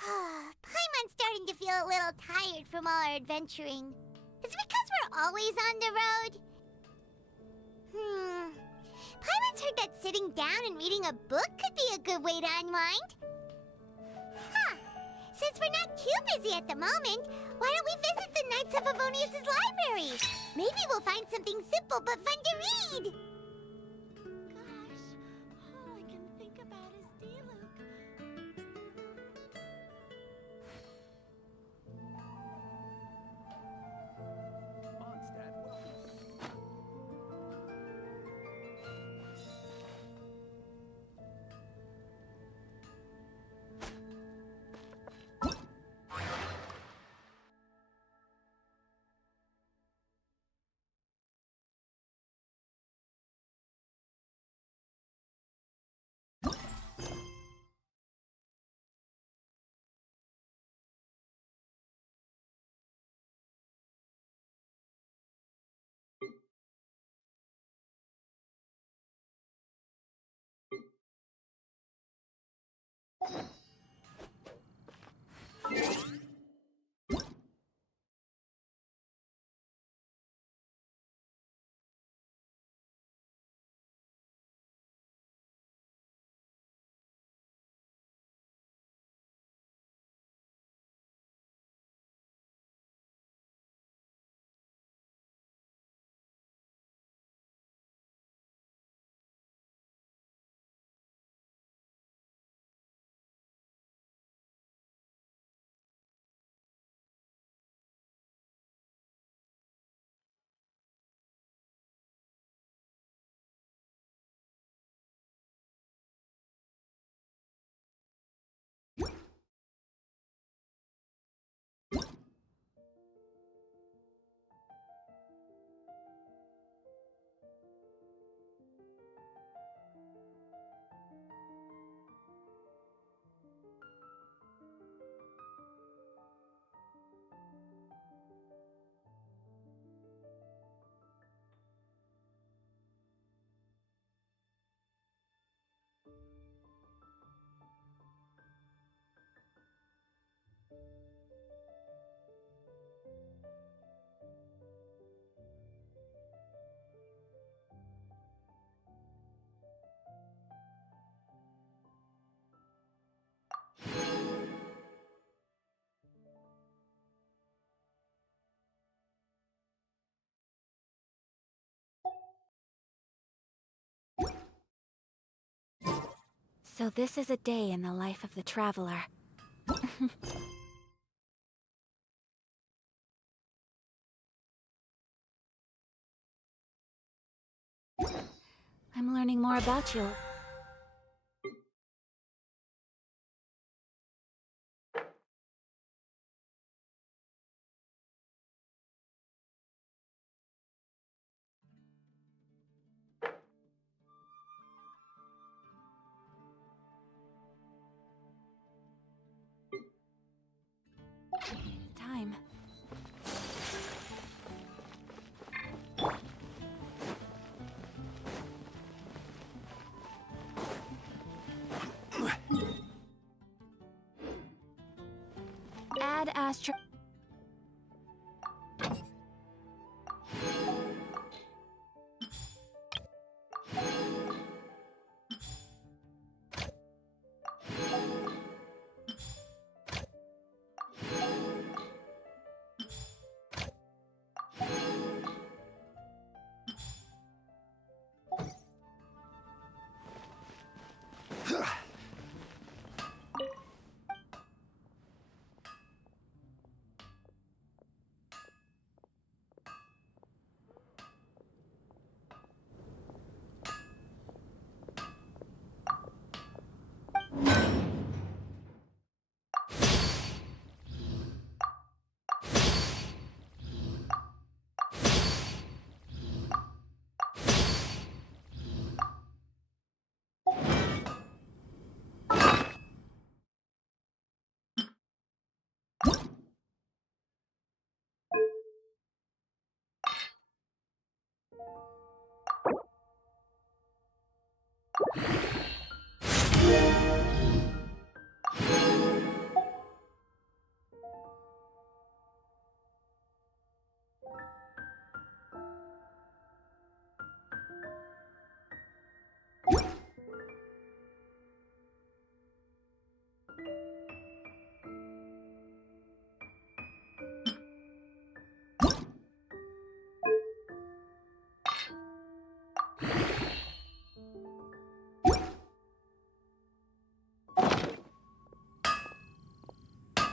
Paimon's starting to feel a little tired from all our adventuring. Is it because we're always on the road? Paimon's heard that sitting down and reading a book could be a good way to unwind. Since we're not too busy at the moment, why don't we visit the Knights of Favonius' library? Maybe we'll find something simple but fun to read. Gosh, all I can think about is D-Luke. Mondstadt, welcome. So this is a day in the life of the traveler. I'm learning more about you. Time.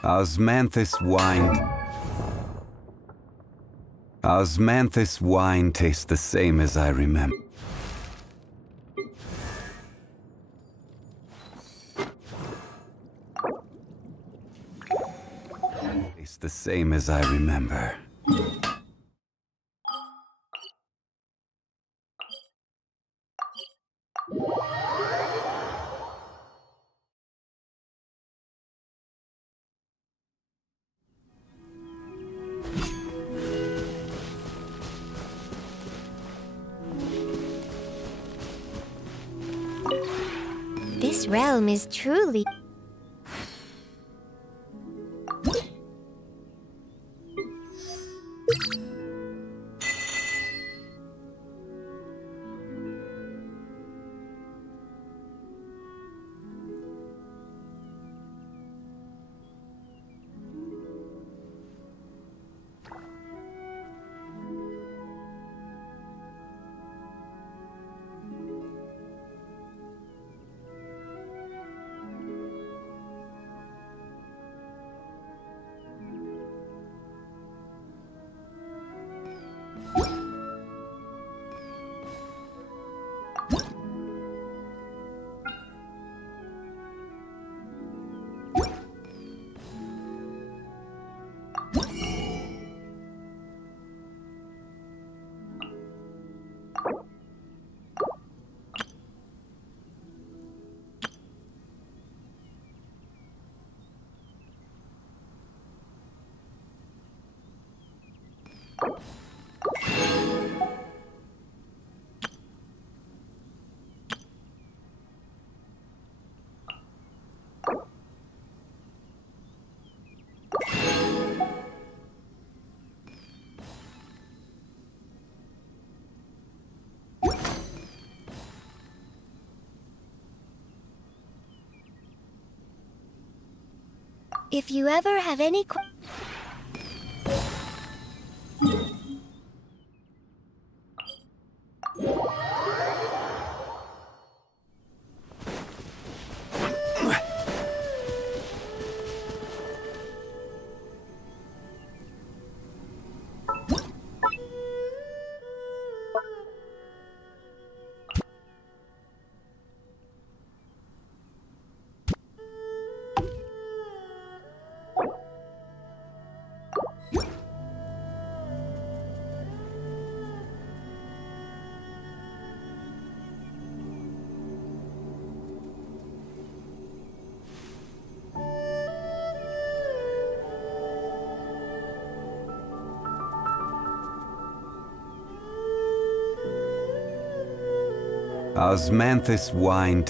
Osmanthus wine. Osmanthus wine tastes the same as I remember. Tastes the same as I remember. This realm is truly... If you ever have any Osmanthus wine.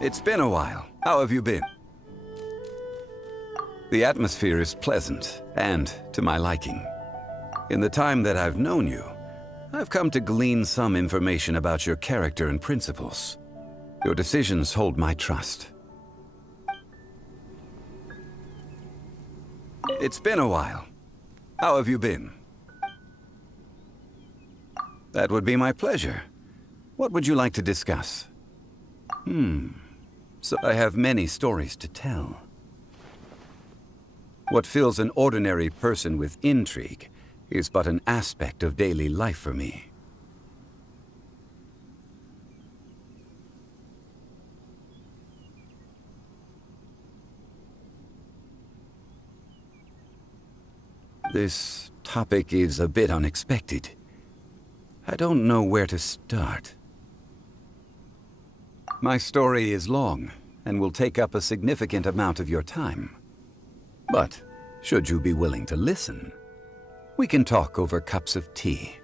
It's been a while. How have you been? The atmosphere is pleasant and to my liking. In the time that I've known you, I've come to glean some information about your character and principles. Your decisions hold my trust. It's been a while. How have you been? That would be my pleasure. What would you like to discuss? So I have many stories to tell. What fills an ordinary person with intrigue is but an aspect of daily life for me. This topic is a bit unexpected. I don't know where to start. My story is long and will take up a significant amount of your time. But should you be willing to listen, we can talk over cups of tea.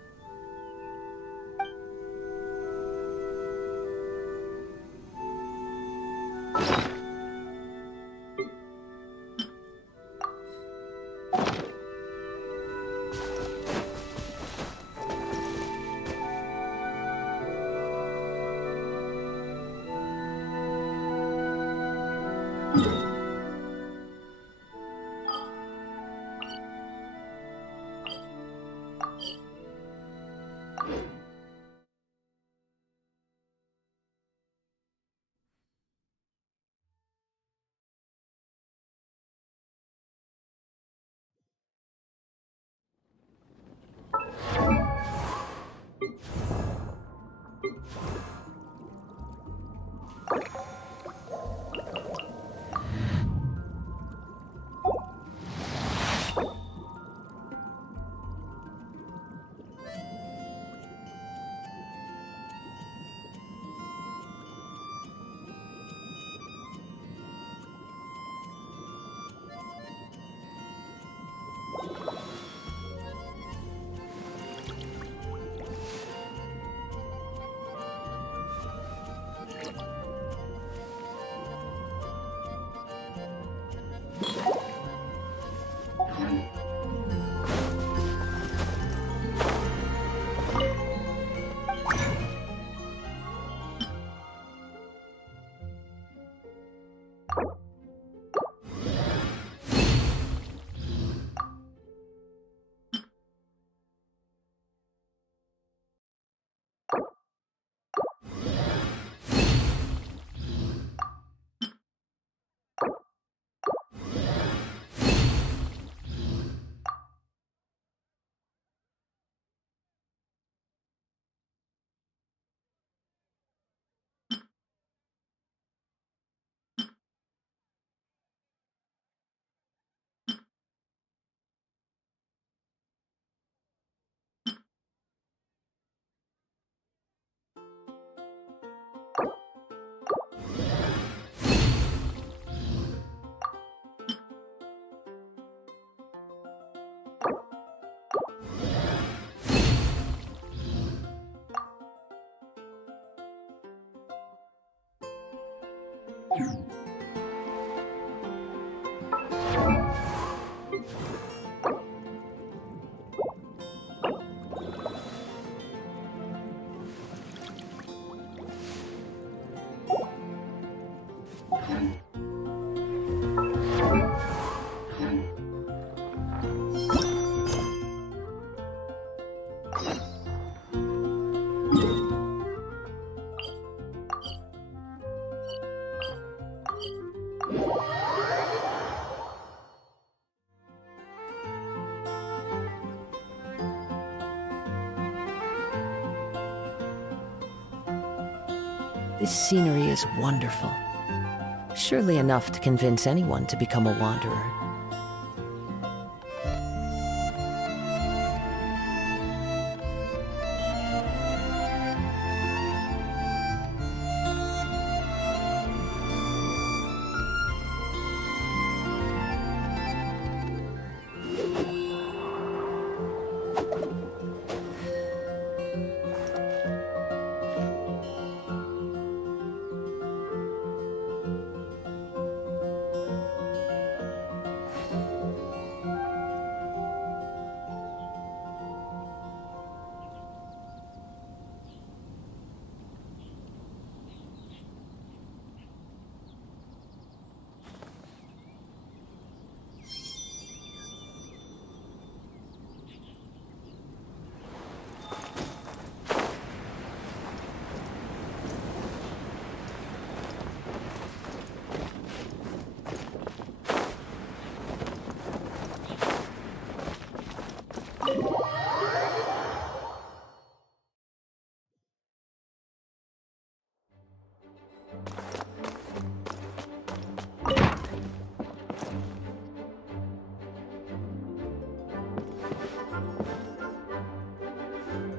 This scenery is wonderful. Surely enough to convince anyone to become a wanderer.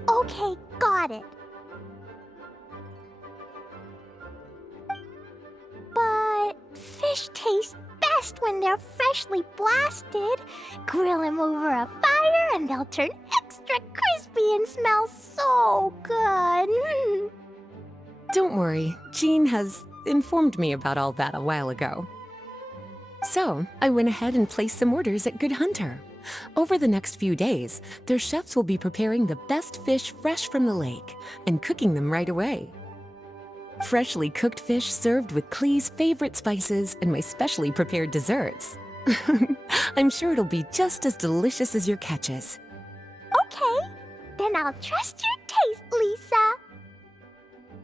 Okay, got it. But fish taste best when they're freshly blasted. Grill them over a fire and they'll turn extra crispy and smell so good. Don't worry, Jean has informed me about all that a while ago. So, I went ahead and placed some orders at Good Hunter. Over the next few days, their chefs will be preparing the best fish fresh from the lake and cooking them right away. Freshly cooked fish served with Clee's favorite spices and my specially prepared desserts. I'm sure it'll be just as delicious as your catches. Okay, then I'll trust your taste, Lisa.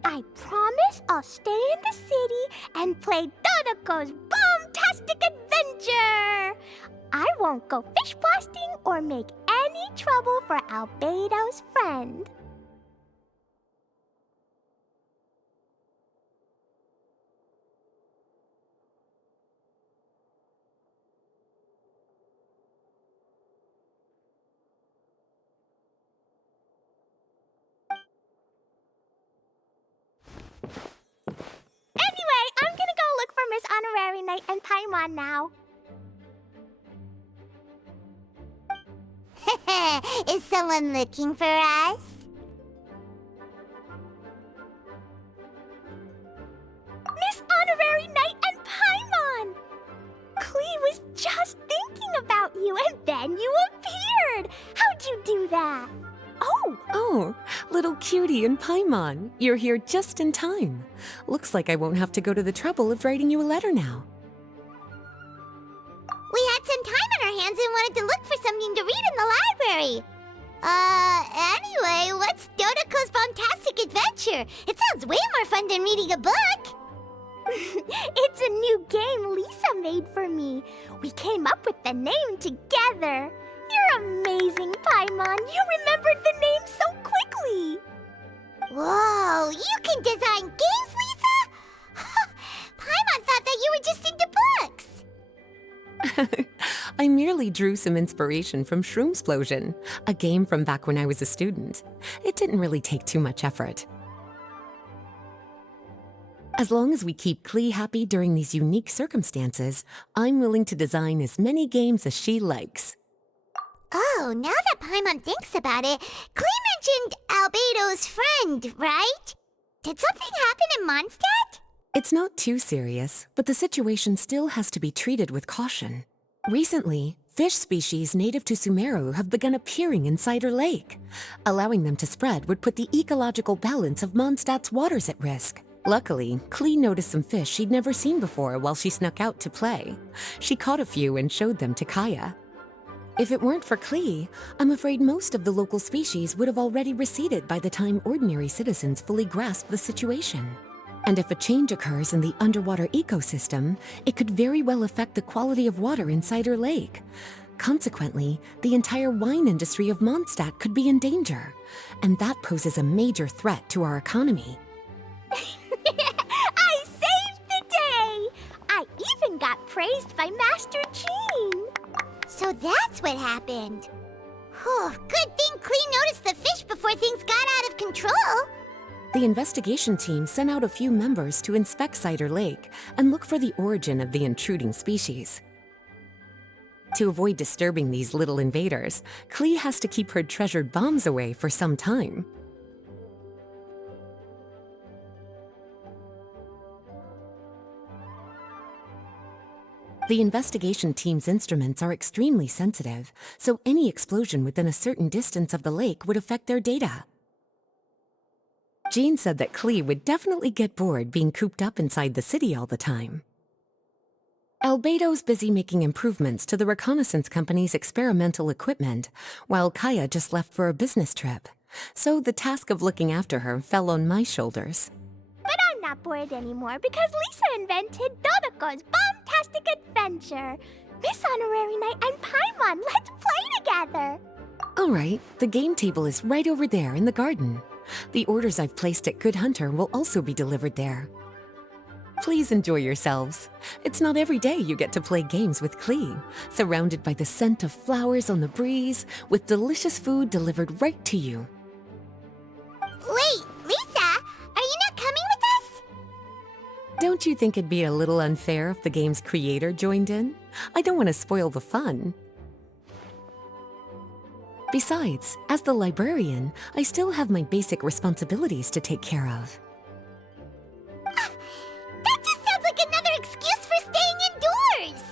I promise I'll stay in the city and play Dodoco's boom-tastic adventure. I won't go fish blasting or make any trouble for Albedo's friend. Anyway, I'm gonna go look for Miss Honorary Knight and Paimon now. Is someone looking for us? Miss Honorary Knight and Paimon! Clee was just thinking about you and then you appeared! How'd you do that? Oh, little cutie and Paimon, you're here just in time. Looks like I won't have to go to the trouble of writing you a letter now. We had some time on our hands and wanted to look for something to read in the library. Anyway, what's Dodoco's Bombastic Adventure? It sounds way more fun than reading a book. It's a new game Lisa made for me. We came up with the name together. You're amazing, Paimon. You remembered the name so quickly. Whoa, you can design games, Lisa? Paimon thought that you were just into books. I merely drew some inspiration from Shroomsplosion, a game from back when I was a student. It didn't really take too much effort. As long as we keep Clee happy during these unique circumstances, I'm willing to design as many games as she likes. Oh, now that Paimon thinks about it, Clee mentioned Albedo's friend, right? Did something happen in Mondstadt? It's not too serious, but the situation still has to be treated with caution. Recently, fish species native to Sumeru have begun appearing in Cider Lake. Allowing them to spread would put the ecological balance of Mondstadt's waters at risk. Luckily, Clee noticed some fish she'd never seen before while she snuck out to play. She caught a few and showed them to Kaya. If it weren't for Clee, I'm afraid most of the local species would have already receded by the time ordinary citizens fully grasp the situation. And if a change occurs in the underwater ecosystem, it could very well affect the quality of water in Cider Lake. Consequently, the entire wine industry of Mondstadt could be in danger, and that poses a major threat to our economy. praised by Master Gene. So that's what happened. Whew, good thing Klee noticed the fish before things got out of control. The investigation team sent out a few members to inspect Cider Lake and look for the origin of the intruding species. To avoid disturbing these little invaders, Klee has to keep her treasured bombs away for some time. The investigation team's instruments are extremely sensitive, so any explosion within a certain distance of the lake would affect their data. Jean said that Klee would definitely get bored being cooped up inside the city all the time. Albedo's busy making improvements to the reconnaissance company's experimental equipment, while Kaya just left for a business trip, so the task of looking after her fell on my shoulders. But I'm not bored anymore because Lisa invented Dodoko's Bombtastic Adventure. Miss Honorary Knight and Paimon, let's play together! All right, the game table is right over there in the garden. The orders I've placed at Good Hunter will also be delivered there. Please enjoy yourselves. It's not every day you get to play games with Klee, surrounded by the scent of flowers on the breeze, with delicious food delivered right to you. Wait, Lisa, are you not coming with us? Don't you think it'd be a little unfair if the game's creator joined in? I don't want to spoil the fun. Besides, as the librarian, I still have my basic responsibilities to take care of. That just sounds like another excuse for staying indoors!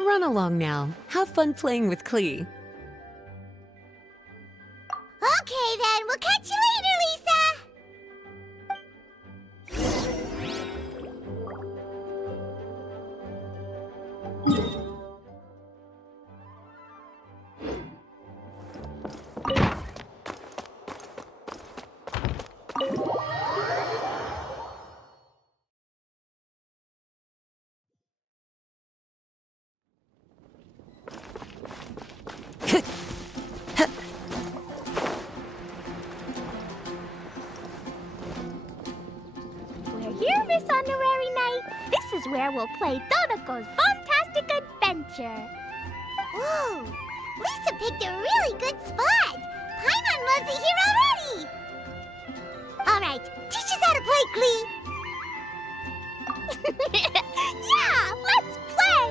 Run along now. Have fun playing with Klee. Okay then, we'll catch you later, Lisa! We're here, Miss Honorary Knight. This is where we'll play Dodoko's Bombtastic Adventure. Whoa, Lisa picked a really good spot. Paimon loves it here already. All right, teach us how to play, Klee. Yeah, let's play.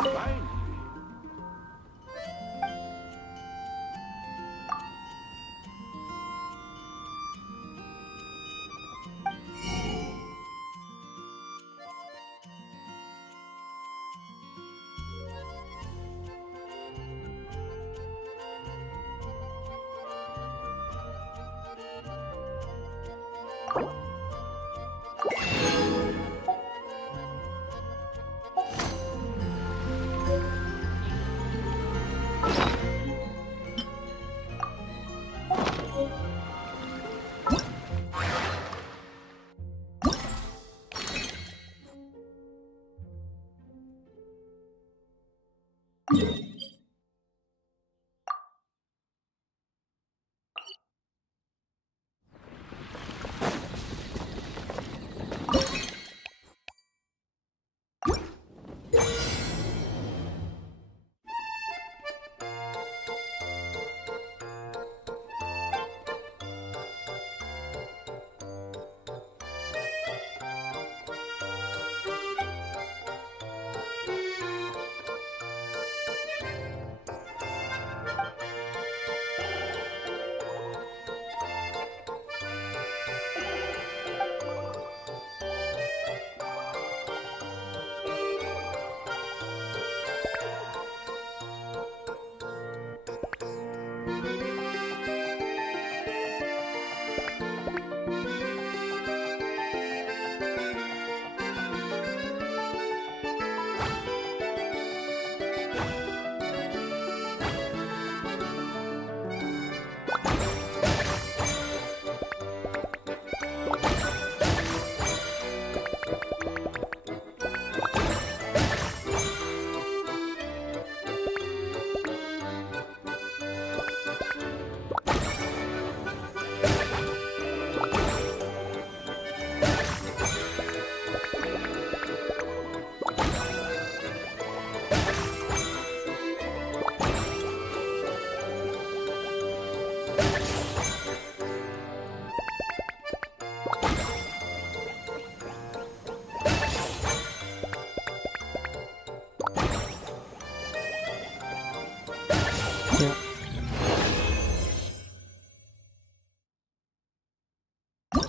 Finally.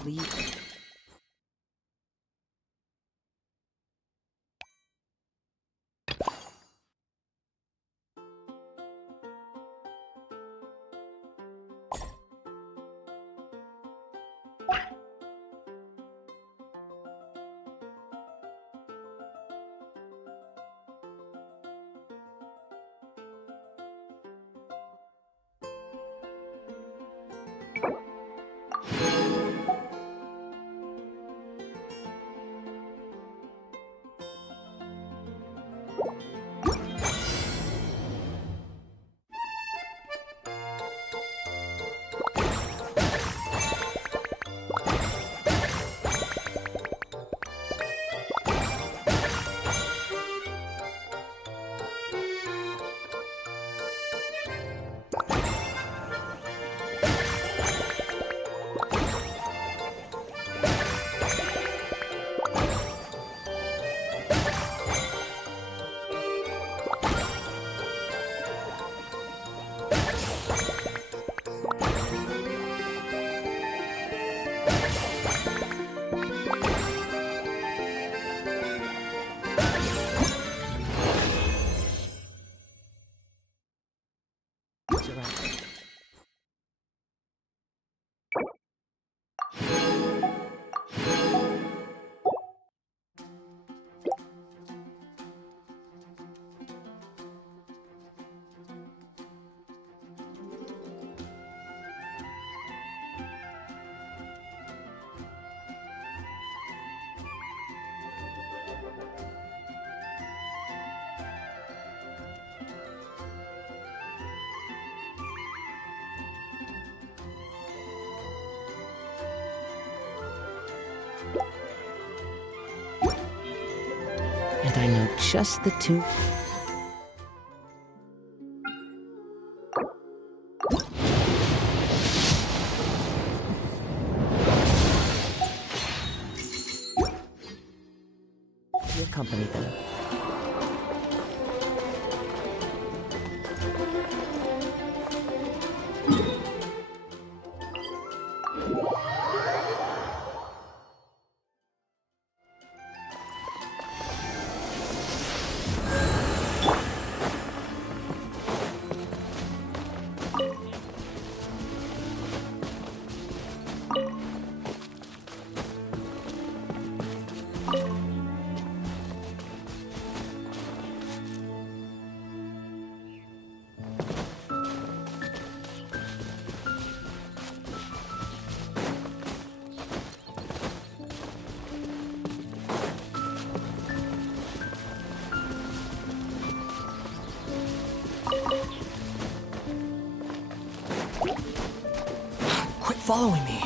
Leave. You're right. And I know just the two. Your company, then. Quit following me.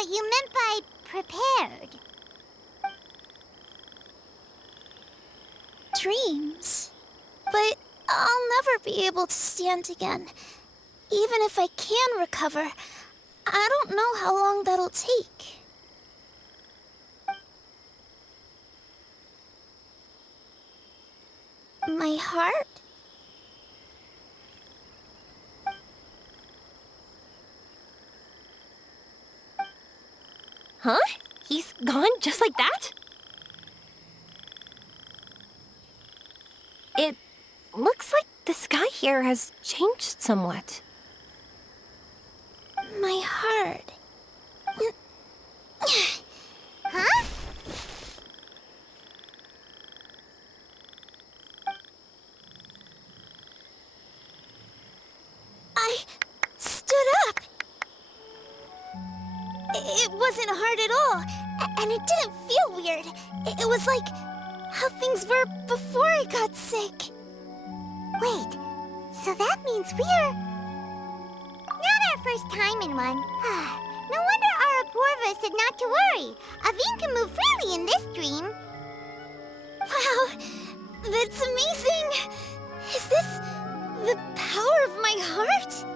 what you meant by prepared. Dreams. But I'll never be able to stand again. Even if I can recover, I don't know how long that'll take. My heart? Huh? He's gone just like that? It looks like the sky here has changed somewhat. My heart. Huh? I stood up. It wasn't hard at all, and it didn't feel weird. It was like how things were before I got sick. Wait, so that means we're... not our first time in one. No wonder Arapurva said not to worry. Aveen can move freely in this dream. Wow, that's amazing. Is this the power of my heart?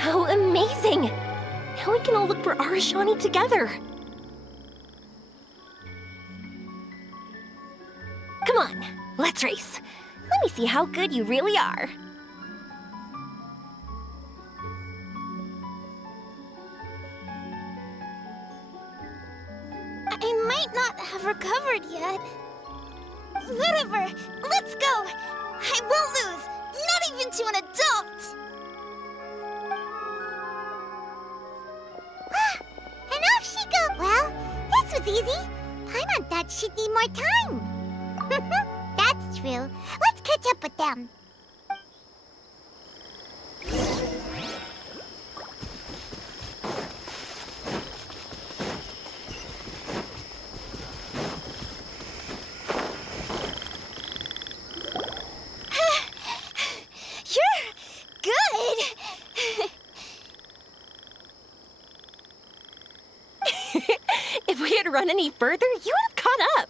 How amazing! Now we can all look for Arashani together. Come on, let's race. Let me see how good you really are. I might not have recovered yet. Whatever, let's go. I won't lose, not even to an adult. And off she goes. Well, this was easy. Paimon thought she'd need more time. That's true. Let's catch up with them. You're good. If we had run any further, you would have caught up.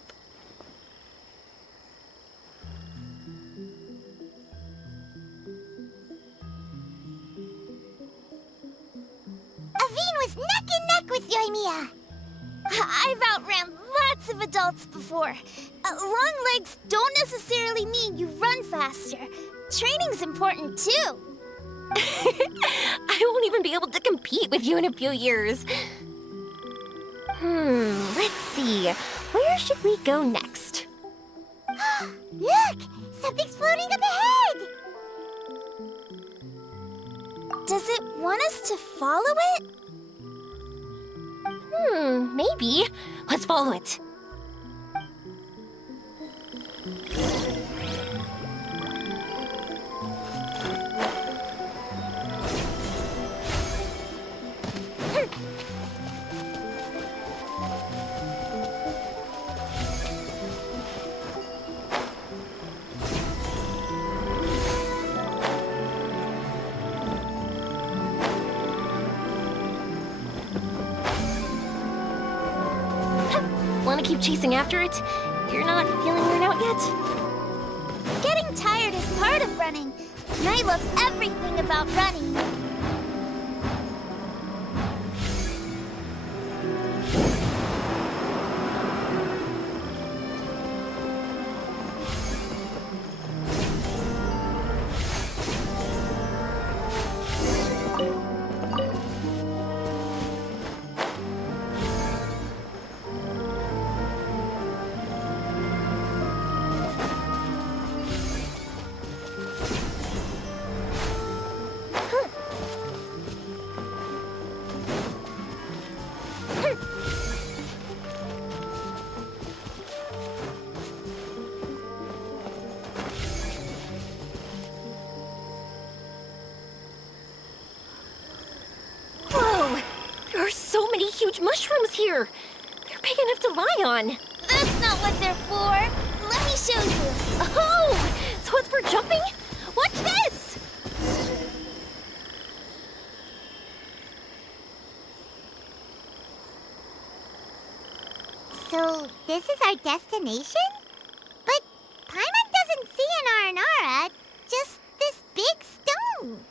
Aveen was neck and neck with Yoimiya. I've outran lots of adults before. Long legs don't necessarily mean you run faster. Training's important too. I won't even be able to compete with you in a few years. Let's see. Where should we go next? Look! Something's floating up ahead! Does it want us to follow it? Maybe. Let's follow it. Want to keep chasing after it? You're not feeling worn out yet? Getting tired is part of running, and I love everything about running. huge mushrooms here. They're big enough to lie on. That's not what they're for. Let me show you. Oh, so it's for jumping? Watch this! So, this is our destination? But Paimon doesn't see an Aranara, just this big stone.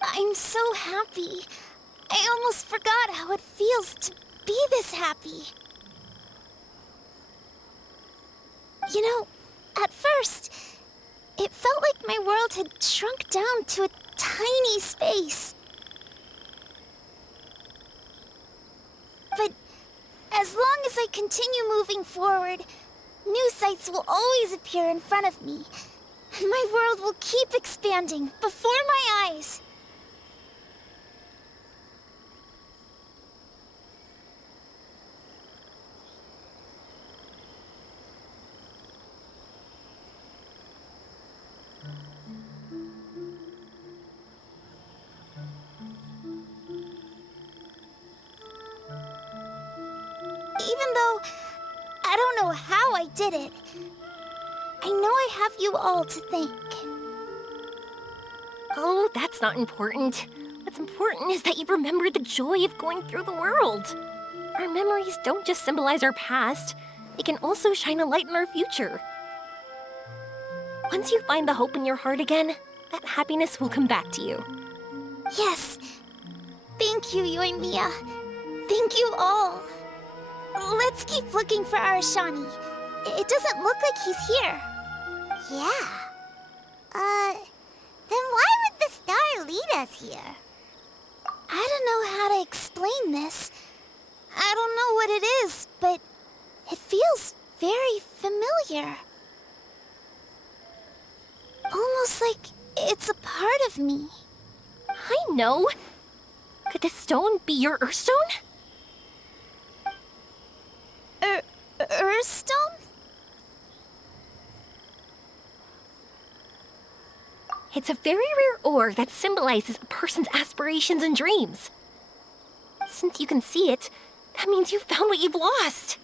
I'm so happy. I almost forgot how it feels to be this happy. You know, at first, it felt like my world had shrunk down to a tiny space. But as long as I continue moving forward, new sights will always appear in front of me, and my world will keep expanding before my eyes. Even though I don't know how I did it, I know I have you all to thank. Oh, that's not important. What's important is that you remember the joy of going through the world. Our memories don't just symbolize our past, they can also shine a light in our future. Once you find the hope in your heart again, that happiness will come back to you. Yes. Thank you, Yoimiya. Thank you all. Let's keep looking for Arashani. It doesn't look like he's here. Yeah. Then why would the star lead us here? I don't know how to explain this. I don't know what it is, but it feels very familiar. Almost like it's a part of me. I know! Could this stone be your Earthstone? Earthstone? It's a very rare ore that symbolizes a person's aspirations and dreams. Since you can see it, that means you've found what you've lost.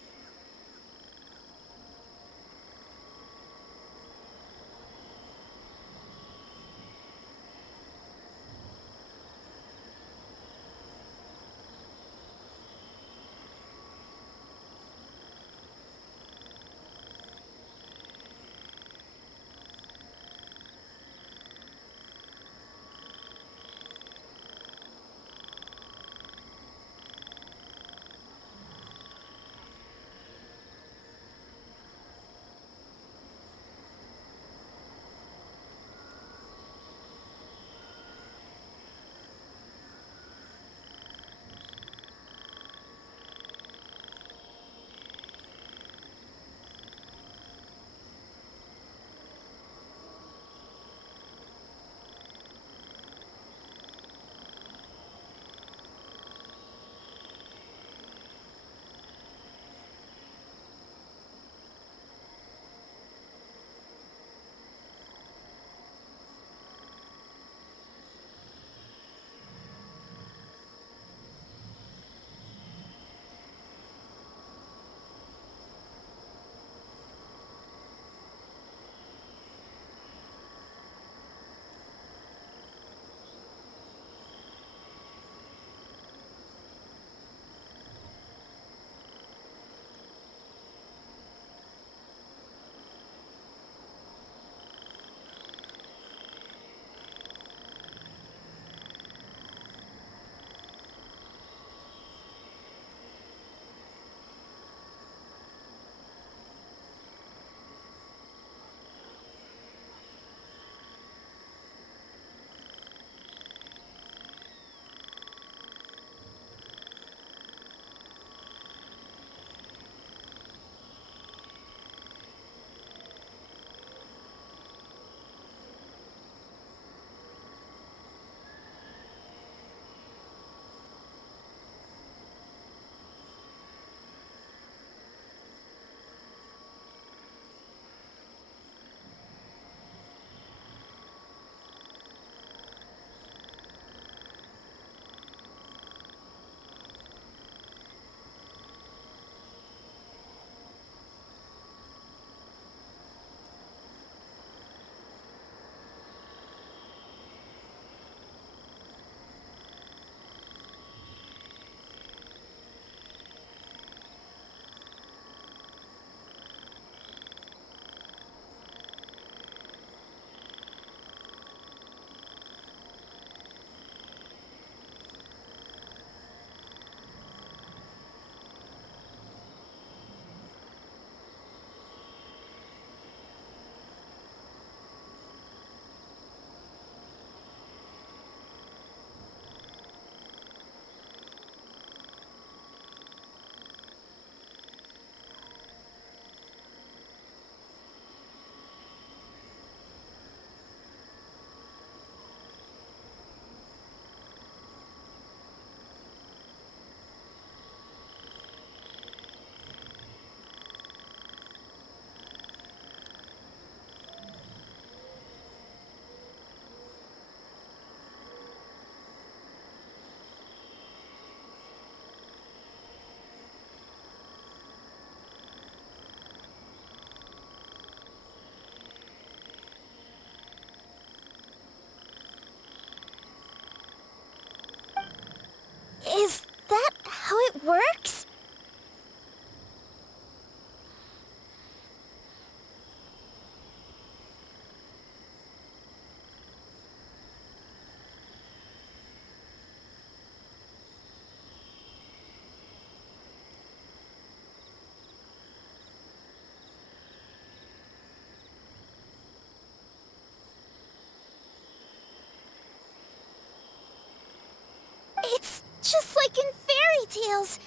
like in fairy tales.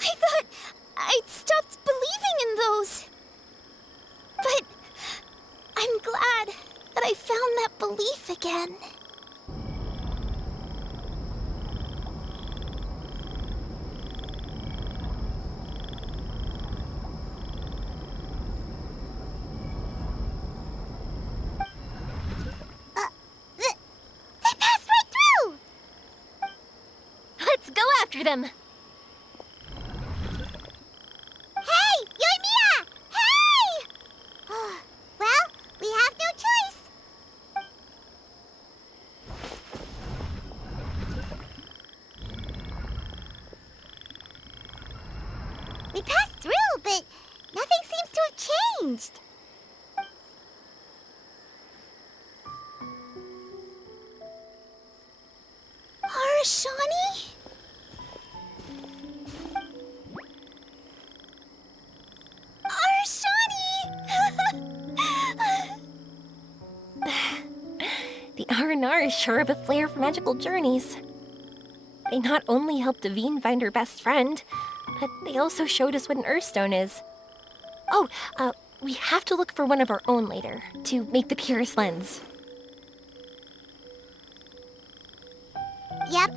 I thought I'd stopped believing in those. But I'm glad that I found that belief again. They passed right through! Let's go after them. Hey, Yoimiya! Hey! Well, we have no choice. We passed through, but nothing seems to have changed. Arashani? Arashani! The R&R is sure of a flair for magical journeys. They not only helped Devine find her best friend, but they also showed us what an Earthstone is. Oh, we have to look for one of our own later, to make the purest lens. Yep.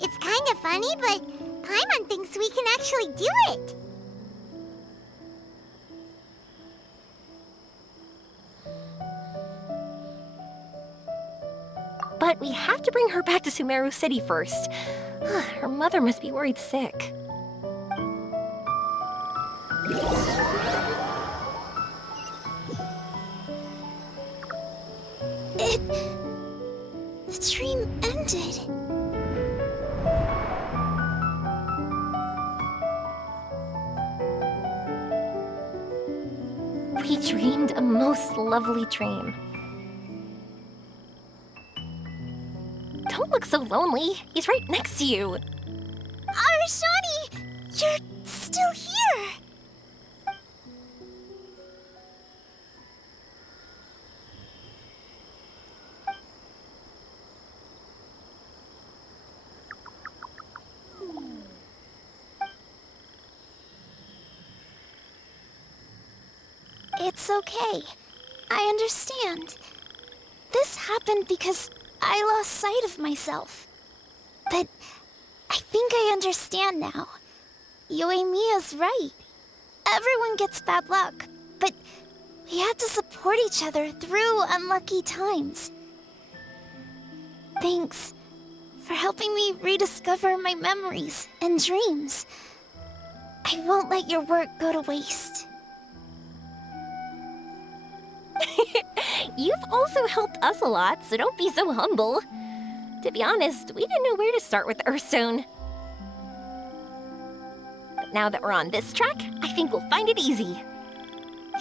It's kind of funny, but Paimon thinks we can actually do it. But we have to bring her back to Sumeru City first. Her mother must be worried sick. The dream ended. We dreamed a most lovely dream. Don't look so lonely. He's right next to you. Arashani! You're still here! It's okay. I understand. This happened because I lost sight of myself. But I think I understand now. Yoimiya's right. Everyone gets bad luck, but we have to support each other through unlucky times. Thanks for helping me rediscover my memories and dreams. I won't let your work go to waste. You've also helped us a lot, so don't be so humble. To be honest, we didn't know where to start with Earthstone. But now that we're on this track, I think we'll find it easy.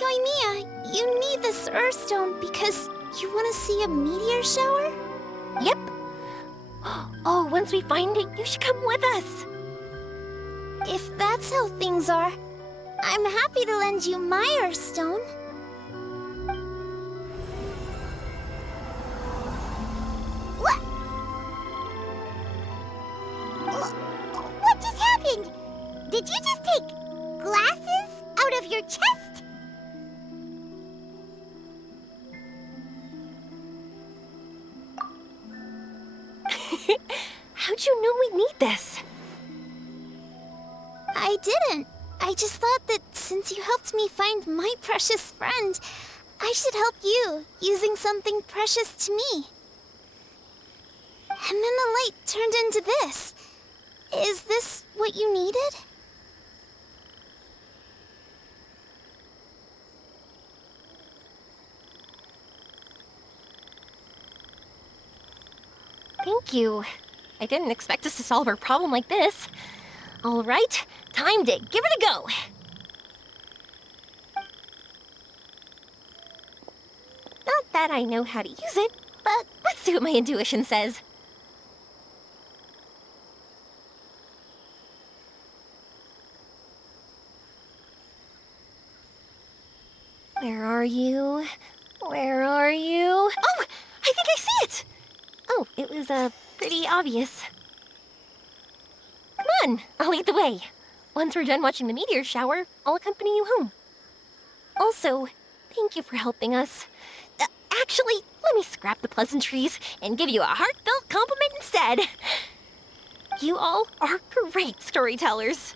Yoimiya, you need this Earthstone because you want to see a meteor shower? Yep. Oh, once we find it, you should come with us. If that's how things are, I'm happy to lend you my Earthstone. What? What just happened? Did you just take glasses out of your chest? How'd you know we'd need this? I didn't. I just thought that since you helped me find my precious friend, I should help you using something precious to me. And then the light turned into this. Is this what you needed? Thank you. I didn't expect us to solve our problem like this. All right, time to give it a go. Not that I know how to use it, but let's see what my intuition says. Where are you? Where are you? Oh, I think I see it! Oh, it was, pretty obvious. on, I'll lead the way. Once we're done watching the meteor shower, I'll accompany you home. Also, thank you for helping us. Actually, let me scrap the pleasantries and give you a heartfelt compliment instead. You all are great storytellers.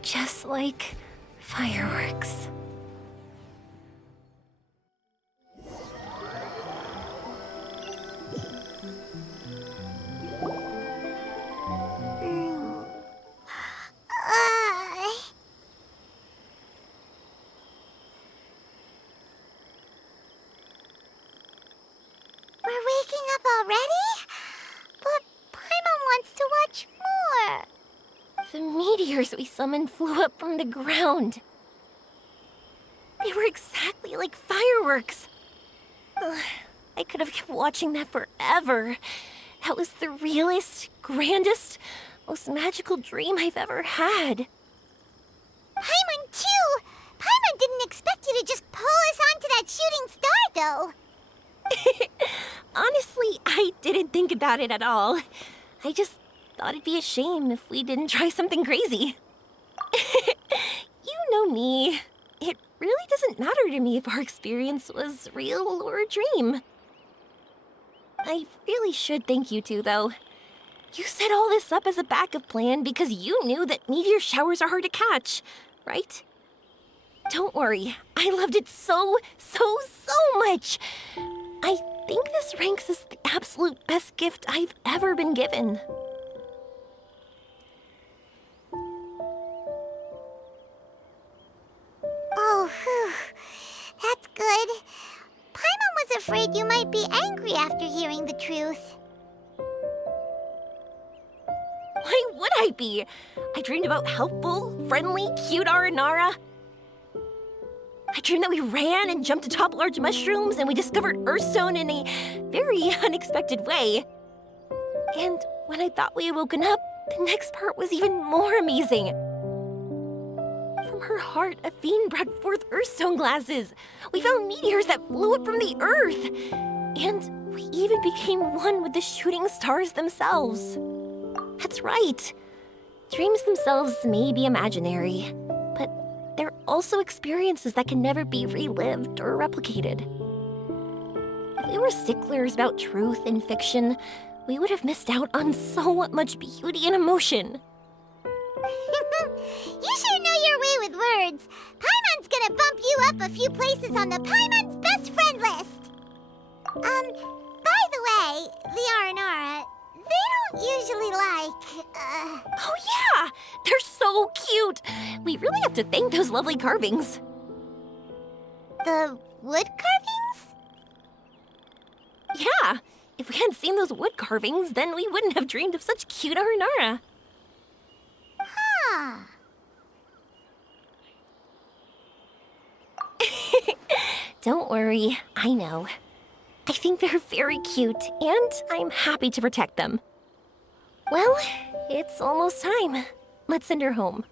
Just like fireworks. We're waking up already? But Paimon wants to watch more. The meteors we summoned flew up from the ground. They were exactly like fireworks. Ugh, I could have kept watching that forever. That was the realest, grandest, most magical dream I've ever had. Paimon, too! Paimon didn't expect you to just pull us onto that shooting star, though. Honestly, I didn't think about it at all. I just thought it'd be a shame if we didn't try something crazy. You know me. It really doesn't matter to me if our experience was real or a dream. I really should thank you two, though. You set all this up as a backup plan because you knew that meteor showers are hard to catch, right? Don't worry, I loved it so much. I think this ranks as the absolute best gift I've ever been given. afraid you might be angry after hearing the truth. Why would I be? I dreamed about helpful, friendly, cute Aranara. I dreamed that we ran and jumped atop large mushrooms and we discovered Earthstone in a very unexpected way. And when I thought we had woken up, the next part was even more amazing. From her heart, Athene brought forth Earthstone glasses. We found meteors that flew up from the Earth. And we even became one with the shooting stars themselves. That's right. Dreams themselves may be imaginary, but they're also experiences that can never be relived or replicated. If we were sticklers about truth in fiction, we would have missed out on so much beauty and emotion. You sure know your way with words. Paimon's gonna bump you up a few places on the Paimon's best friend list. By the way, the Aranara, they don't usually like, Oh yeah! They're so cute! We really have to thank those lovely carvings. the wood carvings? Yeah! If we hadn't seen those wood carvings, then we wouldn't have dreamed of such cute Aranara. Huh. Don't worry, I know. I think they're very cute, and I'm happy to protect them. Well, it's almost time. Let's send her home.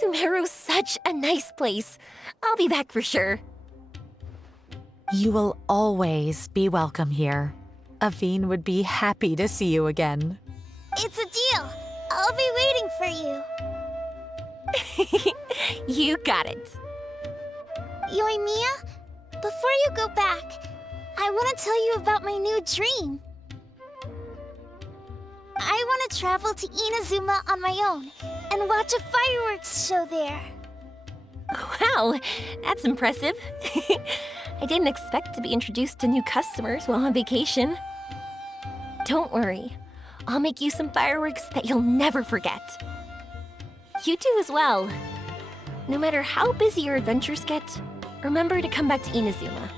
Sumeru's such a nice place. I'll be back for sure. You will always be welcome here. Athene would be happy to see you again. It's a deal. I'll be waiting for you. You got it. Yoimiya, before you go back, I want to tell you about my new dream. I want to travel to Inazuma on my own and watch a fireworks show there. Wow, that's impressive. I didn't expect to be introduced to new customers while on vacation. Don't worry, I'll make you some fireworks that you'll never forget. You do as well. No matter how busy your adventures get, remember to come back to Inazuma.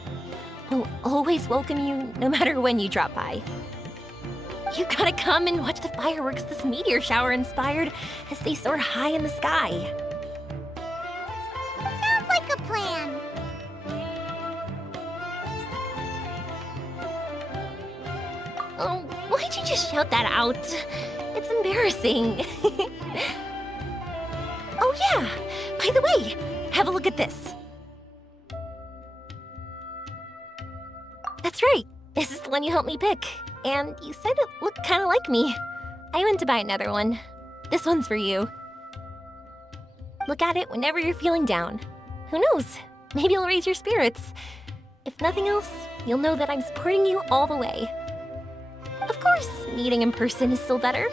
We'll always welcome you no matter when you drop by. You gotta come and watch the fireworks this meteor shower inspired as they soar high in the sky. Sounds like a plan. Oh, why'd you just shout that out? It's embarrassing. Oh yeah, by the way, have a look at this. That's right, this is the one you helped me pick. And you said it looked kind of like me. I went to buy another one. This one's for you. Look at it whenever you're feeling down. Who knows? Maybe it'll raise your spirits. If nothing else, you'll know that I'm supporting you all the way. Of course, meeting in person is still better.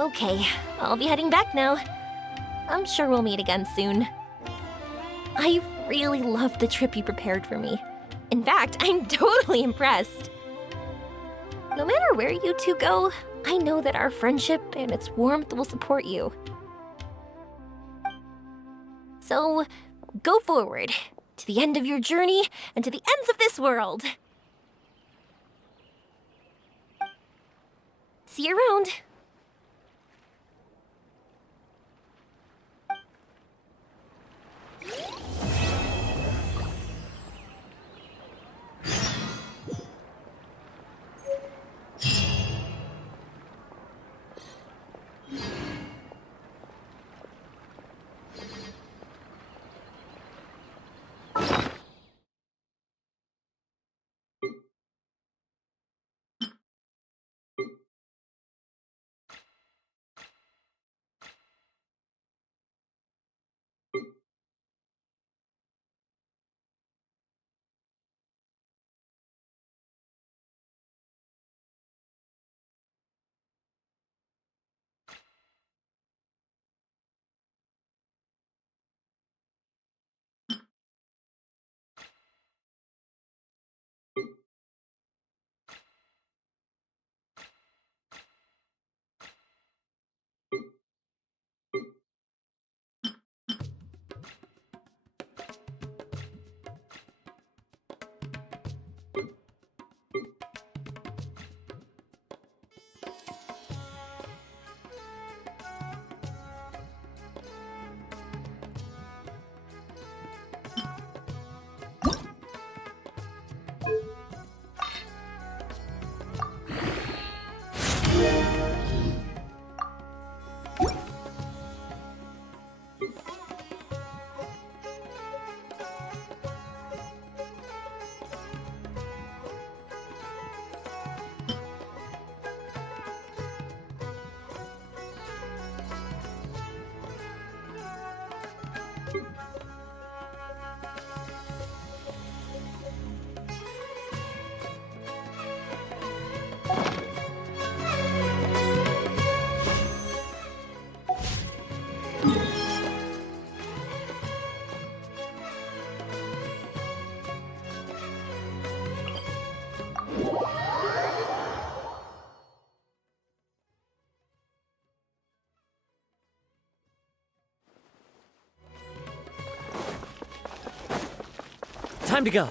Okay, I'll be heading back now. I'm sure we'll meet again soon. I really loved the trip you prepared for me. In fact, I'm totally impressed. No matter where you two go, I know that our friendship and its warmth will support you. So, go forward, to the end of your journey and to the ends of this world. See you around. Time to go.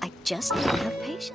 I just need to have patience.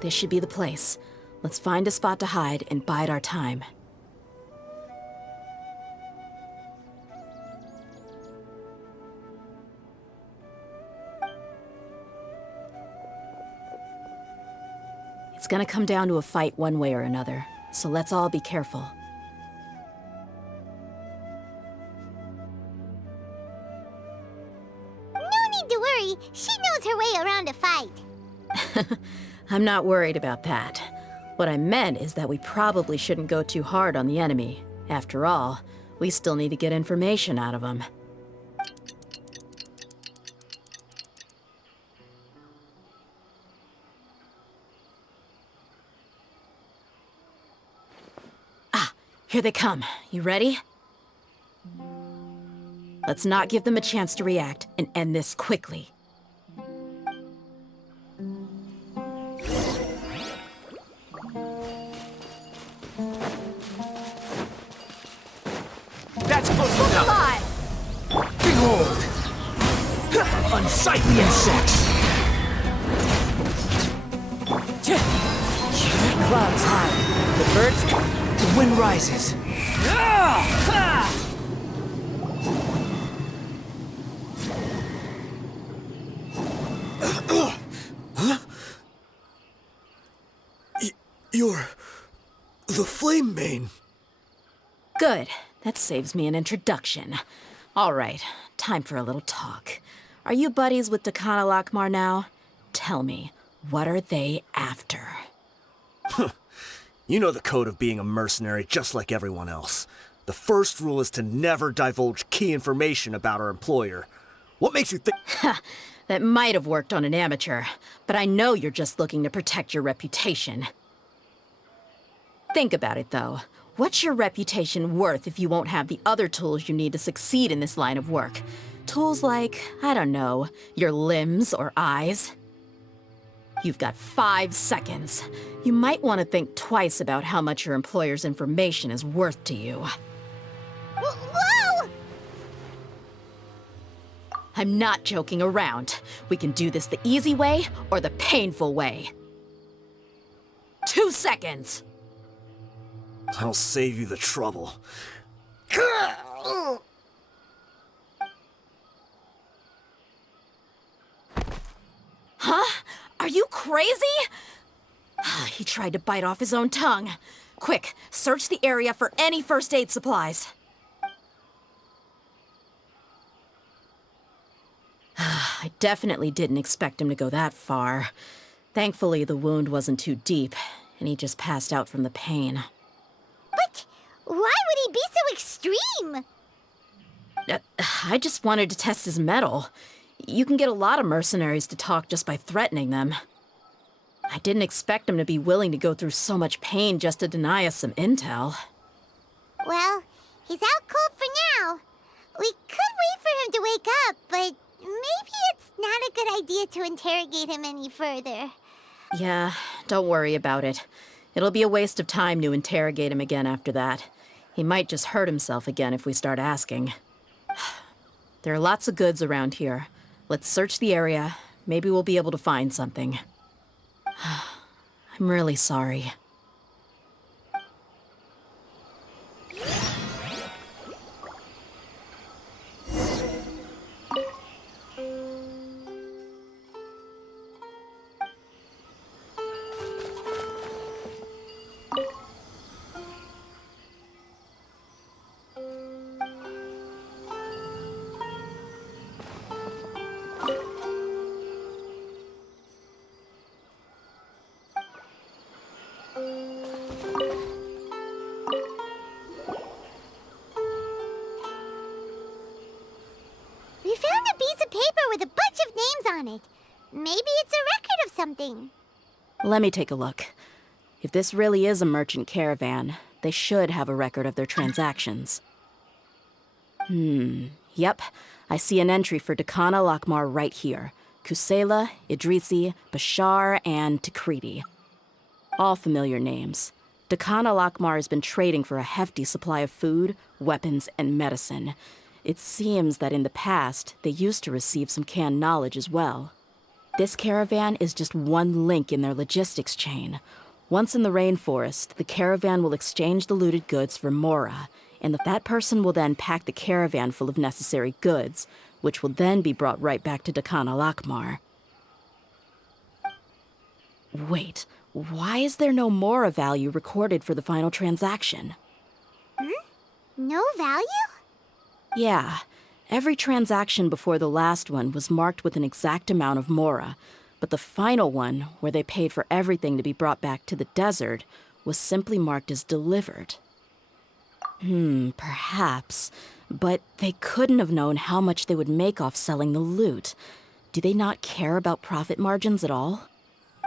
This should be the place. Let's find a spot to hide and bide our time. It's gonna come down to a fight one way or another, so let's all be careful. No need to worry. She knows her way around a fight. I'm not worried about that. What I meant is that we probably shouldn't go too hard on the enemy. After all, we still need to get information out of them. Here they come. You ready? Let's not give them a chance to react and end this quickly. That's close enough. Behold! Unsightly insects! Clouds high. The birds... The wind rises. You're... the Flame Mane. Good. That saves me an introduction. All right, time for a little talk. Are you buddies with Takana Lakmar now? Tell me, what are they after? You know the code of being a mercenary just like everyone else. The first rule is to never divulge key information about our employer. What makes you think— That might have worked on an amateur, but I know you're just looking to protect your reputation. Think about it, though. What's your reputation worth if you won't have the other tools you need to succeed in this line of work? Tools like, I don't know, your limbs or eyes? You've got 5 seconds. You might want to think twice about how much your employer's information is worth to you. Whoa! I'm not joking around. We can do this the easy way or the painful way. 2 seconds! I'll save you the trouble. Huh? Are you crazy? He tried to bite off his own tongue. Quick, search the area for any first aid supplies. I definitely didn't expect him to go that far. Thankfully, the wound wasn't too deep, and he just passed out from the pain. But why would he be so extreme? I just wanted to test his mettle. You can get a lot of mercenaries to talk just by threatening them. I didn't expect him to be willing to go through so much pain just to deny us some intel. Well, he's out cold for now. We could wait for him to wake up, but maybe it's not a good idea to interrogate him any further. Yeah, don't worry about it. It'll be a waste of time to interrogate him again after that. He might just hurt himself again if we start asking. There are lots of goods around here. Let's search the area. Maybe we'll be able to find something. I'm really sorry. We found a piece of paper with a bunch of names on it. Maybe it's a record of something. Let me take a look. If this really is a merchant caravan, they should have a record of their transactions. Yep. I see an entry for Dakana Lakmar right here. Kusela, Idrisi, Bashar, and Takriti. All familiar names. Dakana Lakmar has been trading for a hefty supply of food, weapons, and medicine. It seems that in the past, they used to receive some canned knowledge as well. This caravan is just one link in their logistics chain. Once in the rainforest, the caravan will exchange the looted goods for Mora, and that person will then pack the caravan full of necessary goods, which will then be brought right back to Dakana Lakmar. Wait, why is there no Mora value recorded for the final transaction? No value? Yeah, every transaction before the last one was marked with an exact amount of Mora, but the final one, where they paid for everything to be brought back to the desert, was simply marked as delivered. Perhaps. But they couldn't have known how much they would make off selling the loot. Do they not care about profit margins at all?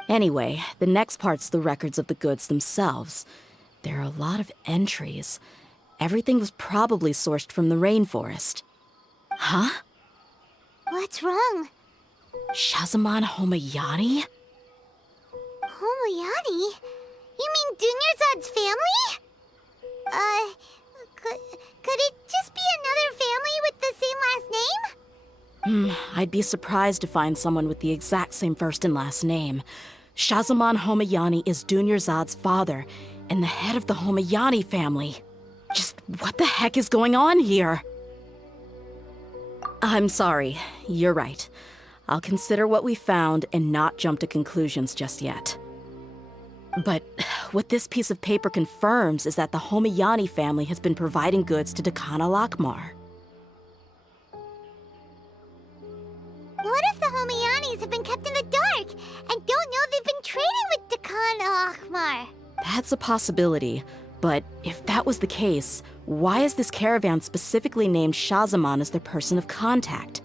Anyway, the next part's the records of the goods themselves. There are a lot of entries. Everything was probably sourced from the rainforest. Huh? What's wrong? Shazamon Homayani? Homayani? You mean Dunyarzad's family? Could it just be another family with the same last name? I'd be surprised to find someone with the exact same first and last name. Shazamon Homayani is Dunyarzad's father, and the head of the Homayani family. Just what the heck is going on here? I'm sorry, you're right. I'll consider what we found and not jump to conclusions just yet. But what this piece of paper confirms is that the Homayani family has been providing goods to Dakana Lakmar. What if the Homayanis have been kept in the dark and don't know they've been trading with Dakana Lakmar? That's a possibility, but if that was the case, why is this caravan specifically named Shazamon as their person of contact?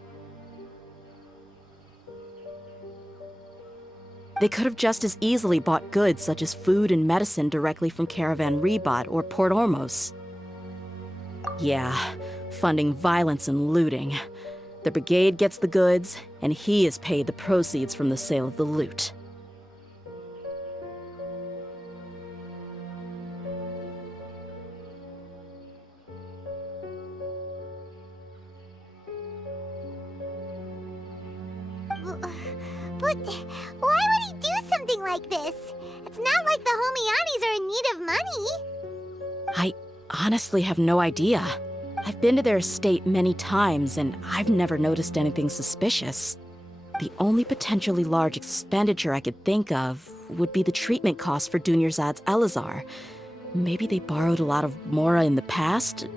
They could have just as easily bought goods such as food and medicine directly from Caravan Rebot or Port Ormos. Yeah, funding violence and looting. The brigade gets the goods, and he is paid the proceeds from the sale of the loot. But why would he do something like this? It's not like the Homayanis are in need of money. I honestly have no idea. I've been to their estate many times, and I've never noticed anything suspicious. The only potentially large expenditure I could think of would be the treatment costs for Dunyarzad's Elazar. Maybe they borrowed a lot of Mora in the past?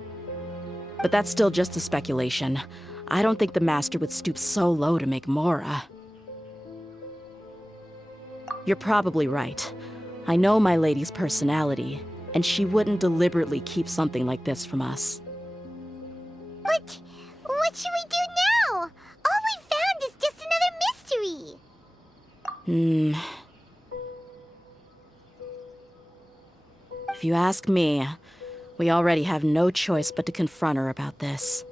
But that's still just a speculation. I don't think the Master would stoop so low to make Mora. You're probably right. I know my lady's personality, and she wouldn't deliberately keep something like this from us. But what should we do now? All we found is just another mystery. If you ask me, we already have no choice but to confront her about this.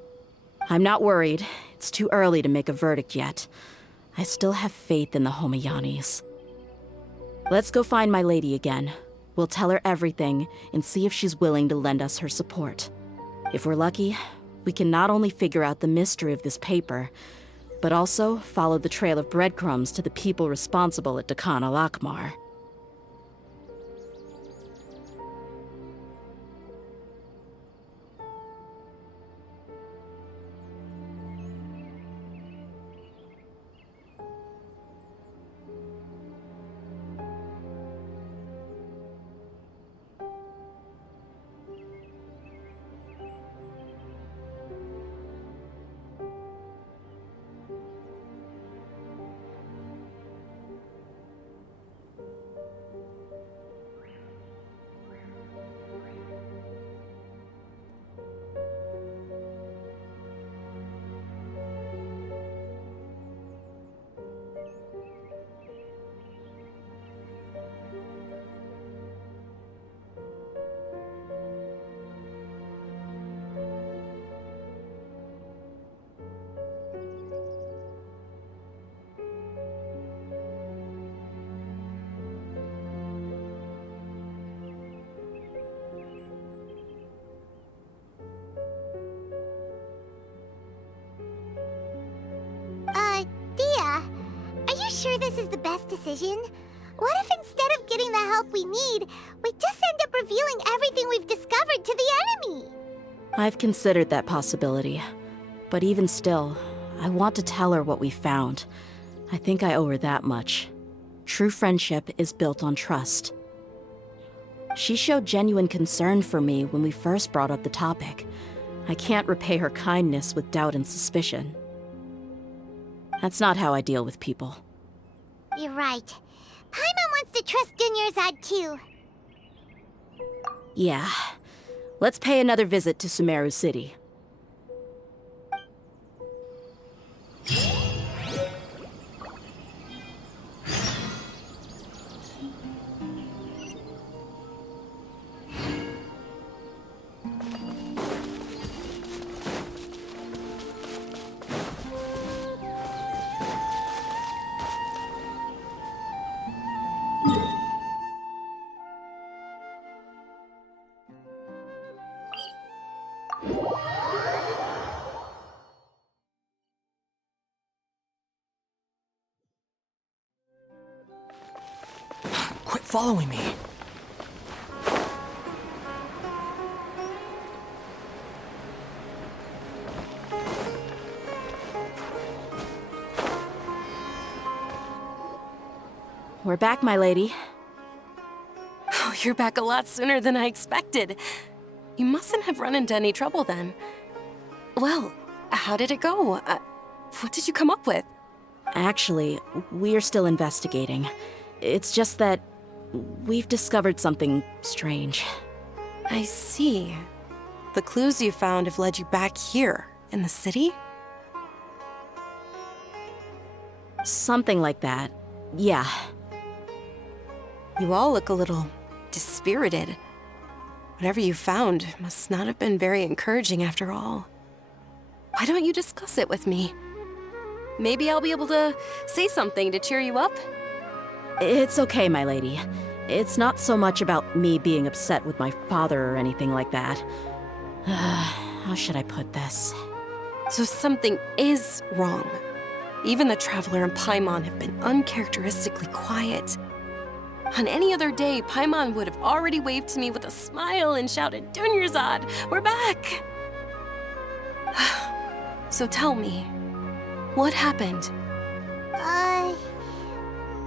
I'm not worried. It's too early to make a verdict yet. I still have faith in the Homayanis. Let's go find my lady again. We'll tell her everything and see if she's willing to lend us her support. If we're lucky, we can not only figure out the mystery of this paper, but also follow the trail of breadcrumbs to the people responsible at Dakana Lakmar. sure this is the best decision? What if instead of getting the help we need, we just end up revealing everything we've discovered to the enemy? I've considered that possibility. But even still, I want to tell her what we found. I think I owe her that much. True friendship is built on trust. She showed genuine concern for me when we first brought up the topic. I can't repay her kindness with doubt and suspicion. That's not how I deal with people. You're right. Paimon wants to trust Dunyarzad too. Yeah. Let's pay another visit to Sumeru City. Quit following me. We're back, my lady. Oh, you're back a lot sooner than I expected. You mustn't have run into any trouble then. Well, how did it go? What did you come up with? Actually, we're still investigating. It's just that we've discovered something strange. I see. The clues you found have led you back here, in the city? Something like that. Yeah. You all look a little dispirited. Whatever you found must not have been very encouraging after all. Why don't you discuss it with me? Maybe I'll be able to say something to cheer you up? It's okay, my lady. It's not so much about me being upset with my father or anything like that. How should I put this? So something is wrong. Even the Traveler and Paimon have been uncharacteristically quiet. On any other day, Paimon would have already waved to me with a smile and shouted, "Dunyarzad, we're back!" So tell me, what happened?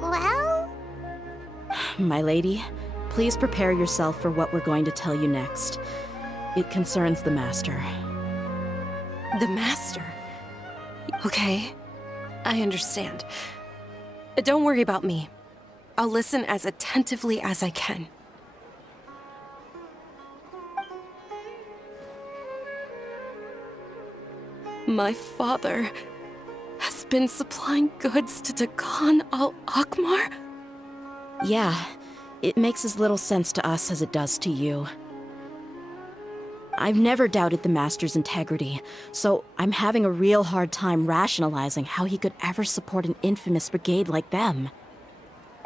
Well? My lady, please prepare yourself for what we're going to tell you next. It concerns the Master. The Master? Okay, I understand. Don't worry about me. I'll listen as attentively as I can. My father has been supplying goods to Dagan al-Akmar? Yeah, it makes as little sense to us as it does to you. I've never doubted the Master's integrity, so I'm having a real hard time rationalizing how he could ever support an infamous brigade like them.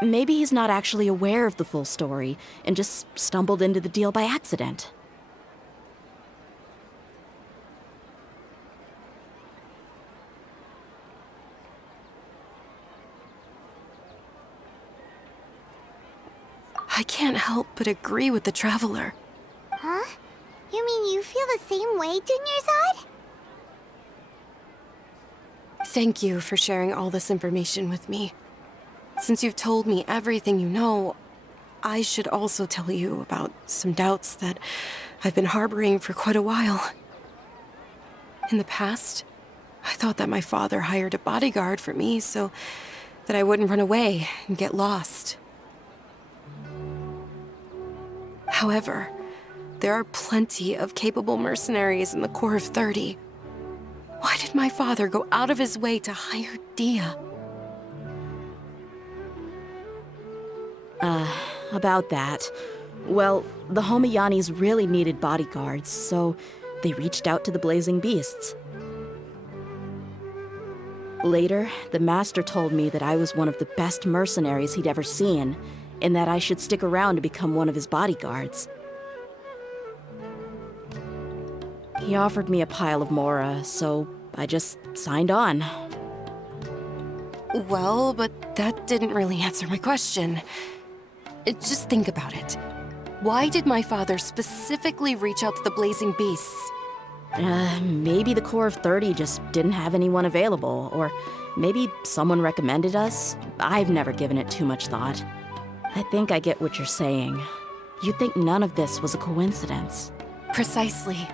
Maybe he's not actually aware of the full story and just stumbled into the deal by accident. I can't help but agree with the Traveler. Huh? You mean you feel the same way, Dunyarzad? Thank you for sharing all this information with me. Since you've told me everything you know, I should also tell you about some doubts that I've been harboring for quite a while. In the past, I thought that my father hired a bodyguard for me so that I wouldn't run away and get lost. However, there are plenty of capable mercenaries in the Corps of 30. Why did my father go out of his way to hire Dia? About that. Well, the Homayanis really needed bodyguards, so they reached out to the Blazing Beasts. Later, the Master told me that I was one of the best mercenaries he'd ever seen, and that I should stick around to become one of his bodyguards. He offered me a pile of mora, so I just signed on. Well, but that didn't really answer my question. Just think about it. Why did my father specifically reach out to the Blazing Beasts? Maybe the Corps of 30 just didn't have anyone available, or maybe someone recommended us. I've never given it too much thought. I think I get what you're saying. You'd think none of this was a coincidence. Precisely.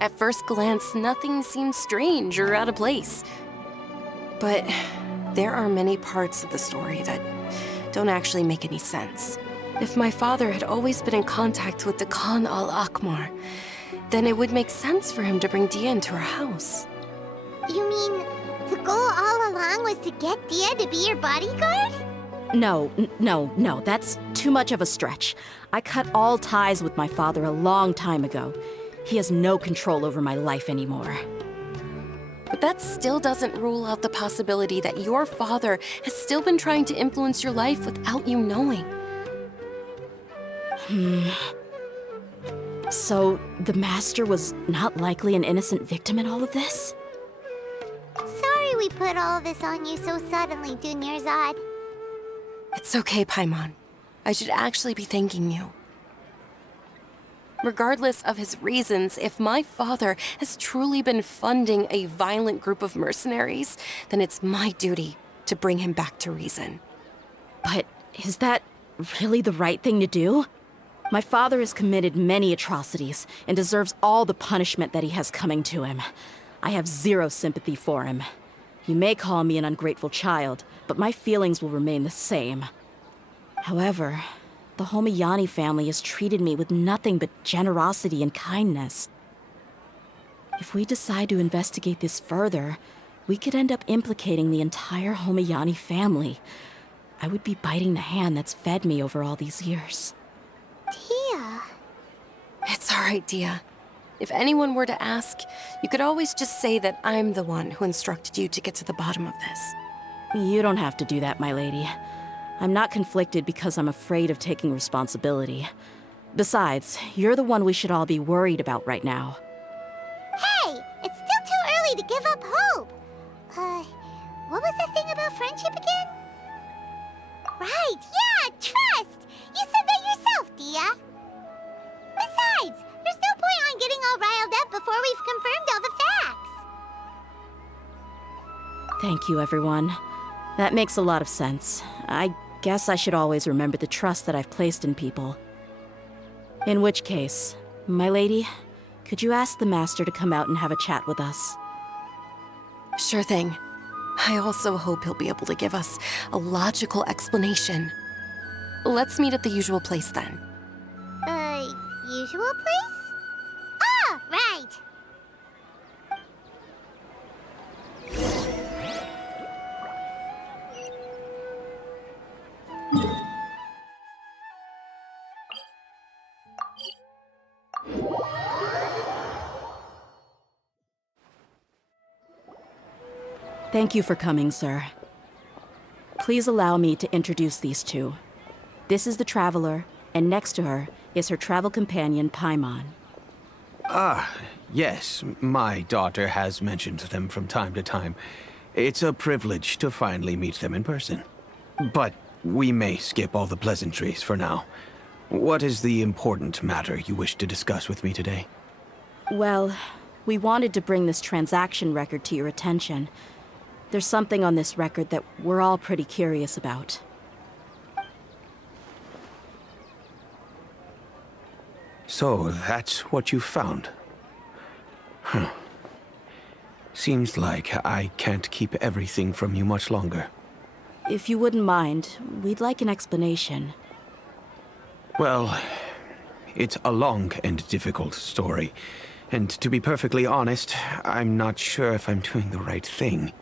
At first glance, nothing seems strange or out of place. But there are many parts of the story that don't actually make any sense. If my father had always been in contact with the Khan al-Akmar, then it would make sense for him to bring Dia into our house. You mean the goal all along was to get Dia to be your bodyguard? No, that's too much of a stretch. I cut all ties with my father a long time ago. He has no control over my life anymore. But that still doesn't rule out the possibility that your father has still been trying to influence your life without you knowing. So, the Master was not likely an innocent victim in all of this? Sorry we put all this on you so suddenly, Dunyarzad. It's okay, Paimon. I should actually be thanking you. Regardless of his reasons, if my father has truly been funding a violent group of mercenaries, then it's my duty to bring him back to reason. But is that really the right thing to do? My father has committed many atrocities and deserves all the punishment that he has coming to him. I have zero sympathy for him. You may call me an ungrateful child, but my feelings will remain the same. However, the Homayani family has treated me with nothing but generosity and kindness. If we decide to investigate this further, we could end up implicating the entire Homayani family. I would be biting the hand that's fed me over all these years. Dia. It's all right, Dia. If anyone were to ask, you could always just say that I'm the one who instructed you to get to the bottom of this. You don't have to do that, my lady. I'm not conflicted because I'm afraid of taking responsibility. Besides, you're the one we should all be worried about right now. Hey, it's still too early to give up hope. What was the thing about friendship again? Right, yeah, trust! You said that yourself, Dia. Besides, there's no point on getting all riled up before we've confirmed all the facts. Thank you, everyone. That makes a lot of sense. I guess I should always remember the trust that I've placed in people. In which case, my lady, could you ask the Master to come out and have a chat with us? Sure thing. I also hope he'll be able to give us a logical explanation. Let's meet at the usual place then. Usual place? Ah, right! Thank you for coming, sir. Please allow me to introduce these two. This is the Traveler, and next to her is her travel companion, Paimon. Ah, yes. My daughter has mentioned them from time to time. It's a privilege to finally meet them in person. But we may skip all the pleasantries for now. What is the important matter you wish to discuss with me today? Well, we wanted to bring this transaction record to your attention. There's something on this record that we're all pretty curious about. So, that's what you found? Huh. Seems like I can't keep everything from you much longer. If you wouldn't mind, we'd like an explanation. Well, it's a long and difficult story. And to be perfectly honest, I'm not sure if I'm doing the right thing.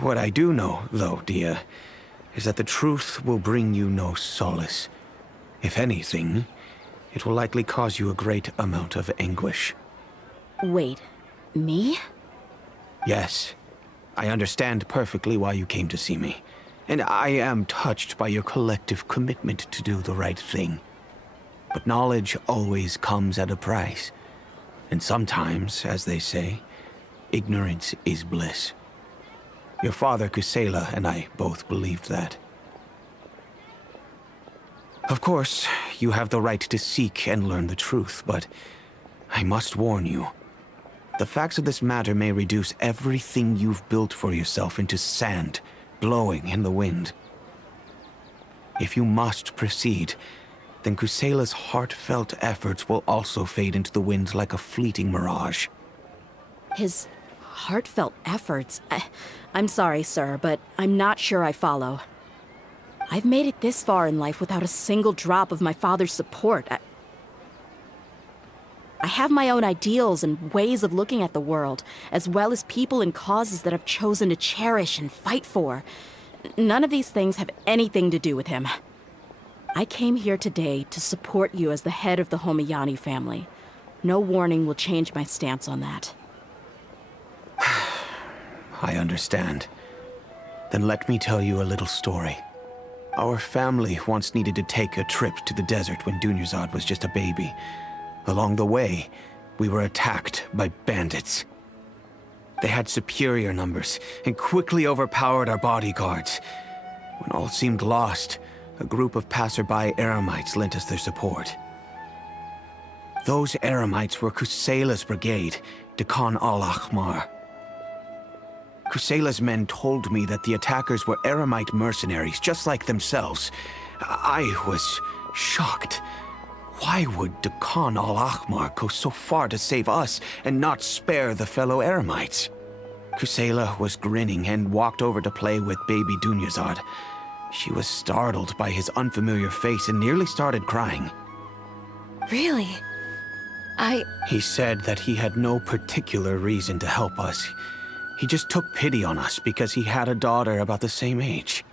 What I do know, though, Dia, is that the truth will bring you no solace. If anything, it will likely cause you a great amount of anguish. Wait, me? Yes. I understand perfectly why you came to see me. And I am touched by your collective commitment to do the right thing. But knowledge always comes at a price. And sometimes, as they say, ignorance is bliss. Your father, Kusela, and I both believed that. Of course, you have the right to seek and learn the truth, but I must warn you. The facts of this matter may reduce everything you've built for yourself into sand, blowing in the wind. If you must proceed, then Kusela's heartfelt efforts will also fade into the wind like a fleeting mirage. His heartfelt efforts? I'm sorry, sir, but I'm not sure I follow. I've made it this far in life without a single drop of my father's support. I have my own ideals and ways of looking at the world, as well as people and causes that I've chosen to cherish and fight for. None of these things have anything to do with him. I came here today to support you as the head of the Homayani family. No warning will change my stance on that. I understand. Then let me tell you a little story. Our family once needed to take a trip to the desert when Dunyarzad was just a baby. Along the way, we were attacked by bandits. They had superior numbers and quickly overpowered our bodyguards. When all seemed lost, a group of passerby Eremites lent us their support. Those Eremites were Kusela's brigade, Dekan al-Ahmar. Kusela's men told me that the attackers were Eremite mercenaries, just like themselves. I was shocked. Why would Dekan al-Ahmar go so far to save us and not spare the fellow Eremites? Kusela was grinning and walked over to play with baby Dunyarzad. She was startled by his unfamiliar face and nearly started crying. Really? He said that he had no particular reason to help us. He just took pity on us because he had a daughter about the same age.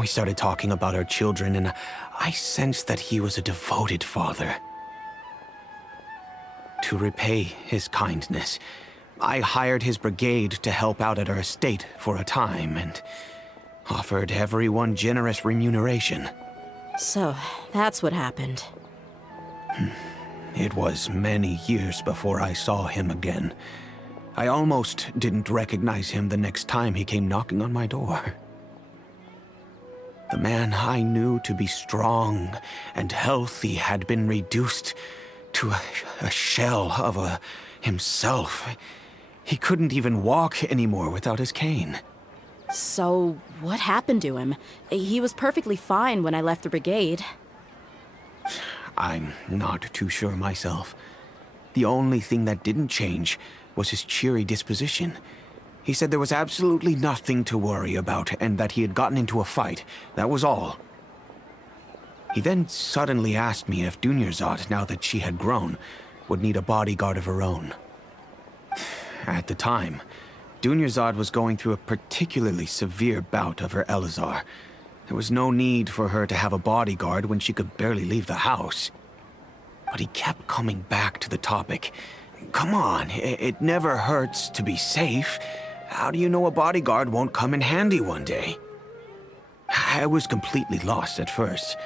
We started talking about our children, and I sensed that he was a devoted father. To repay his kindness, I hired his brigade to help out at our estate for a time, and offered everyone generous remuneration. So, that's what happened. It was many years before I saw him again. I almost didn't recognize him the next time he came knocking on my door. The man I knew to be strong and healthy had been reduced to a shell of himself. He couldn't even walk anymore without his cane. So, what happened to him? He was perfectly fine when I left the brigade. I'm not too sure myself. The only thing that didn't change was his cheery disposition. He said there was absolutely nothing to worry about and that he had gotten into a fight. That was all. He then suddenly asked me if Dunyarzad, now that she had grown, would need a bodyguard of her own. At the time, Dunyarzad was going through a particularly severe bout of her Elazar. There was no need for her to have a bodyguard when she could barely leave the house. But he kept coming back to the topic. Come on, it never hurts to be safe. How do you know a bodyguard won't come in handy one day? I was completely lost at first,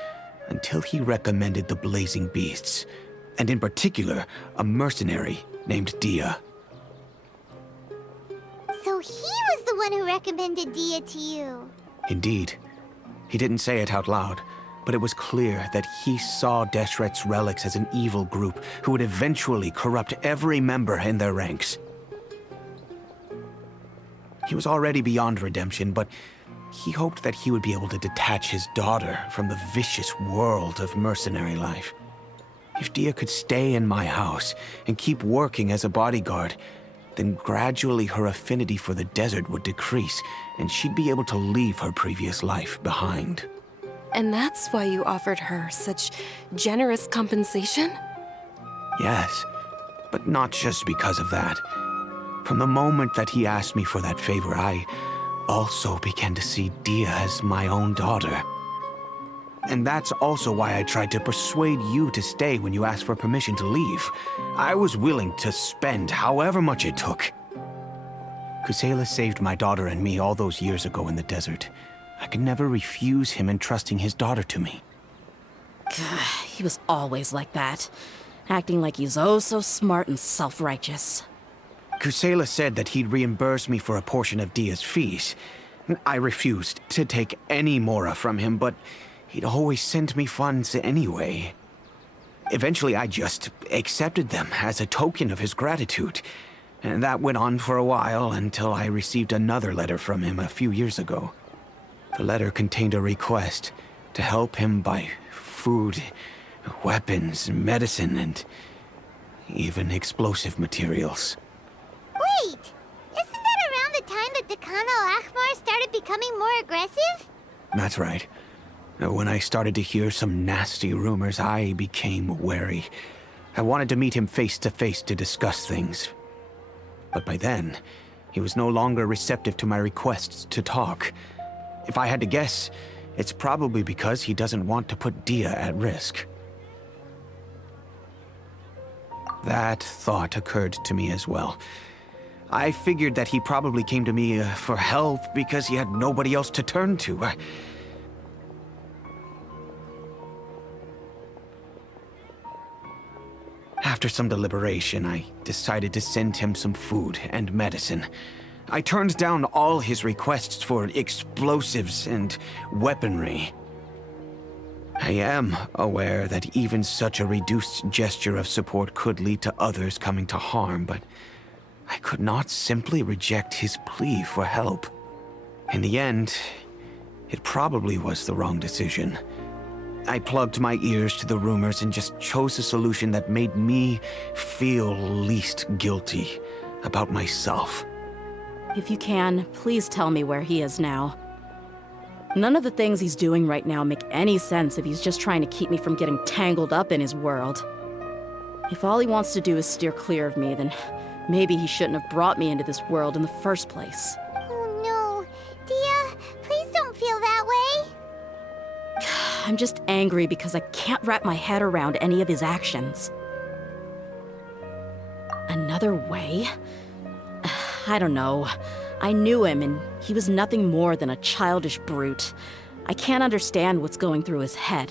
until he recommended the Blazing Beasts, and in particular, a mercenary named Dia. So he was the one who recommended Dia to you. Indeed. He didn't say it out loud, but it was clear that he saw Deshret's relics as an evil group who would eventually corrupt every member in their ranks. He was already beyond redemption, but he hoped that he would be able to detach his daughter from the vicious world of mercenary life. If Dia could stay in my house and keep working as a bodyguard, then gradually her affinity for the desert would decrease, and she'd be able to leave her previous life behind. And that's why you offered her such generous compensation? Yes, but not just because of that. From the moment that he asked me for that favor, I also began to see Dia as my own daughter. And that's also why I tried to persuade you to stay when you asked for permission to leave. I was willing to spend however much it took. Kusela saved my daughter and me all those years ago in the desert. I could never refuse him entrusting his daughter to me. He was always like that, acting like he's oh so smart and self-righteous. Kusela said that he'd reimburse me for a portion of Dia's fees. I refused to take any mora from him, but he'd always send me funds anyway. Eventually, I just accepted them as a token of his gratitude. And that went on for a while until I received another letter from him a few years ago. The letter contained a request to help him buy food, weapons, medicine, and even explosive materials. Wait! Isn't that around the time that Deccan al-Ahmar started becoming more aggressive? That's right. When I started to hear some nasty rumors, I became wary. I wanted to meet him face to face to discuss things. But by then, he was no longer receptive to my requests to talk. If I had to guess, it's probably because he doesn't want to put Dia at risk. That thought occurred to me as well. I figured that he probably came to me for help because he had nobody else to turn to. After some deliberation, I decided to send him some food and medicine. I turned down all his requests for explosives and weaponry. I am aware that even such a reduced gesture of support could lead to others coming to harm, but I could not simply reject his plea for help. In the end, it probably was the wrong decision. I plugged my ears to the rumors and just chose a solution that made me feel least guilty about myself. If you can, please tell me where he is now. None of the things he's doing right now make any sense if he's just trying to keep me from getting tangled up in his world. If all he wants to do is steer clear of me, then maybe he shouldn't have brought me into this world in the first place. Oh no. Dia, please don't feel that way. I'm just angry because I can't wrap my head around any of his actions. Another way? I don't know. I knew him, and he was nothing more than a childish brute. I can't understand what's going through his head.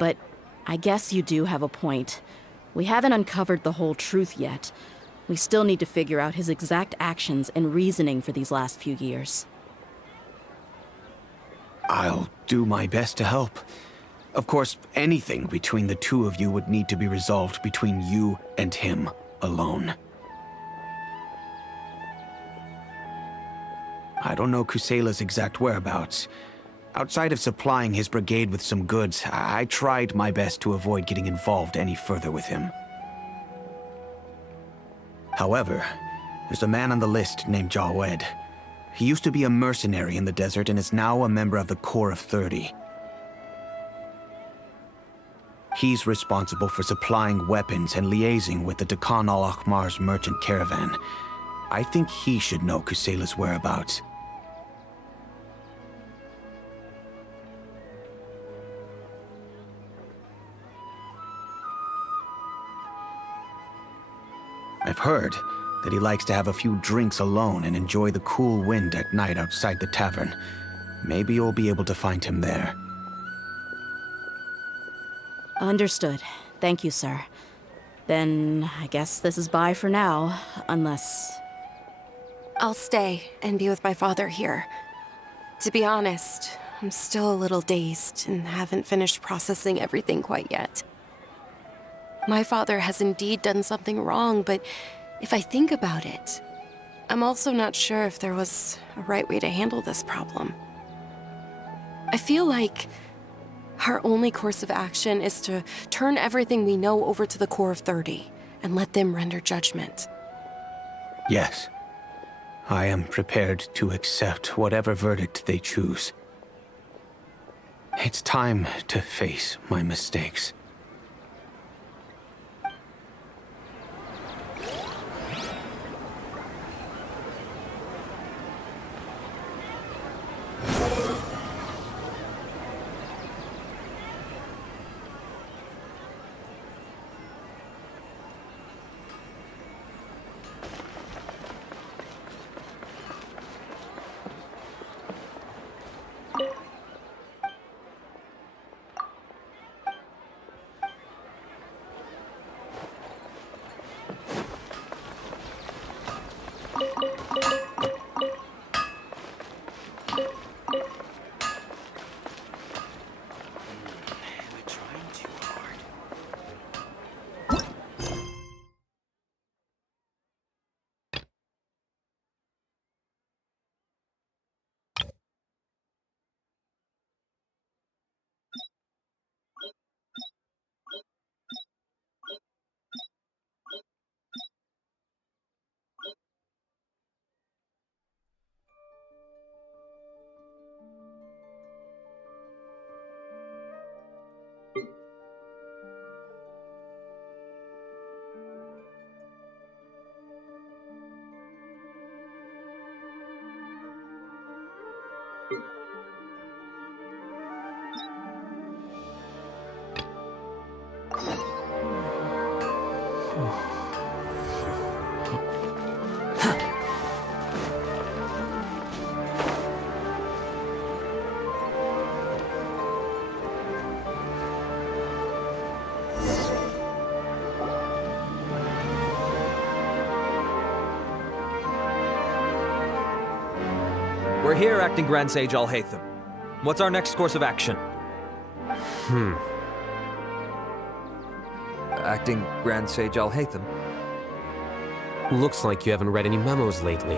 But I guess you do have a point. We haven't uncovered the whole truth yet. We still need to figure out his exact actions and reasoning for these last few years. I'll do my best to help. Of course, anything between the two of you would need to be resolved between you and him alone. I don't know Kusela's exact whereabouts. Outside of supplying his brigade with some goods, I tried my best to avoid getting involved any further with him. However, there's a man on the list named Jawed. He used to be a mercenary in the desert and is now a member of the Corps of 30. He's responsible for supplying weapons and liaising with the Deccan al-Ahmar's merchant caravan. I think he should know Kusela's whereabouts. I've heard that he likes to have a few drinks alone and enjoy the cool wind at night outside the tavern. Maybe you'll be able to find him there. Understood. Thank you, sir. Then I guess this is bye for now, unless... I'll stay and be with my father here. To be honest, I'm still a little dazed and haven't finished processing everything quite yet. My father has indeed done something wrong, but if I think about it, I'm also not sure if there was a right way to handle this problem. I feel like our only course of action is to turn everything we know over to the Corps of 30 and let them render judgment. Yes. I am prepared to accept whatever verdict they choose. It's time to face my mistakes. We're here, Acting Grand Sage Alhaitham. What's our next course of action? Acting Grand Sage Alhaitham? Looks like you haven't read any memos lately.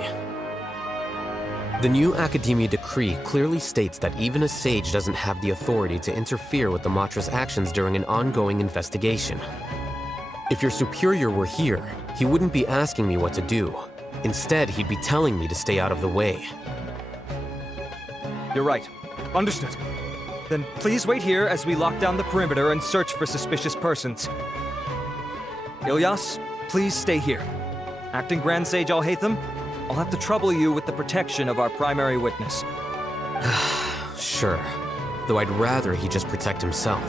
The new Academia decree clearly states that even a sage doesn't have the authority to interfere with the Matra's actions during an ongoing investigation. If your superior were here, he wouldn't be asking me what to do. Instead, he'd be telling me to stay out of the way. You're right. Understood. Then please wait here as we lock down the perimeter and search for suspicious persons. Ilyas, please stay here. Acting Grand Sage Alhaitham, I'll have to trouble you with the protection of our primary witness. Sure. Though I'd rather he just protect himself.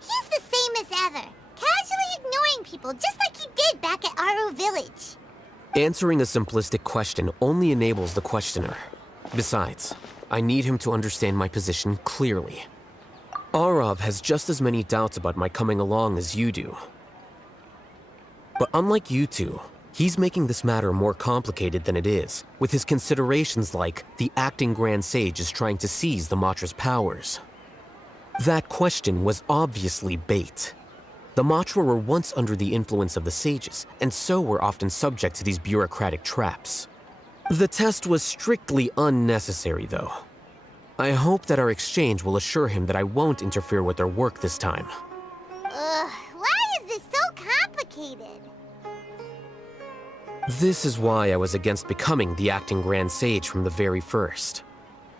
He's the same as ever, casually ignoring people just like he did back at Aro Village. Answering a simplistic question only enables the questioner. Besides, I need him to understand my position clearly. Arav has just as many doubts about my coming along as you do. But unlike you two, he's making this matter more complicated than it is, with his considerations like the acting Grand Sage is trying to seize the Matra's powers. That question was obviously bait. The Matra were once under the influence of the sages, and so were often subject to these bureaucratic traps. The test was strictly unnecessary, though. I hope that our exchange will assure him that I won't interfere with their work this time. Why is this so complicated? This is why I was against becoming the acting Grand Sage from the very first.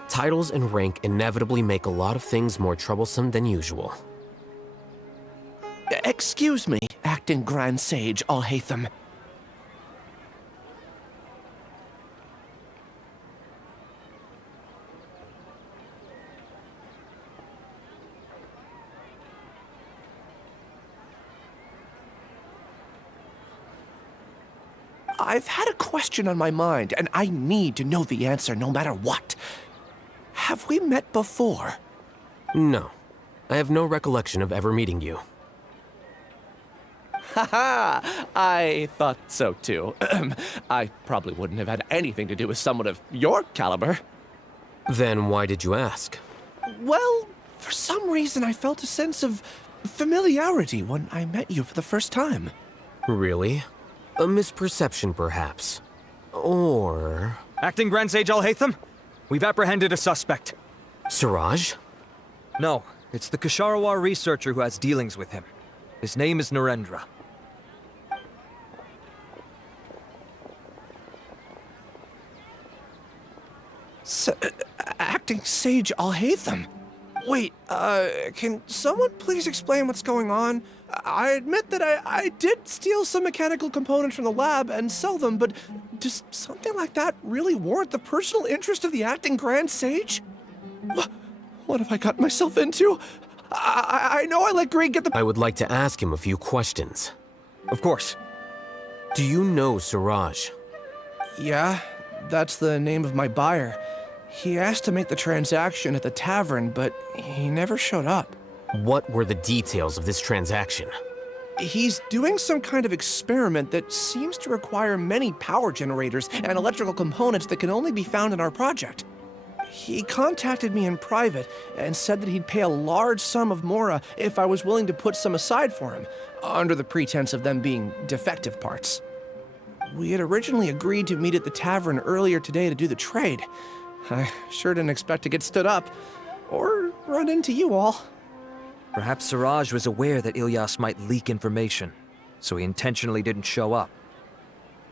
Titles and rank inevitably make a lot of things more troublesome than usual. Excuse me, Acting Grand Sage Alhaitham. I've had a question on my mind, and I need to know the answer no matter what. Have we met before? No. I have no recollection of ever meeting you. Haha! I thought so too. I probably wouldn't have had anything to do with someone of your caliber. Then why did you ask? Well, for some reason I felt a sense of familiarity when I met you for the first time. Really? A misperception, perhaps. Or... Acting Grand Sage Alhaitham, we've apprehended a suspect. Siraj? No, it's the Kasharawar researcher who has dealings with him. His name is Narendra. Acting Sage Alhaitham. Wait, can someone please explain what's going on? I admit that I did steal some mechanical components from the lab and sell them, but does something like that really warrant the personal interest of the acting Grand Sage? What have I gotten myself into? I know I let Greg get the— I would like to ask him a few questions. Of course. Do you know Siraj? Yeah, that's the name of my buyer. He asked to make the transaction at the tavern, but he never showed up. What were the details of this transaction? He's doing some kind of experiment that seems to require many power generators and electrical components that can only be found in our project. He contacted me in private and said that he'd pay a large sum of Mora if I was willing to put some aside for him, under the pretense of them being defective parts. We had originally agreed to meet at the tavern earlier today to do the trade. I sure didn't expect to get stood up, or run into you all. Perhaps Siraj was aware that Ilyas might leak information, so he intentionally didn't show up.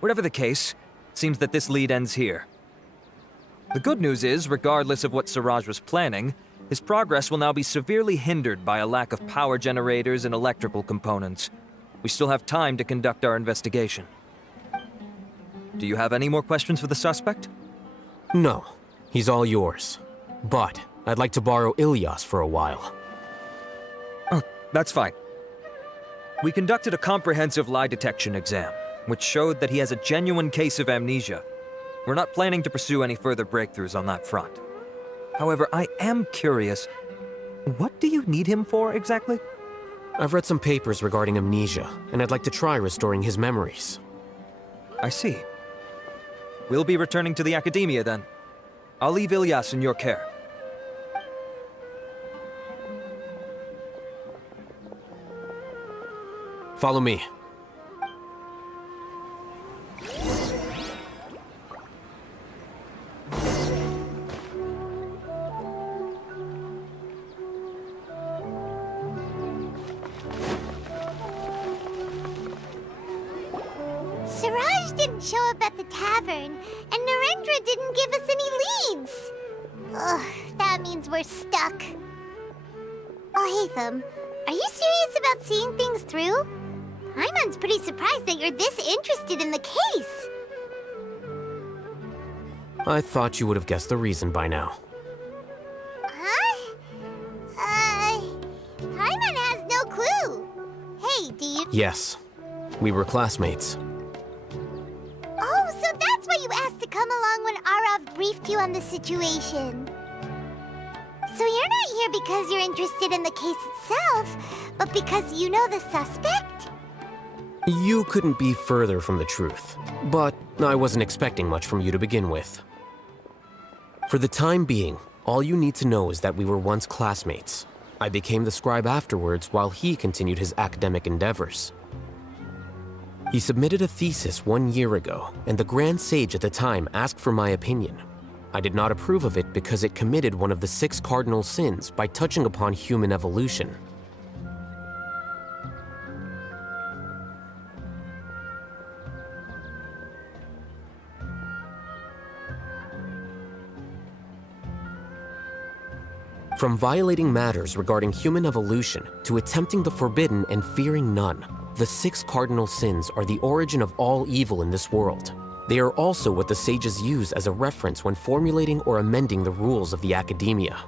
Whatever the case, it seems that this lead ends here. The good news is, regardless of what Siraj was planning, his progress will now be severely hindered by a lack of power generators and electrical components. We still have time to conduct our investigation. Do you have any more questions for the suspect? No. He's all yours. But I'd like to borrow Ilyas for a while. Oh, that's fine. We conducted a comprehensive lie detection exam, which showed that he has a genuine case of amnesia. We're not planning to pursue any further breakthroughs on that front. However, I am curious, what do you need him for exactly? I've read some papers regarding amnesia, and I'd like to try restoring his memories. I see. We'll be returning to the academia then. I'll leave Ilyas in your care. Follow me. Siraj didn't show up at the tavern, and Narendra didn't give us any leads. Ugh, that means we're stuck. Oh, Hatham, are you serious about seeing things through? Ayman's pretty surprised that you're this interested in the case. I thought you would have guessed the reason by now. Huh? Ayman has no clue. Hey, do you— Yes. We were classmates. Oh, so that's why you asked to come along when Arav briefed you on the situation. So you're not here because you're interested in the case itself, but because you know the suspect? You couldn't be further from the truth, but I wasn't expecting much from you to begin with. For the time being, all you need to know is that we were once classmates. I became the scribe afterwards while he continued his academic endeavors. He submitted a thesis 1 year ago, and the Grand Sage at the time asked for my opinion. I did not approve of it because it committed one of the 6 cardinal sins by touching upon human evolution. From violating matters regarding human evolution to attempting the forbidden and fearing none, the 6 cardinal sins are the origin of all evil in this world. They are also what the sages use as a reference when formulating or amending the rules of the academia.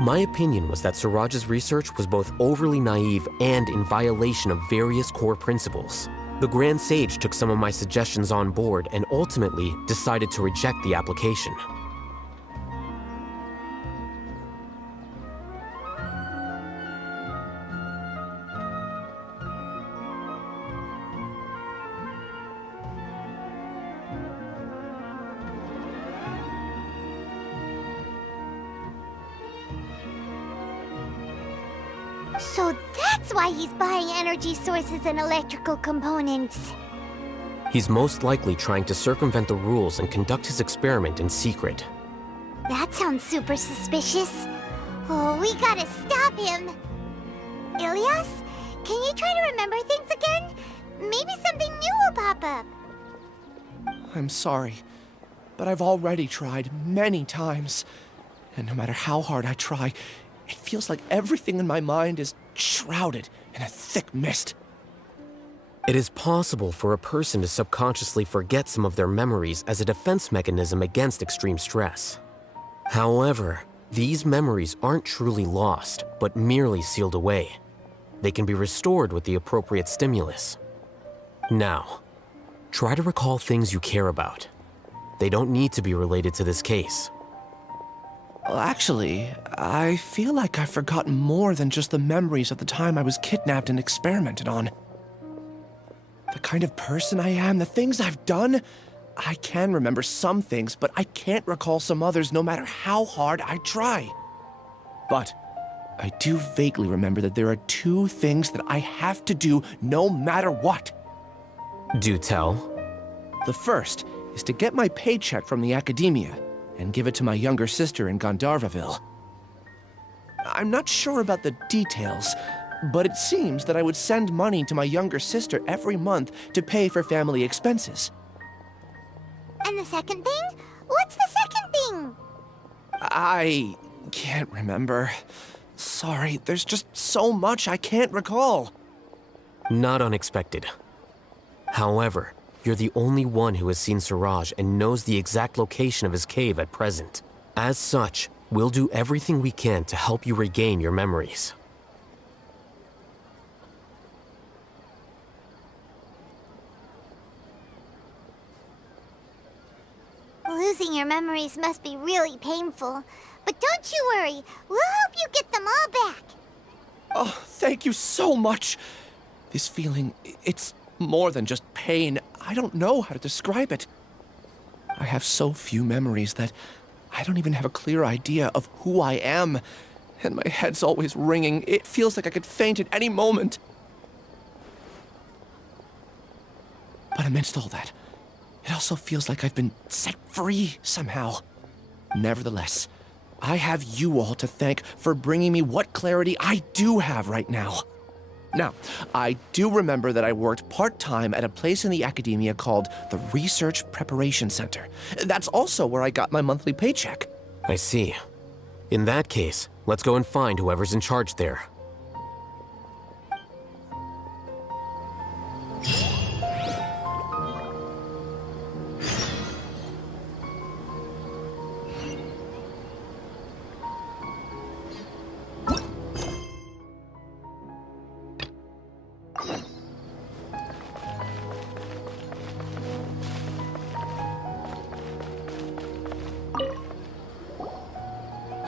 My opinion was that Siraj's research was both overly naive and in violation of various core principles. The Grand Sage took some of my suggestions on board and ultimately decided to reject the application. So that's why he's buying energy sources and electrical components. He's most likely trying to circumvent the rules and conduct his experiment in secret. That sounds super suspicious. Oh, we gotta stop him. Ilyas, can you try to remember things again? Maybe something new will pop up. I'm sorry, but I've already tried many times. And no matter how hard I try, it feels like everything in my mind is shrouded in a thick mist. It is possible for a person to subconsciously forget some of their memories as a defense mechanism against extreme stress. However, these memories aren't truly lost, but merely sealed away. They can be restored with the appropriate stimulus. Now, try to recall things you care about. They don't need to be related to this case. Well, actually, I feel like I've forgotten more than just the memories of the time I was kidnapped and experimented on. The kind of person I am, the things I've done, I can remember some things, but I can't recall some others no matter how hard I try. But I do vaguely remember that there are 2 things that I have to do no matter what. Do tell. The first is to get my paycheck from the academia and give it to my younger sister in Gandharvaville. I'm not sure about the details, but it seems that I would send money to my younger sister every month to pay for family expenses. And the second thing? What's the second thing? I can't remember. Sorry, there's just so much I can't recall. Not unexpected. However, you're the only one who has seen Suraj and knows the exact location of his cave at present. As such, we'll do everything we can to help you regain your memories. Losing your memories must be really painful. But don't you worry, we'll help you get them all back. Oh, thank you so much. This feeling, it's more than just pain. I don't know how to describe it. I have so few memories that I don't even have a clear idea of who I am. And my head's always ringing. It feels like I could faint at any moment. But amidst all that, it also feels like I've been set free somehow. Nevertheless, I have you all to thank for bringing me what clarity I do have right now. Now, I do remember that I worked part-time at a place in the academia called the Research Preparation Center. That's also where I got my monthly paycheck. I see. In that case, let's go and find whoever's in charge there.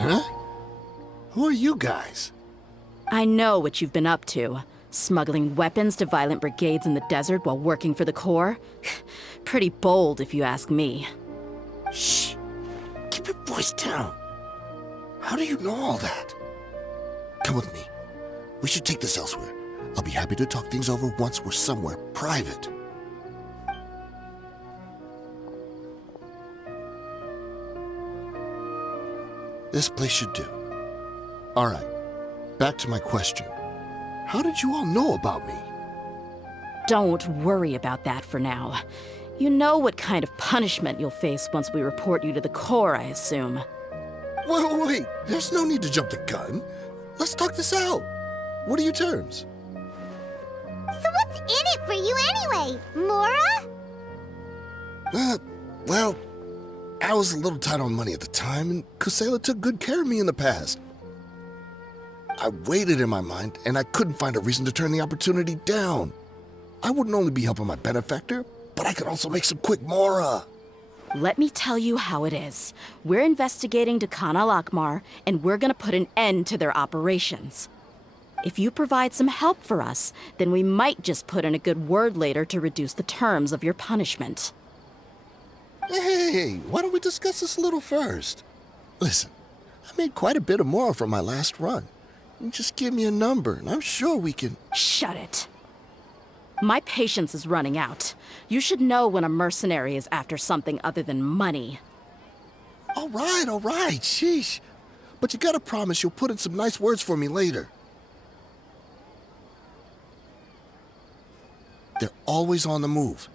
Huh? Who are you guys? I know what you've been up to. Smuggling weapons to violent brigades in the desert while working for the Corps? Pretty bold, if you ask me. Shh! Keep your voice down. How do you know all that? Come with me. We should take this elsewhere. I'll be happy to talk things over once we're somewhere private. This place should do. All right, back to my question. How did you all know about me? Don't worry about that for now. You know what kind of punishment you'll face once we report you to the Corps, I assume. Wait, there's no need to jump the gun. Let's talk this out. What are your terms? So what's in it for you anyway, Mora? Well, I was a little tight on money at the time, and Kusela took good care of me in the past. I waited in my mind, and I couldn't find a reason to turn the opportunity down. I wouldn't only be helping my benefactor, but I could also make some quick Mora. Let me tell you how it is. We're investigating Khan al-Akmar, and we're gonna put an end to their operations. If you provide some help for us, then we might just put in a good word later to reduce the terms of your punishment. Hey, why don't we discuss this a little first? Listen, I made quite a bit of Mora from my last run. You just give me a number, and I'm sure we can... Shut it. My patience is running out. You should know when a mercenary is after something other than money. All right, sheesh. But you gotta promise you'll put in some nice words for me later. They're always on the move.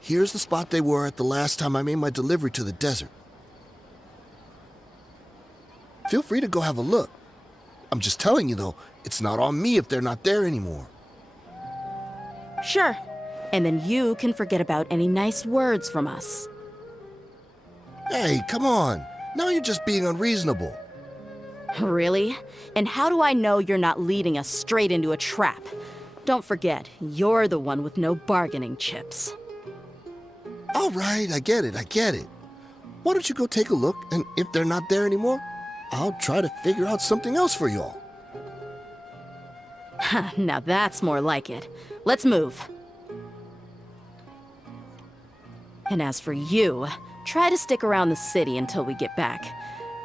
Here's the spot they were at the last time I made my delivery to the desert. Feel free to go have a look. I'm just telling you, though, it's not on me if they're not there anymore. Sure. And then you can forget about any nice words from us. Hey, come on. Now you're just being unreasonable. Really? And how do I know you're not leading us straight into a trap? Don't forget, you're the one with no bargaining chips. All right, I get it. Why don't you go take a look, and if they're not there anymore, I'll try to figure out something else for y'all. Now that's more like it. Let's move. And as for you, try to stick around the city until we get back.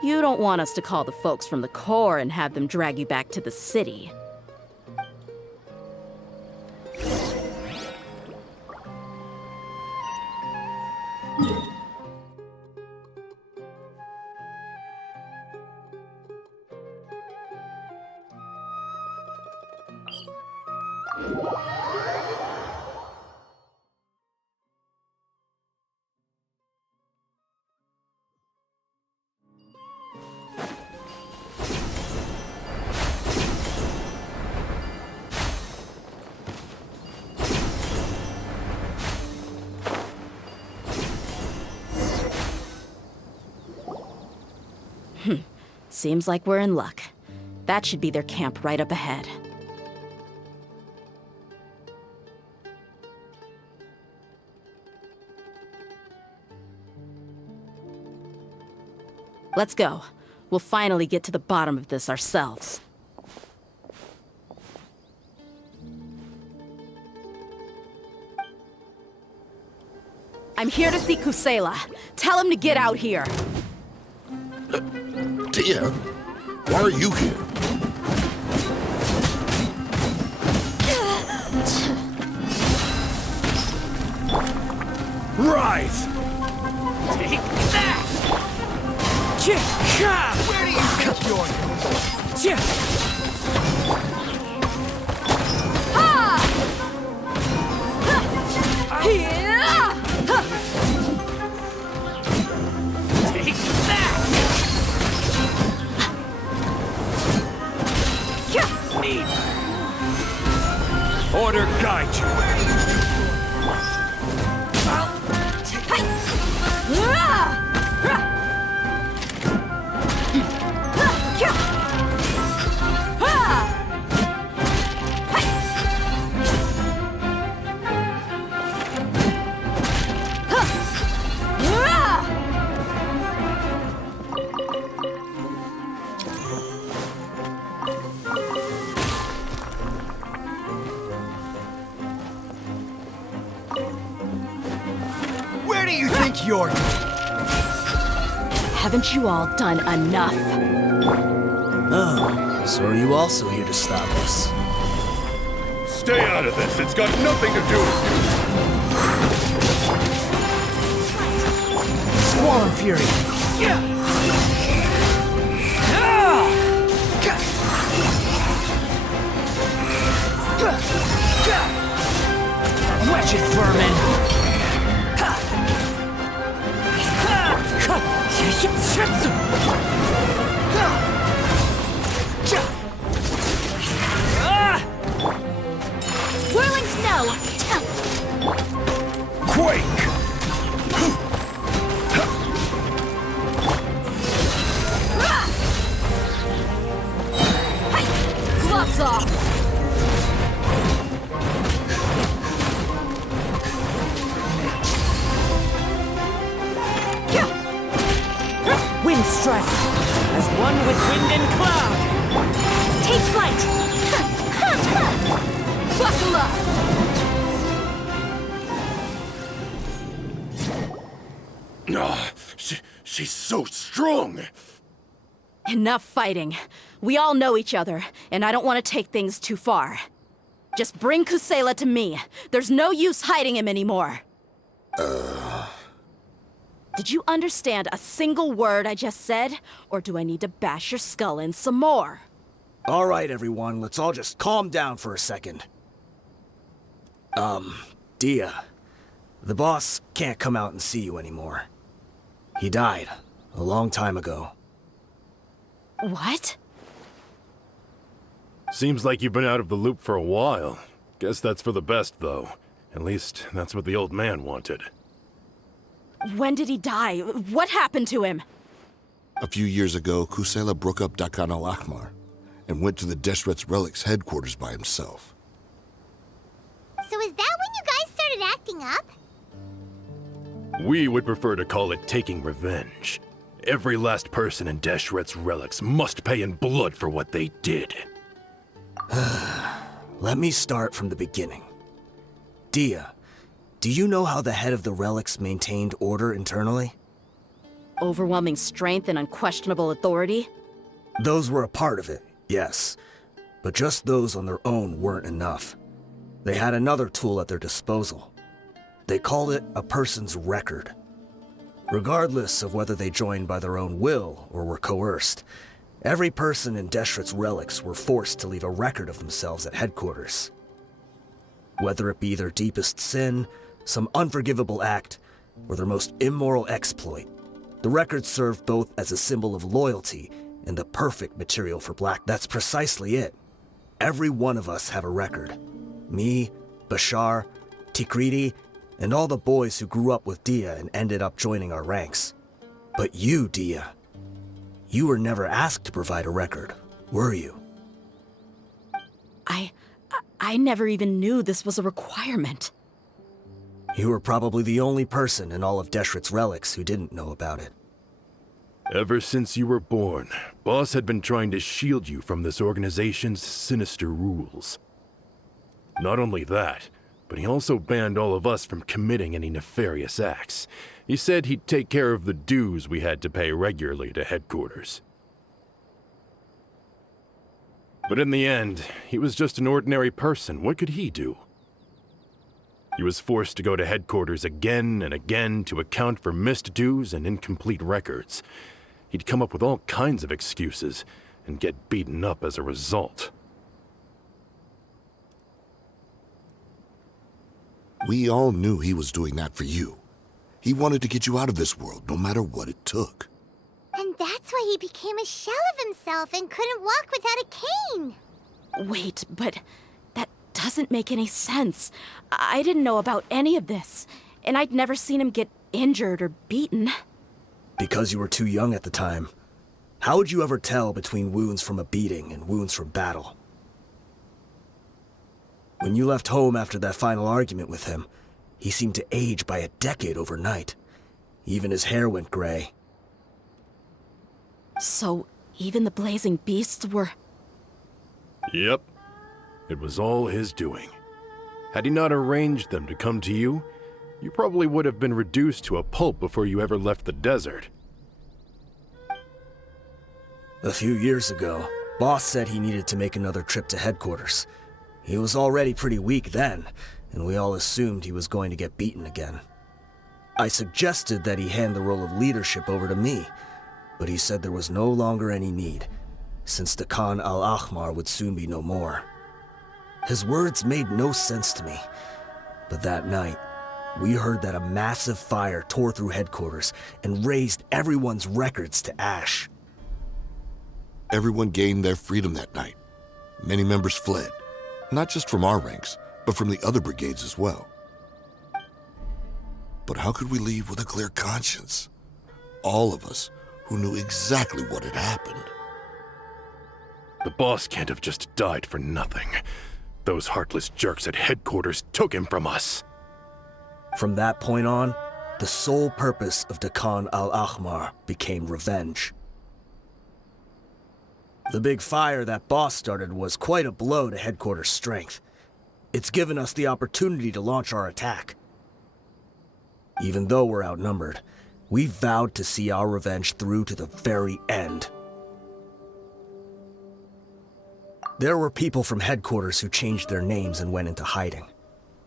You don't want us to call the folks from the Corps and have them drag you back to the city. Seems like we're in luck. That should be their camp right up ahead. Let's go. We'll finally get to the bottom of this ourselves. I'm here to see Kusela. Tell him to get out here. Dear, why are you here? Rise! Take that! Where do you think you're going? Take that! Order guide you. Where do you think you're going? Haven't you all done enough? Oh, so are you also here to stop us? Stay out of this. It's got nothing to do with you. Squall and Fury. Wretched vermin! Whirling snow! Quake! Gloves off! Wind strike, as one with wind and cloud. Take flight! Buckle up! She's so strong! Enough fighting. We all know each other, and I don't want to take things too far. Just bring Kusela to me. There's no use hiding him anymore. Did you understand a single word I just said? Or do I need to bash your skull in some more? All right, everyone, let's all just calm down for a second. Dia, the boss can't come out and see you anymore. He died a long time ago. What? Seems like you've been out of the loop for a while. Guess that's for the best, though. At least, that's what the old man wanted. When did he die? What happened to him? A few years ago, Kusela broke up Dakan al-Ahmar and went to the Deshret's Relics headquarters by himself. So is that when you guys started acting up? We would prefer to call it taking revenge. Every last person in Deshret's Relics must pay in blood for what they did. Let me start from the beginning. Dia, do you know how the head of the Relics maintained order internally? Overwhelming strength and unquestionable authority? Those were a part of it, yes. But just those on their own weren't enough. They had another tool at their disposal. They called it a person's record. Regardless of whether they joined by their own will or were coerced, every person in Deshret's Relics were forced to leave a record of themselves at headquarters. Whether it be their deepest sin, some unforgivable act, or their most immoral exploit, the record served both as a symbol of loyalty and the perfect material for Black. That's precisely it. Every one of us have a record. Me, Bashar, Tikriti, and all the boys who grew up with Dia and ended up joining our ranks. But you, Dia, you were never asked to provide a record, were you? I never even knew this was a requirement. You were probably the only person in all of Deshret's Relics who didn't know about it. Ever since you were born, Boss had been trying to shield you from this organization's sinister rules. Not only that, but he also banned all of us from committing any nefarious acts. He said he'd take care of the dues we had to pay regularly to headquarters. But in the end, he was just an ordinary person. What could he do? He was forced to go to headquarters again and again to account for missed dues and incomplete records. He'd come up with all kinds of excuses and get beaten up as a result. We all knew he was doing that for you. He wanted to get you out of this world, no matter what it took. And that's why he became a shell of himself and couldn't walk without a cane. Wait, but that doesn't make any sense. I didn't know about any of this, and I'd never seen him get injured or beaten. Because you were too young at the time. How would you ever tell between wounds from a beating and wounds from battle? When you left home after that final argument with him, he seemed to age by a decade overnight. Even his hair went gray. So, even the blazing beasts were... Yep. It was all his doing. Had he not arranged them to come to you, you probably would have been reduced to a pulp before you ever left the desert. A few years ago, Boss said he needed to make another trip to headquarters. He was already pretty weak then, and we all assumed he was going to get beaten again. I suggested that he hand the role of leadership over to me, but he said there was no longer any need, since the Khan al-Ahmar would soon be no more. His words made no sense to me, but that night, we heard that a massive fire tore through headquarters and razed everyone's records to ash. Everyone gained their freedom that night. Many members fled, not just from our ranks, but from the other brigades as well. But how could we leave with a clear conscience? All of us who knew exactly what had happened. The boss can't have just died for nothing. Those heartless jerks at headquarters took him from us. From that point on, the sole purpose of Dakan al-Ahmar became revenge. The big fire that Boss started was quite a blow to headquarters' strength. It's given us the opportunity to launch our attack. Even though we're outnumbered, we vowed to see our revenge through to the very end. There were people from headquarters who changed their names and went into hiding.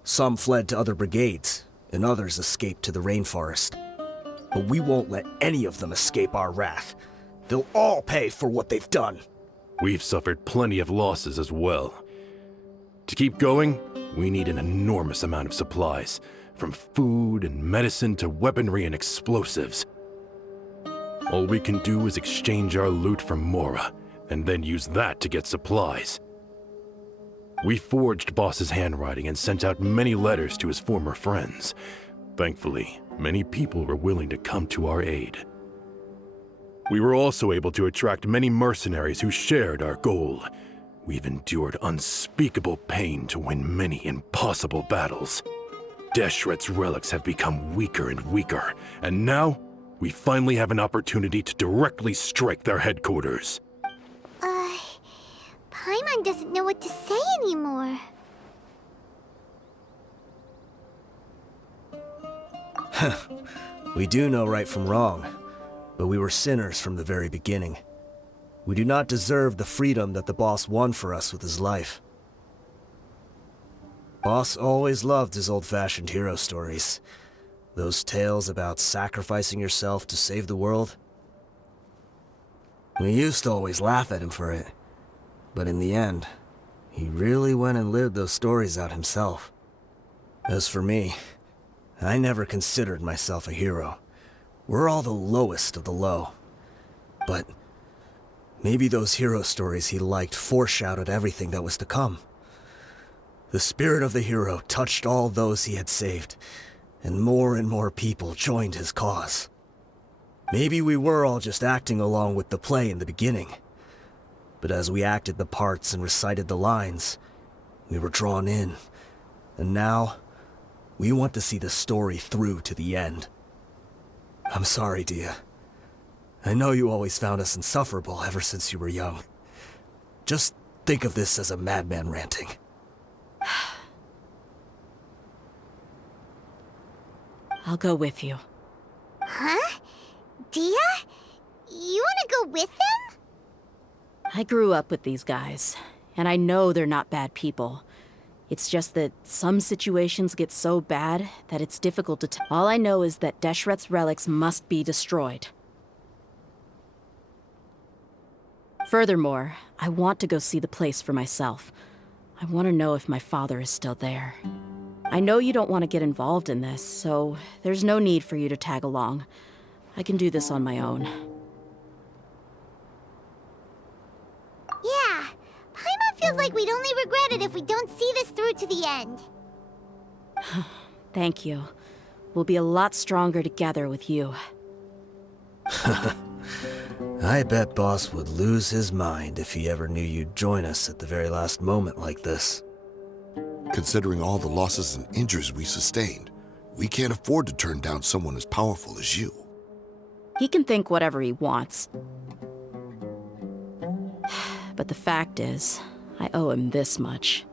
Some fled to other brigades, and others escaped to the rainforest. But we won't let any of them escape our wrath. They'll all pay for what they've done. We've suffered plenty of losses as well. To keep going, we need an enormous amount of supplies, from food and medicine to weaponry and explosives. All we can do is exchange our loot from Mora, and then use that to get supplies. We forged Boss's handwriting and sent out many letters to his former friends. Thankfully, many people were willing to come to our aid. We were also able to attract many mercenaries who shared our goal. We've endured unspeakable pain to win many impossible battles. Deshret's relics have become weaker and weaker, and now we finally have an opportunity to directly strike their headquarters. Paimon doesn't know what to say anymore. We do know right from wrong, but we were sinners from the very beginning. We do not deserve the freedom that the boss won for us with his life. Boss always loved his old-fashioned hero stories. Those tales about sacrificing yourself to save the world. We used to always laugh at him for it. But in the end, he really went and lived those stories out himself. As for me, I never considered myself a hero. We're all the lowest of the low. But maybe those hero stories he liked foreshadowed everything that was to come. The spirit of the hero touched all those he had saved, and more people joined his cause. Maybe we were all just acting along with the play in the beginning. But as we acted the parts and recited the lines, we were drawn in. And now, we want to see the story through to the end. I'm sorry, Dia. I know you always found us insufferable ever since you were young. Just think of this as a madman ranting. I'll go with you. Huh? Dia? You wanna go with them? I grew up with these guys, and I know they're not bad people. It's just that some situations get so bad that it's difficult to tell. All I know is that Deshret's relics must be destroyed. Furthermore, I want to go see the place for myself. I want to know if my father is still there. I know you don't want to get involved in this, so there's no need for you to tag along. I can do this on my own. Yeah, Paimon feels like we'd only regret it if we don't see this through to the end. Thank you. We'll be a lot stronger together with you. I bet Boss would lose his mind if he ever knew you'd join us at the very last moment like this. Considering all the losses and injuries we sustained, we can't afford to turn down someone as powerful as you. He can think whatever he wants. But the fact is, I owe him this much.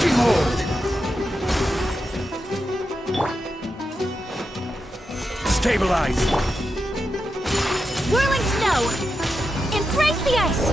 Behold! Stabilize! Whirling snow! Embrace the ice!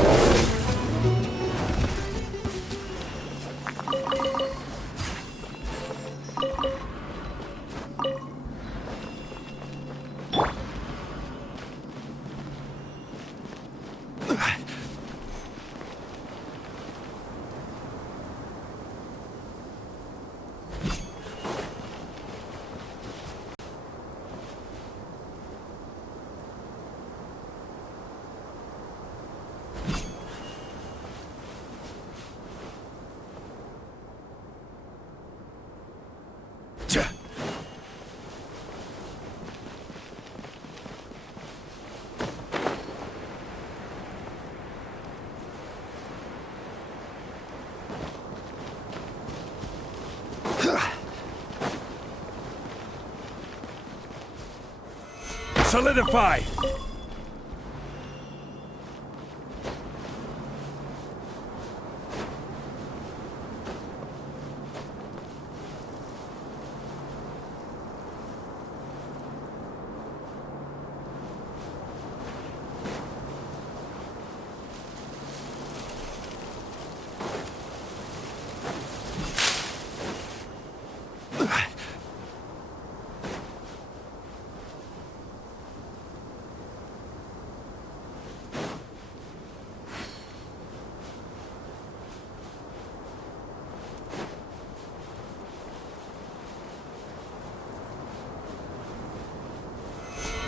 Solidify!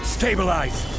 Stabilize!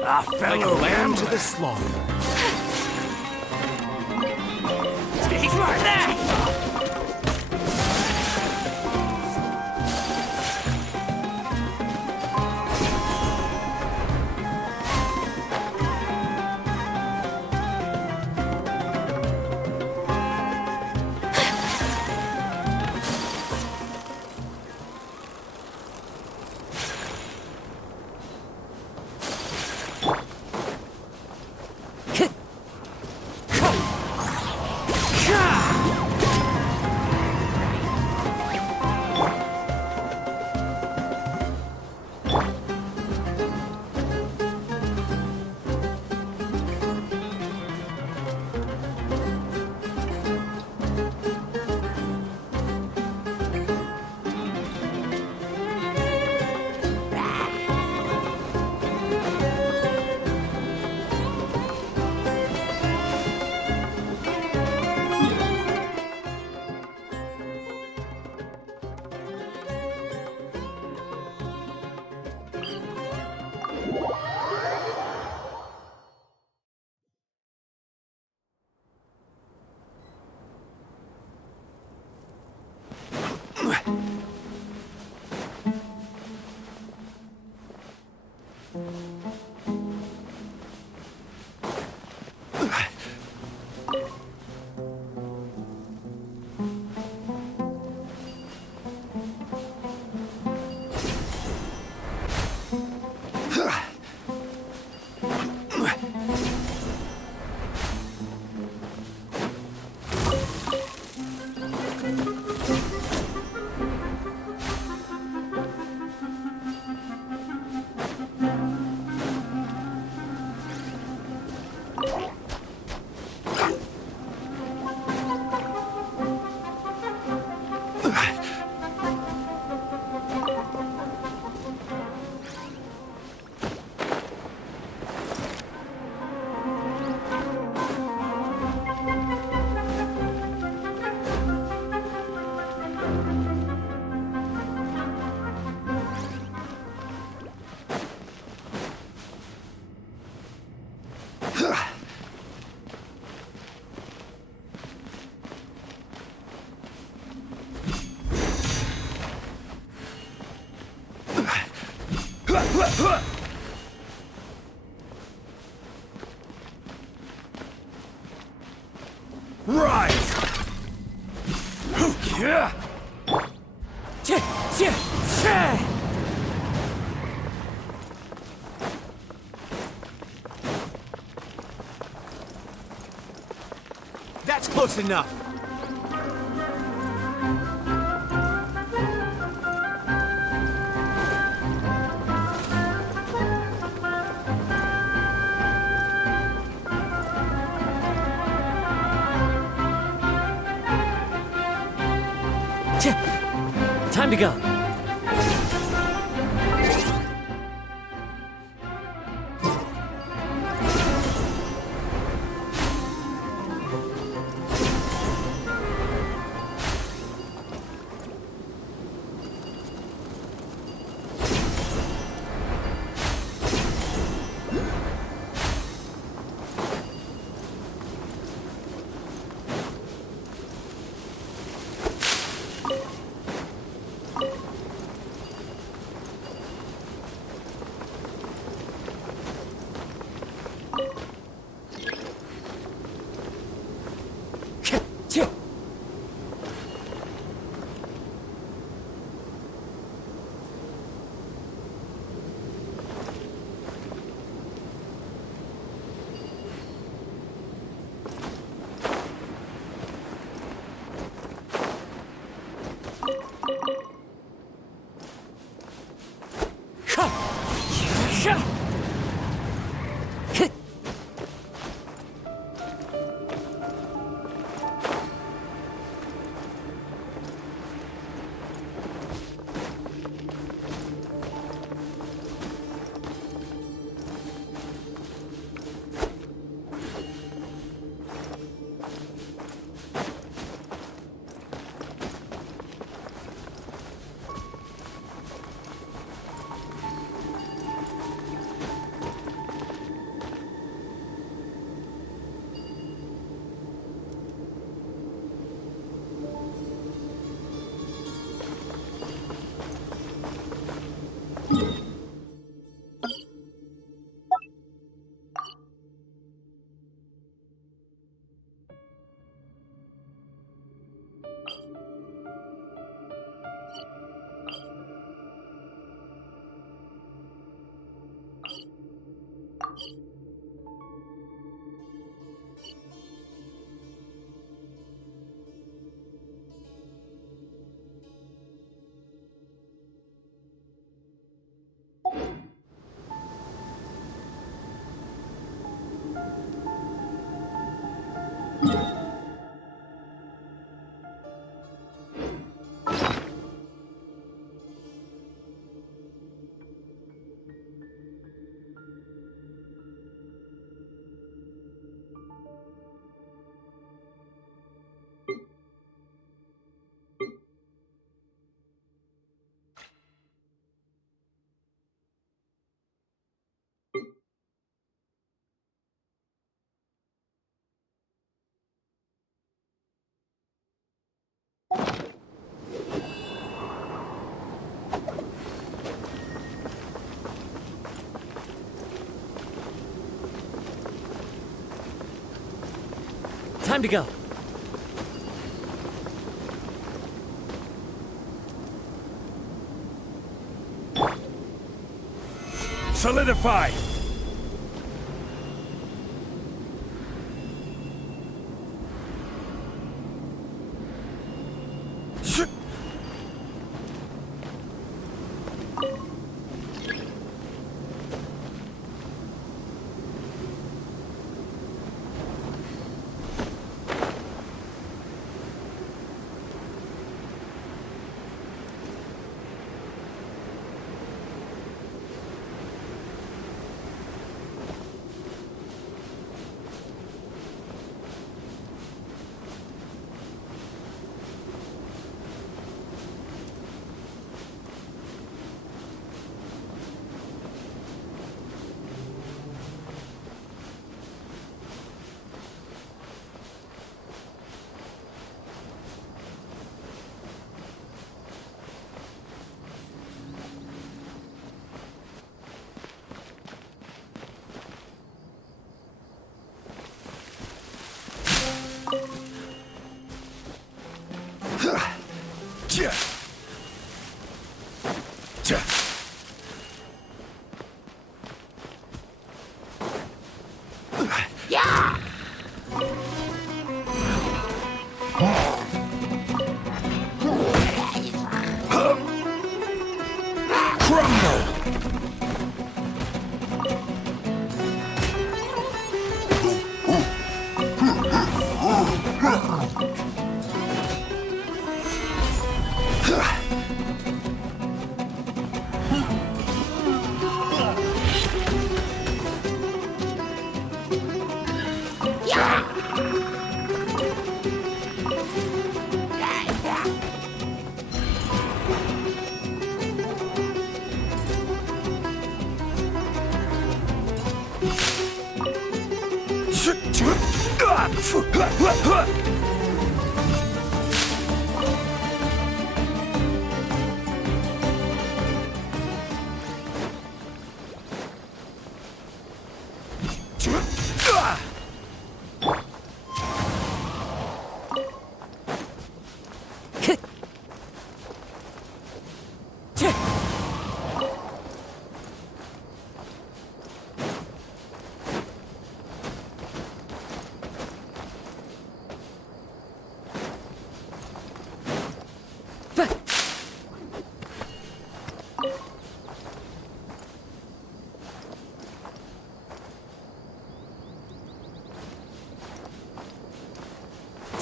A fellow lamb to the slaughter. He's right there! Rise! That's close enough. Time to go. Time to go. Solidify!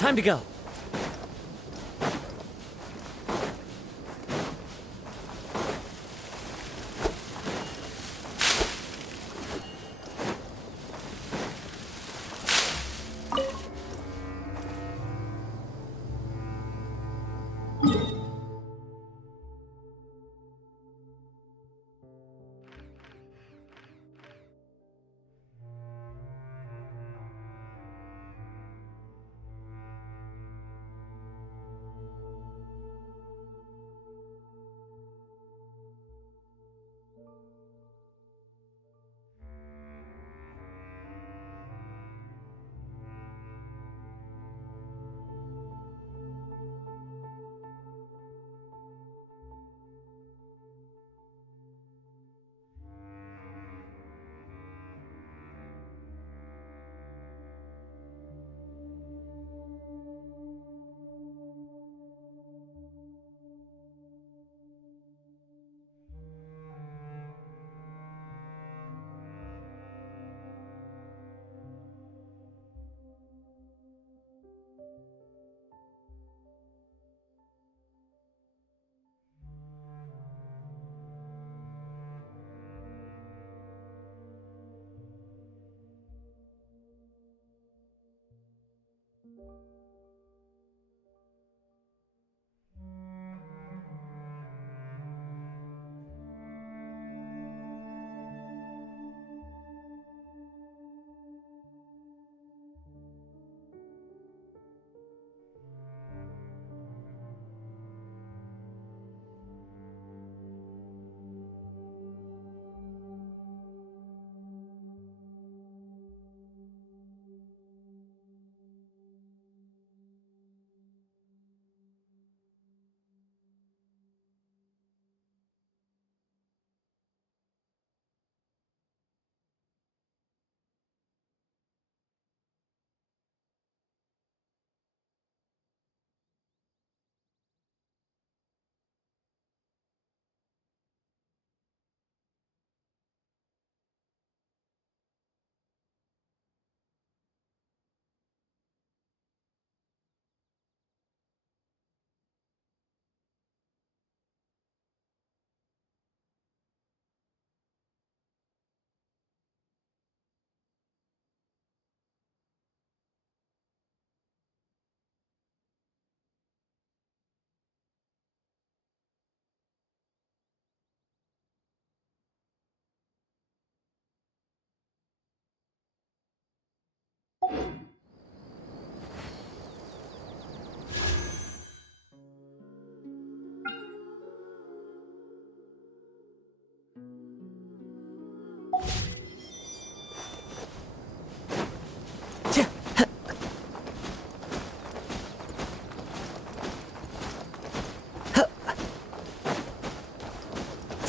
Time to go.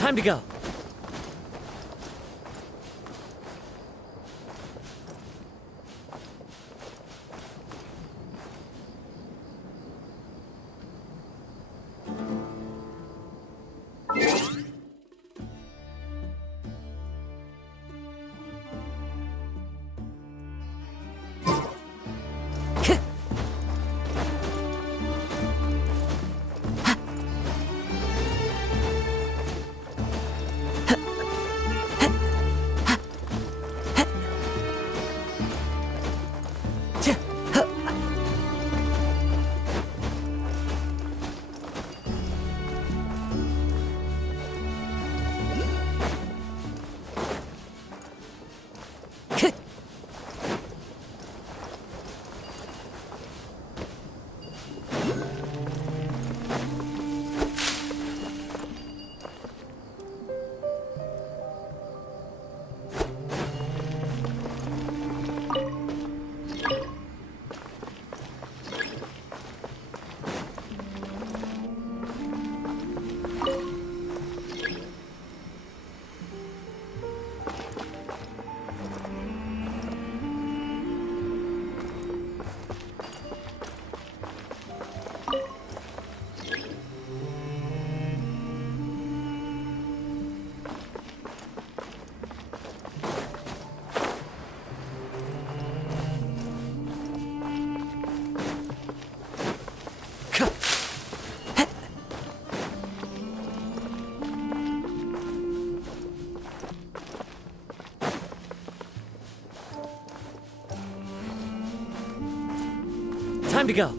Time to go. Time to go.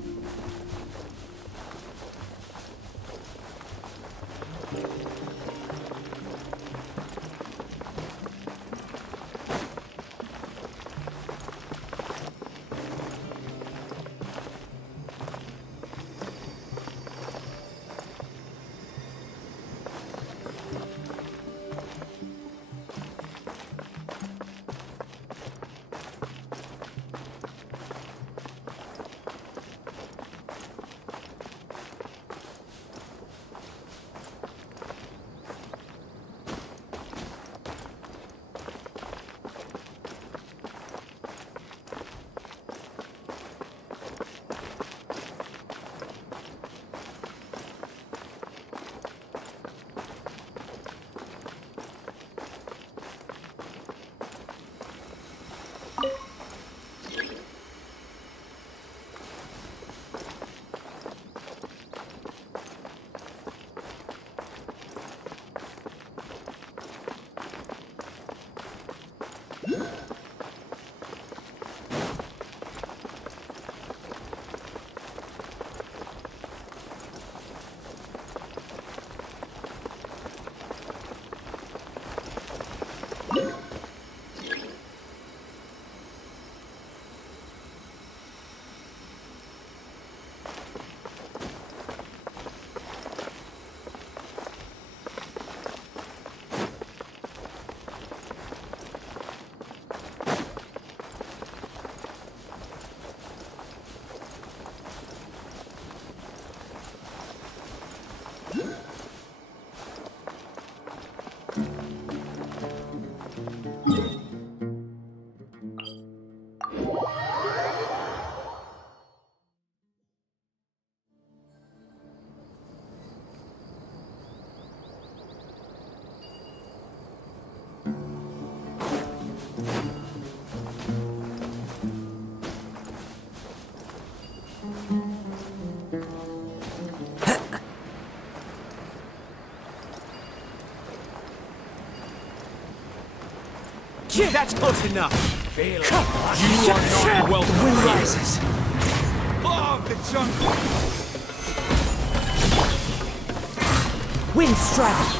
That's close enough. Feel it. You are not welcome. The wind rises. Claw of the jungle. Wind strike.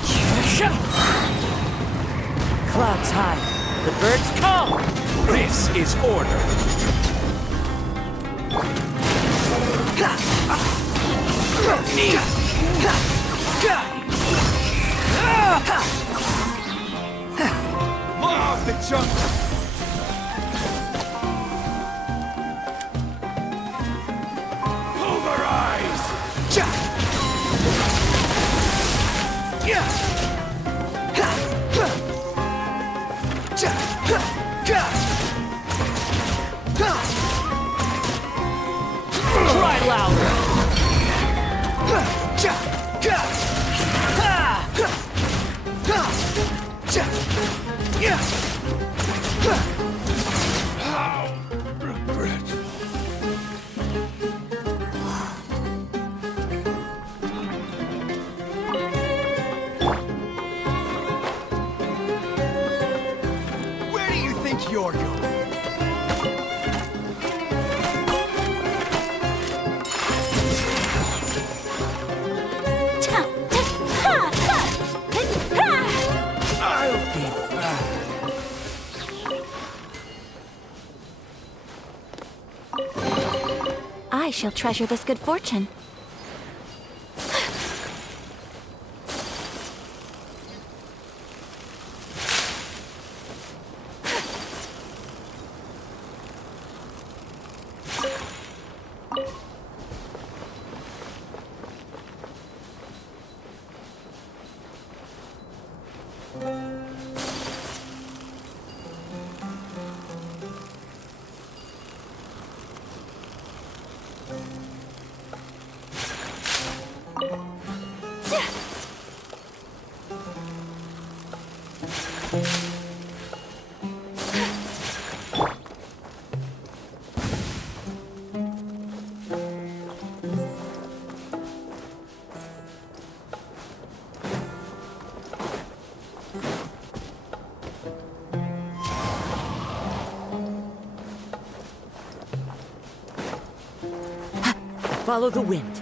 Clouds high. The birds call. This is order. Law of the jungle. Pulverize. Cry louder! How regretful. Where do you think you're going? I'll be back. I shall treasure this good fortune. Follow the wind.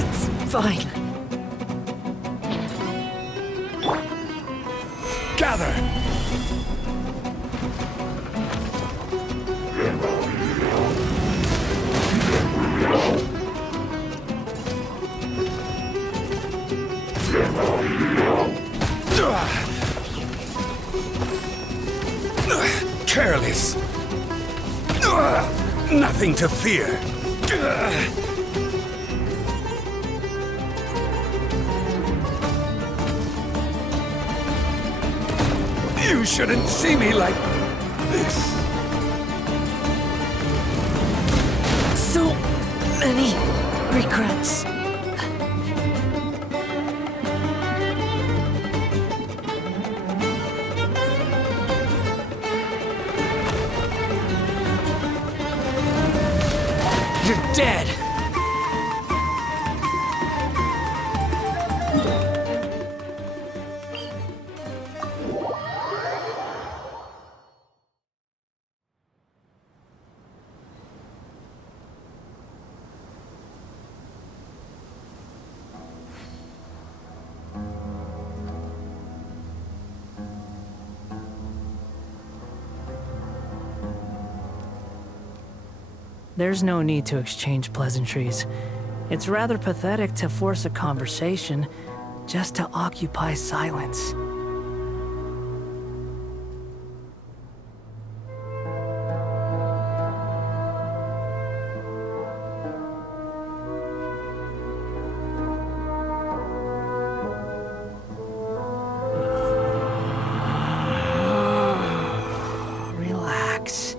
It's fine. Gather! Careless. Nothing to fear. You shouldn't see me like this. So many regrets. You're dead! There's no need to exchange pleasantries. It's rather pathetic to force a conversation just to occupy silence. Relax.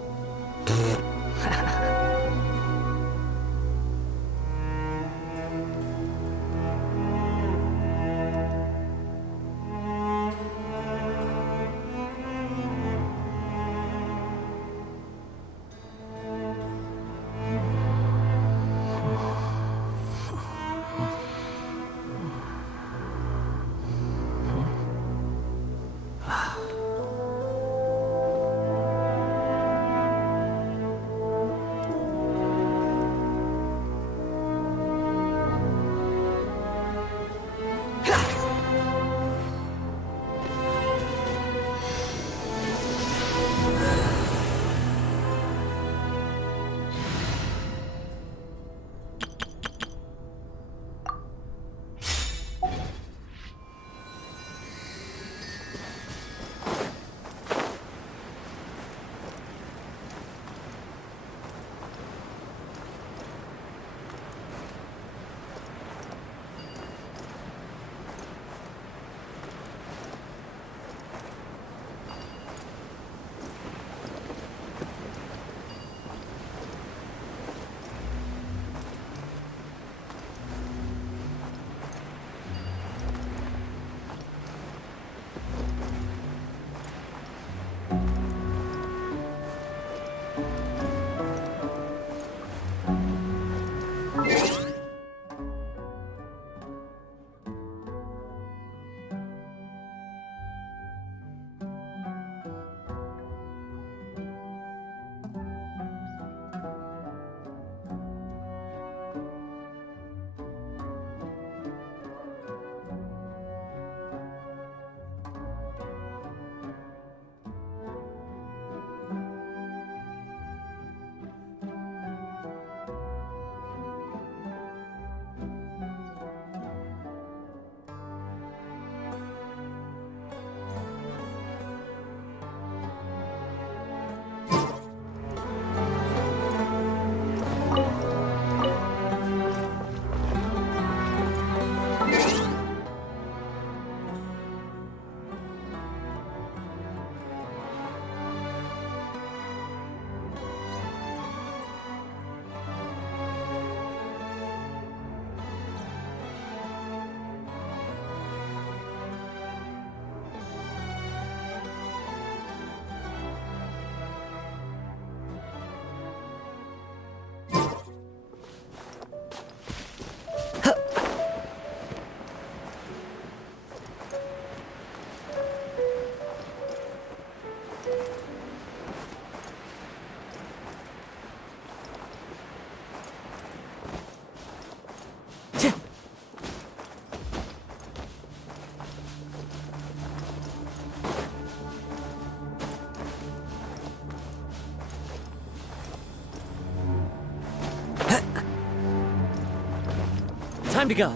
Time to go.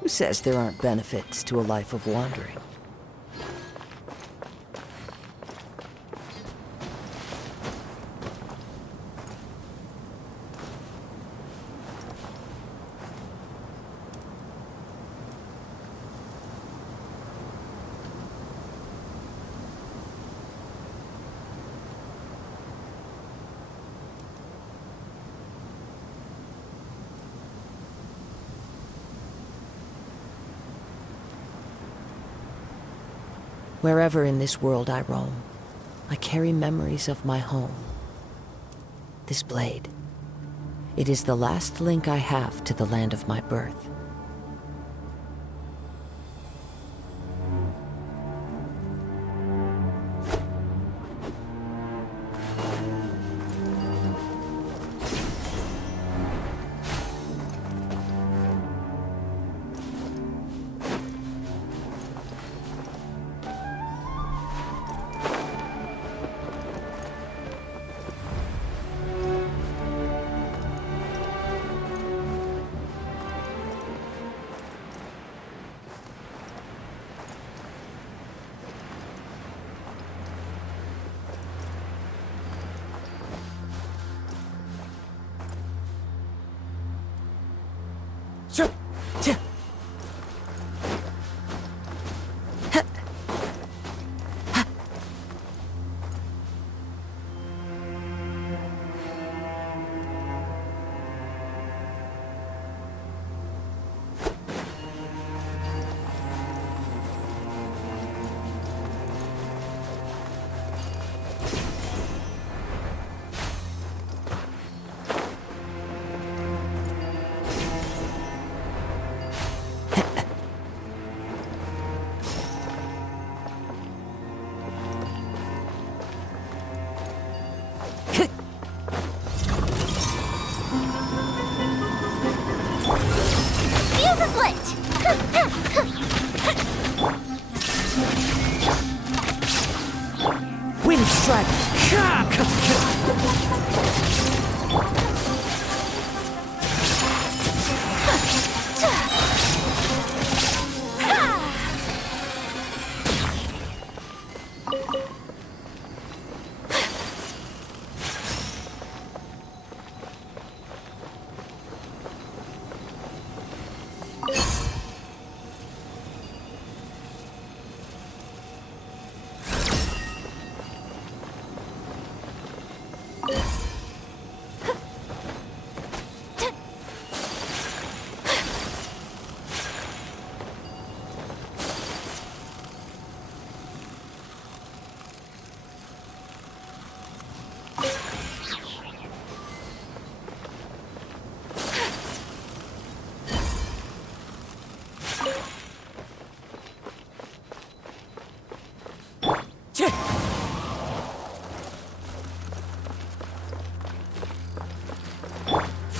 Who says there aren't benefits to a life of wandering? Wherever in this world I roam, I carry memories of my home. This blade, it is the last link I have to the land of my birth. Wind strike!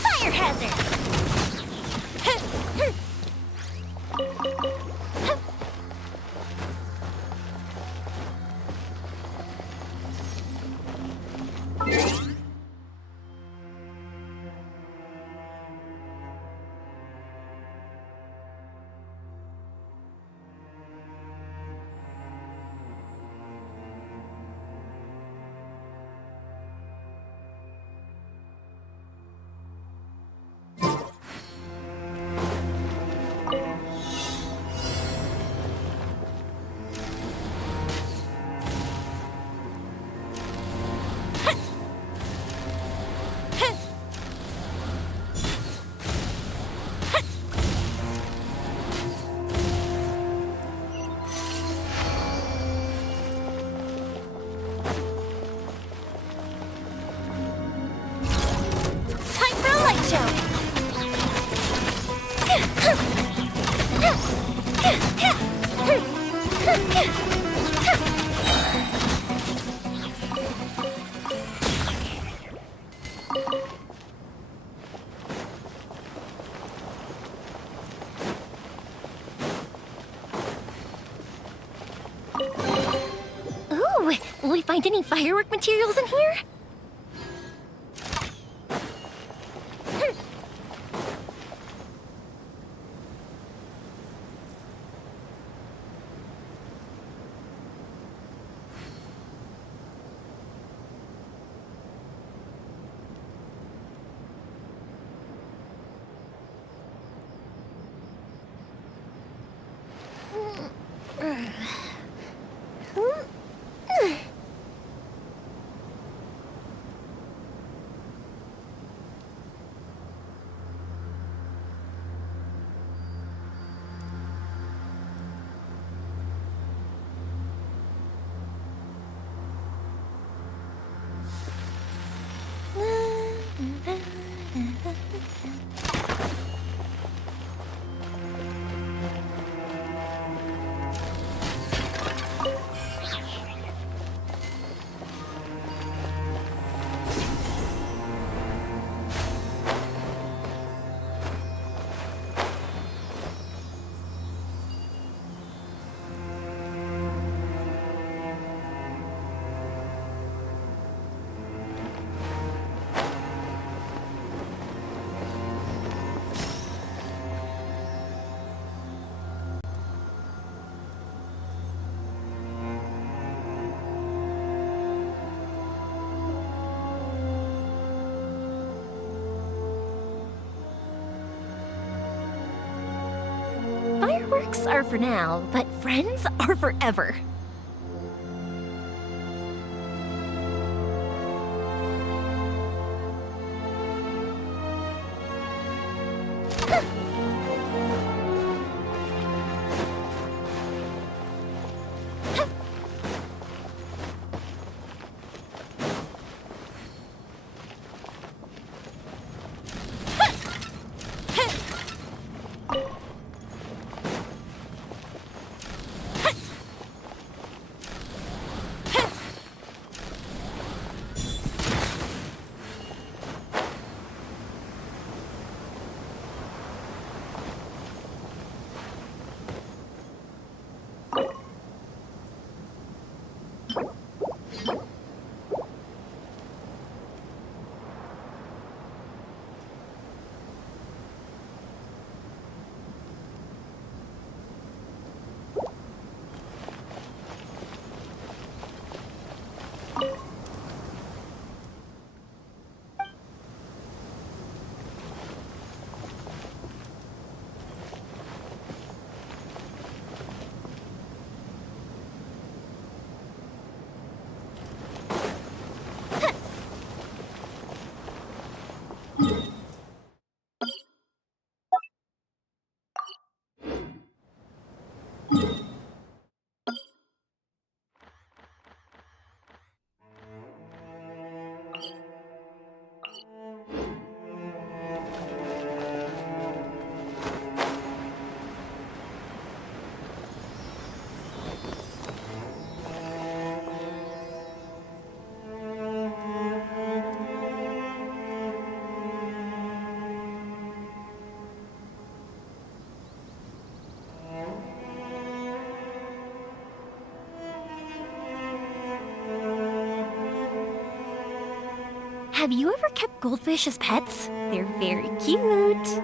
Fire hazard! Time for a light show! Ooh, will we find any firework materials in here? Fireworks are for now, but friends are forever. Have you ever kept goldfish as pets? They're very cute.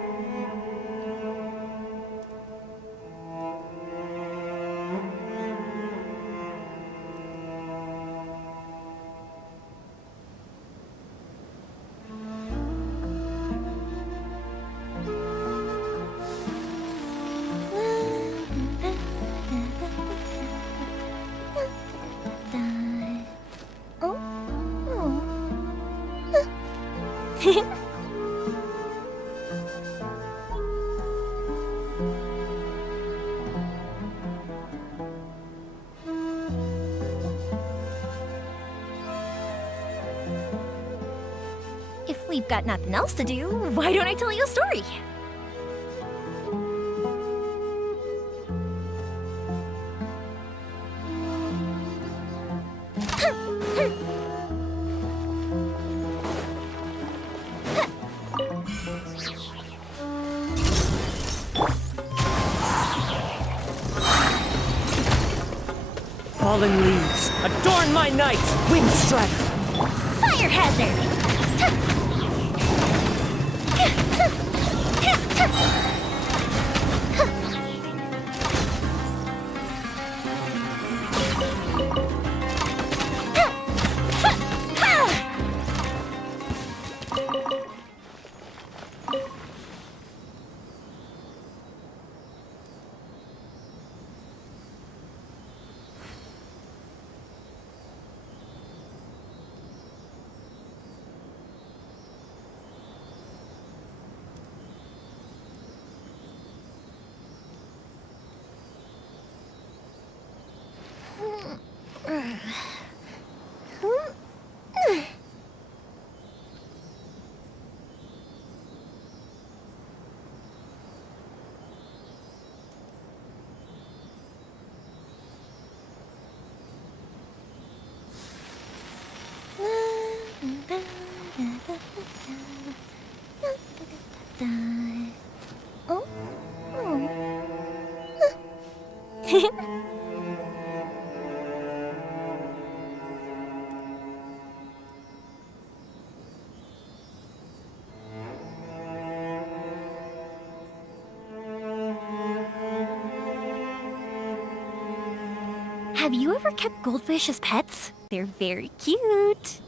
If we've got nothing else to do, why don't I tell you a story? falling leaves, adorn my night, wind strider. Fire hazard! Have you ever kept goldfish as pets? They're very cute.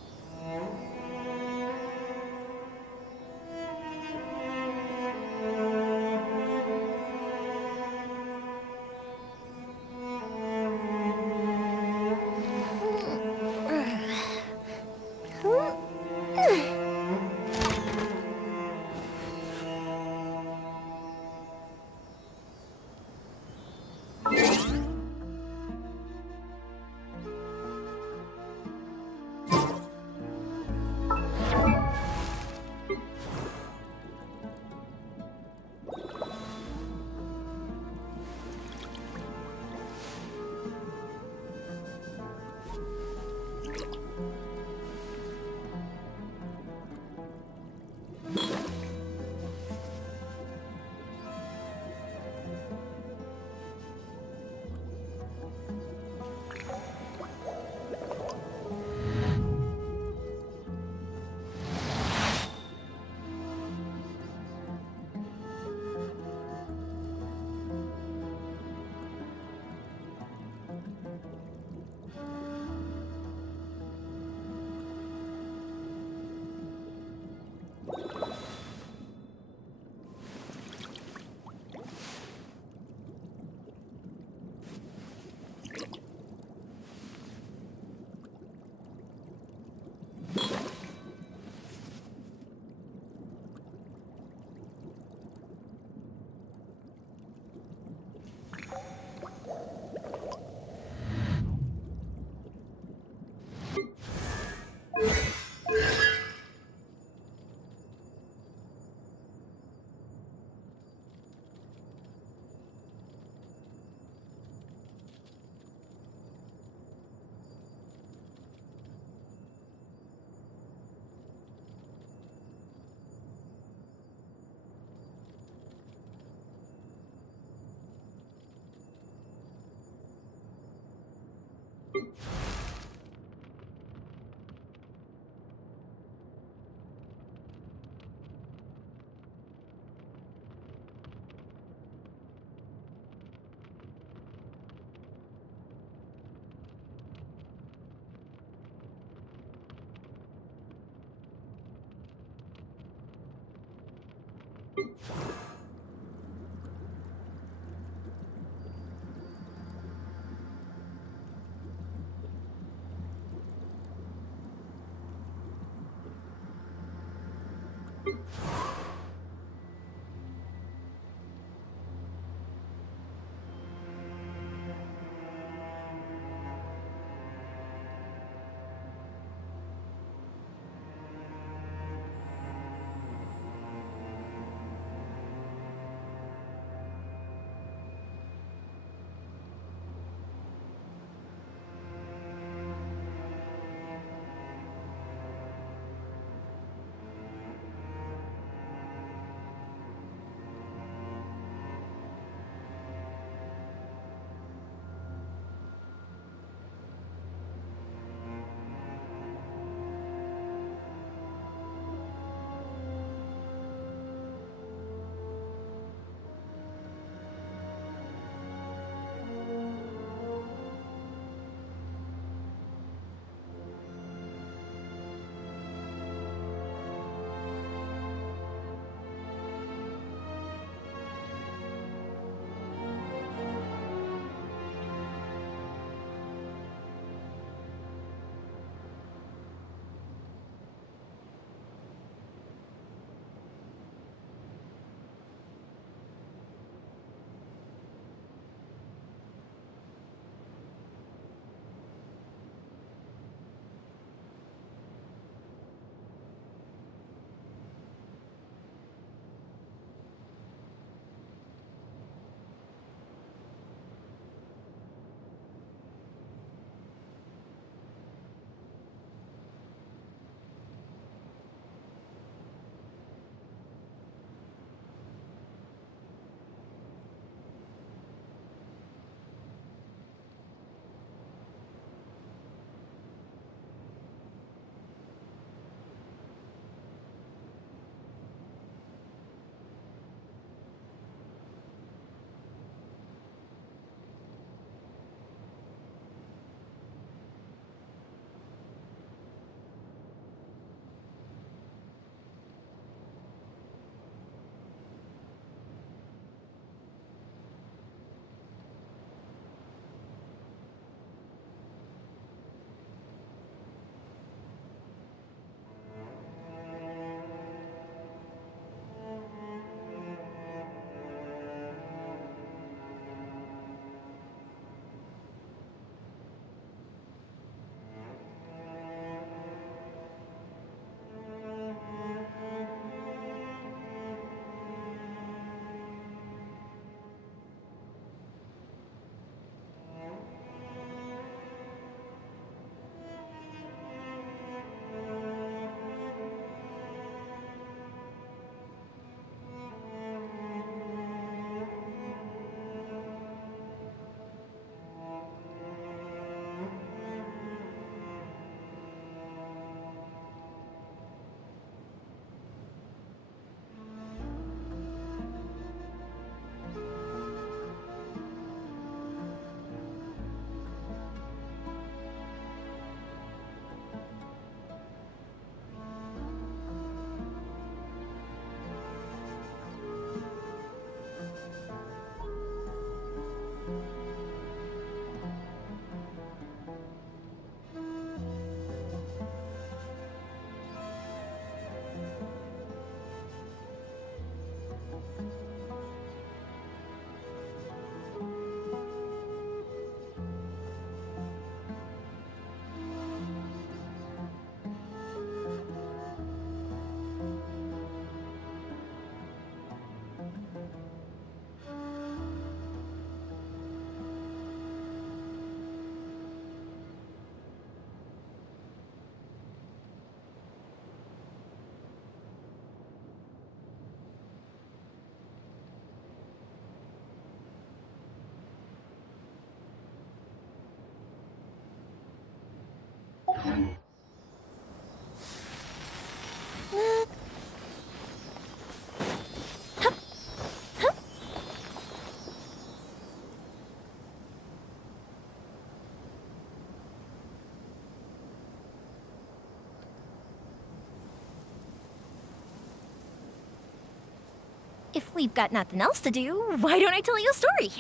If we've got nothing else to do, why don't I tell you a story?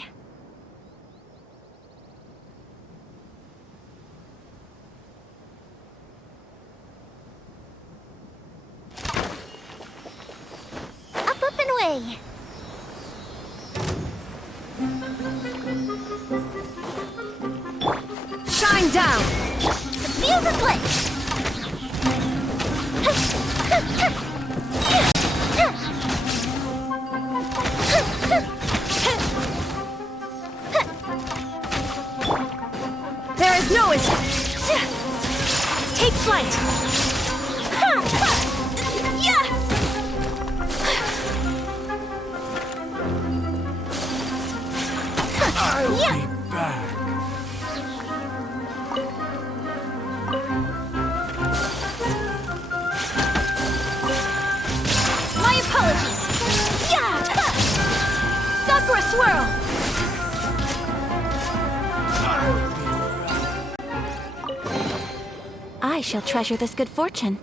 Up and away. Shine down! The fuse is lit! There is no escape! Take flight! I'll be back. My apologies! Sakura Swirl! I shall treasure this good fortune.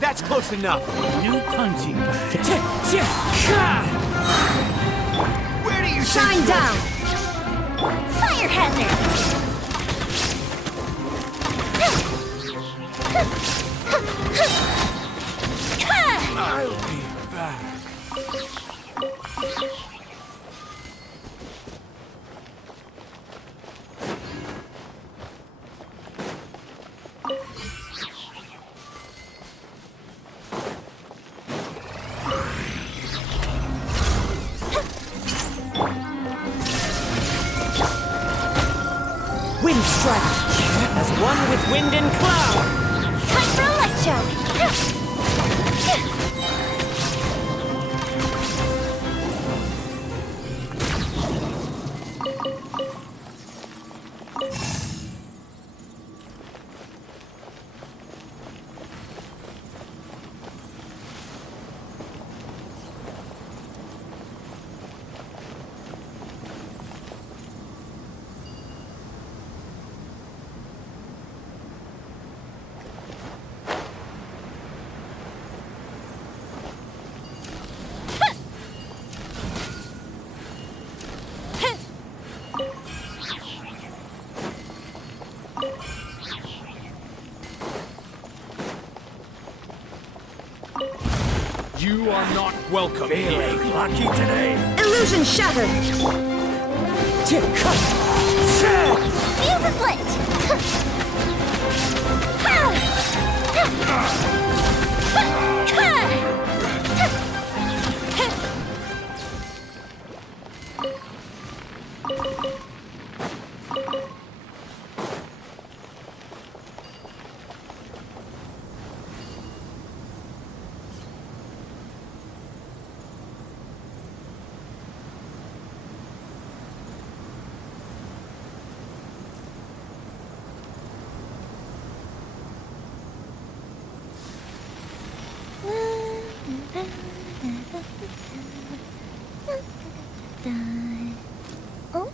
That's close enough. New punching bag. Where do you Shine down! Fire hazard! I'll be back. Wind strike! As one with wind and cloud! Time for electro! You are not welcome Feeling here. lucky today? Illusion shattered! Fuse is lit! Oh?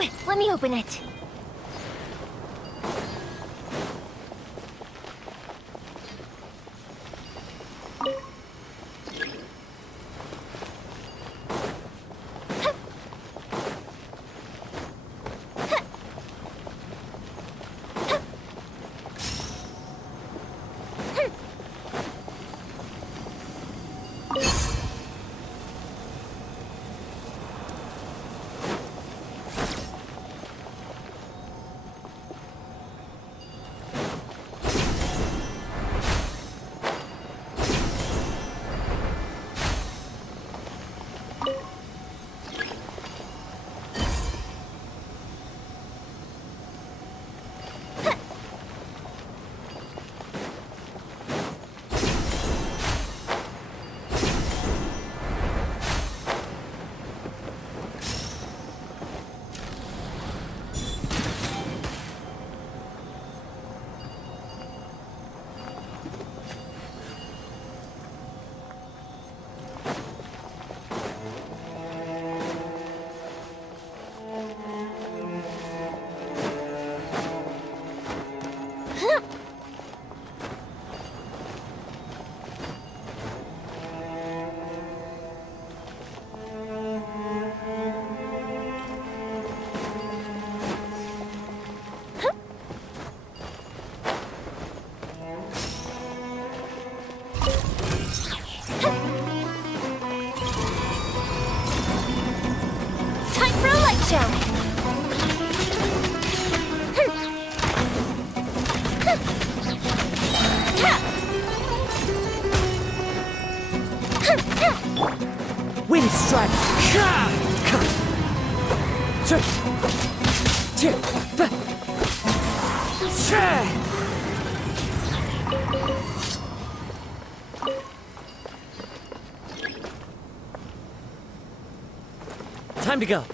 Oh, let me open it. Time for a light show. Wind strike. Time to go.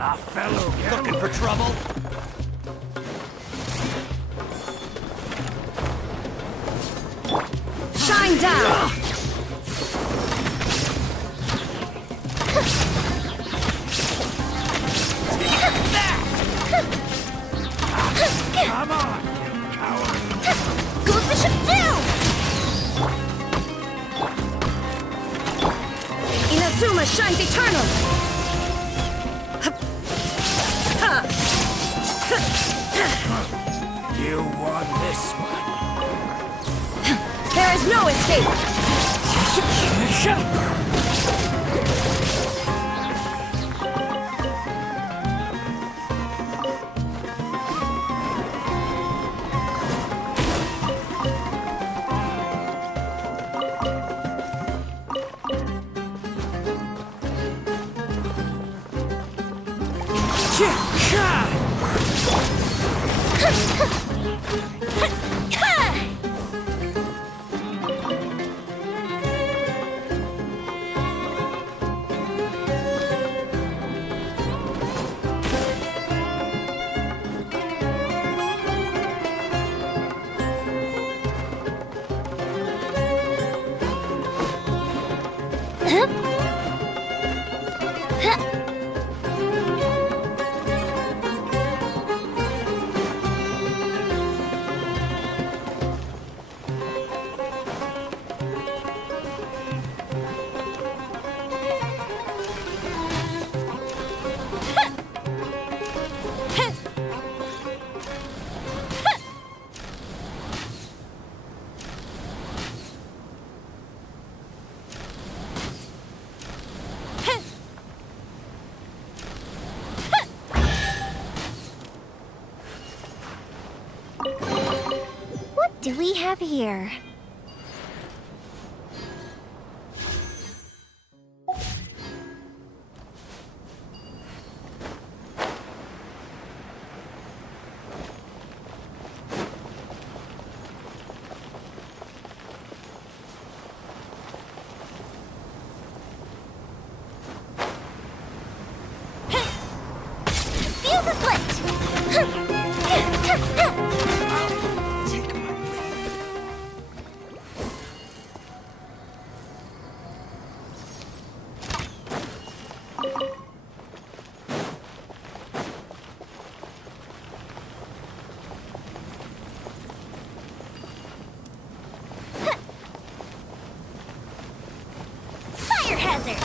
A fellow Looking for trouble? Shine down! Come on, you coward! Go Bishop down! Inazuma shines eternal! You won this one. There is no escape! What do we have here? Fuse is lit! Fire hazard!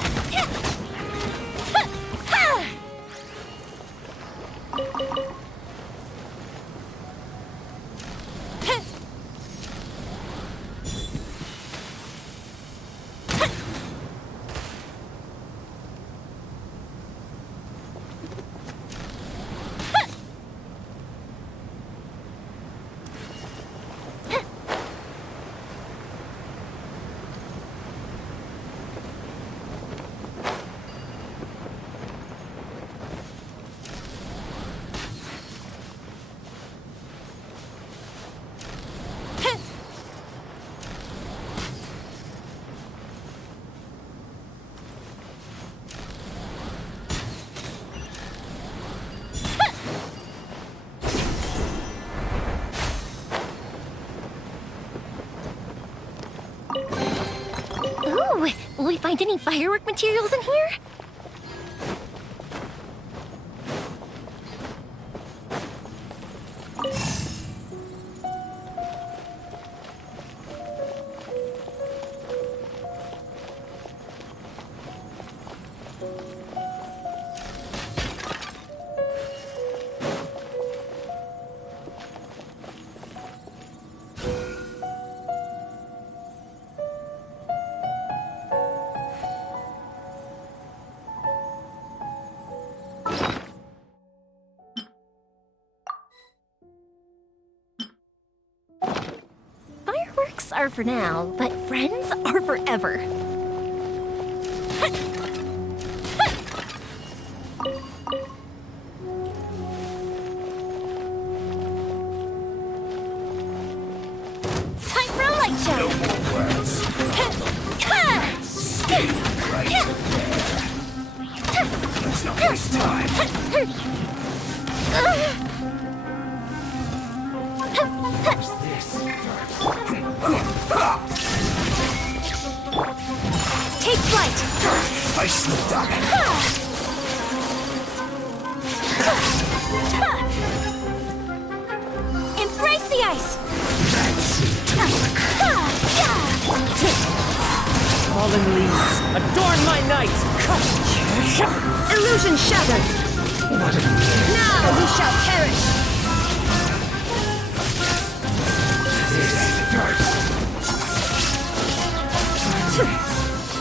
Ooh, will we find any firework materials in here? Fireworks are for now, but friends are forever. Time for a light show! No more words. Stay right there. Let's not waste time. Take flight! Face the duck! Embrace the ice! Fallen leaves, adorn my night! Illusion shattered! Now you shall perish!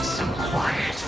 So quiet.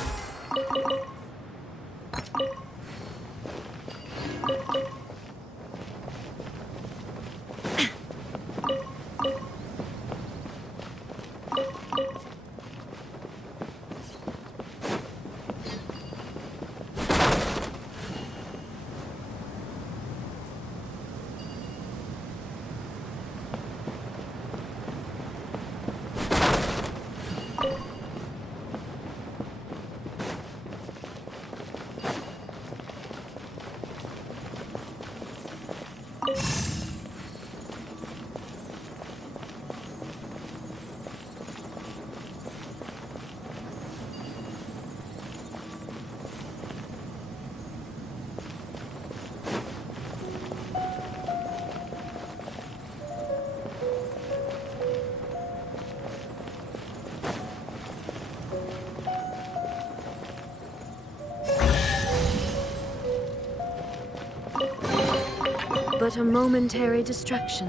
But a momentary distraction.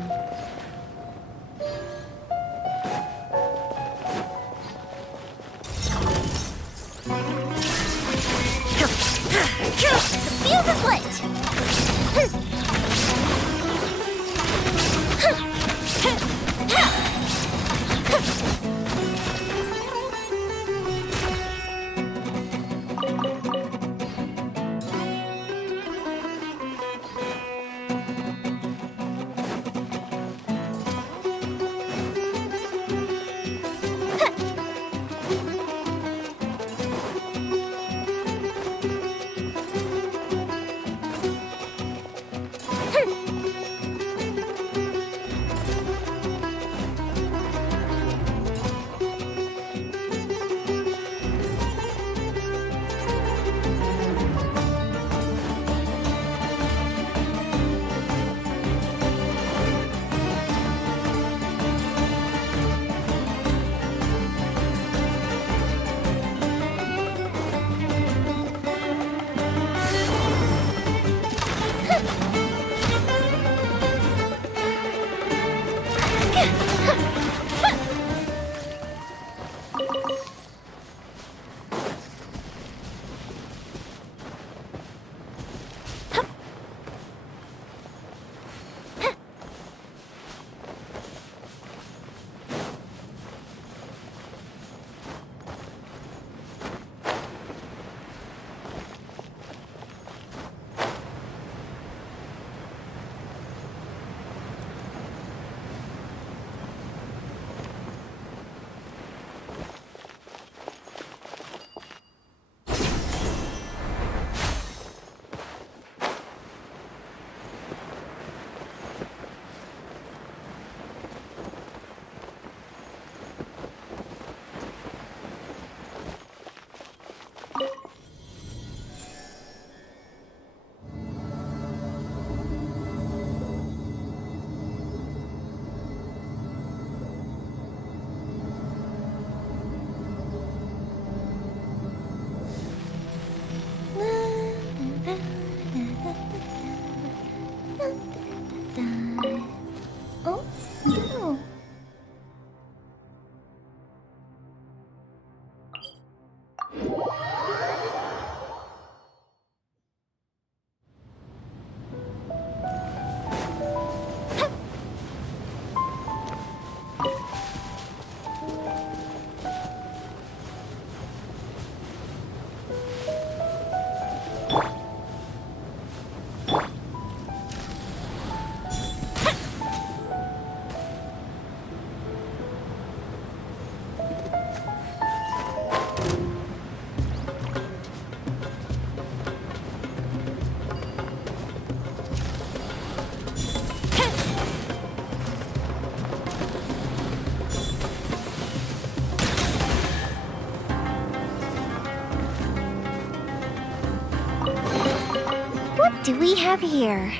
The fuse is lit! do we have here?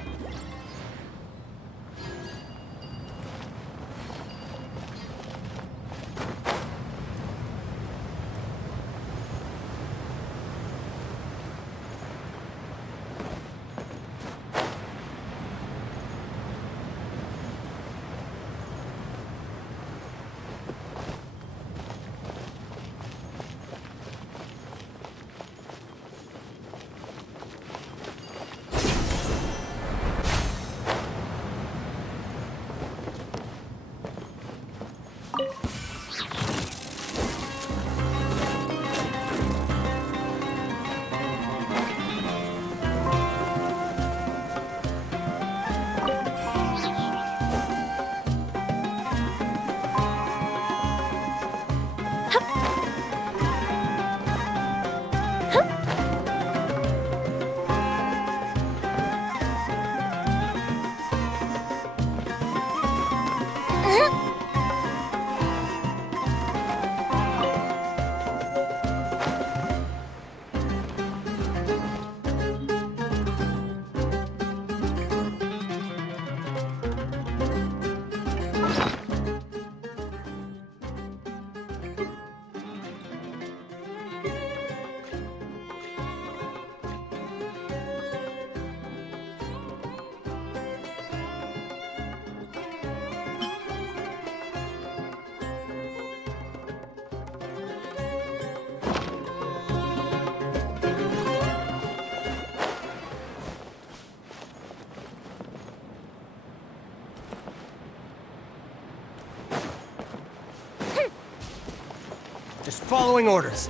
Just following orders.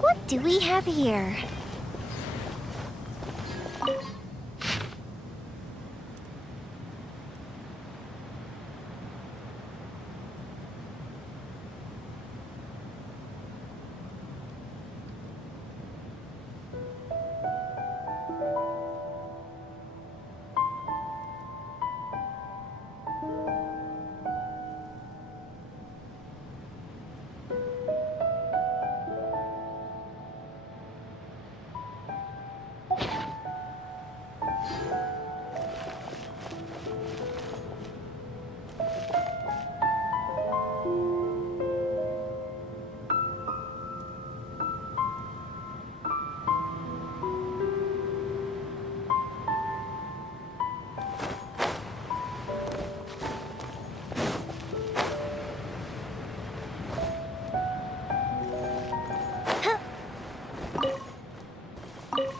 What do we have here?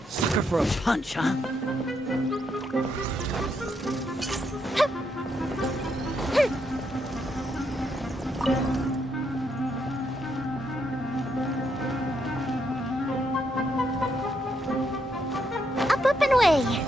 Sucker for a punch, huh? Up and away!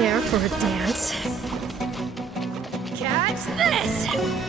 Prepare for a dance. Catch this!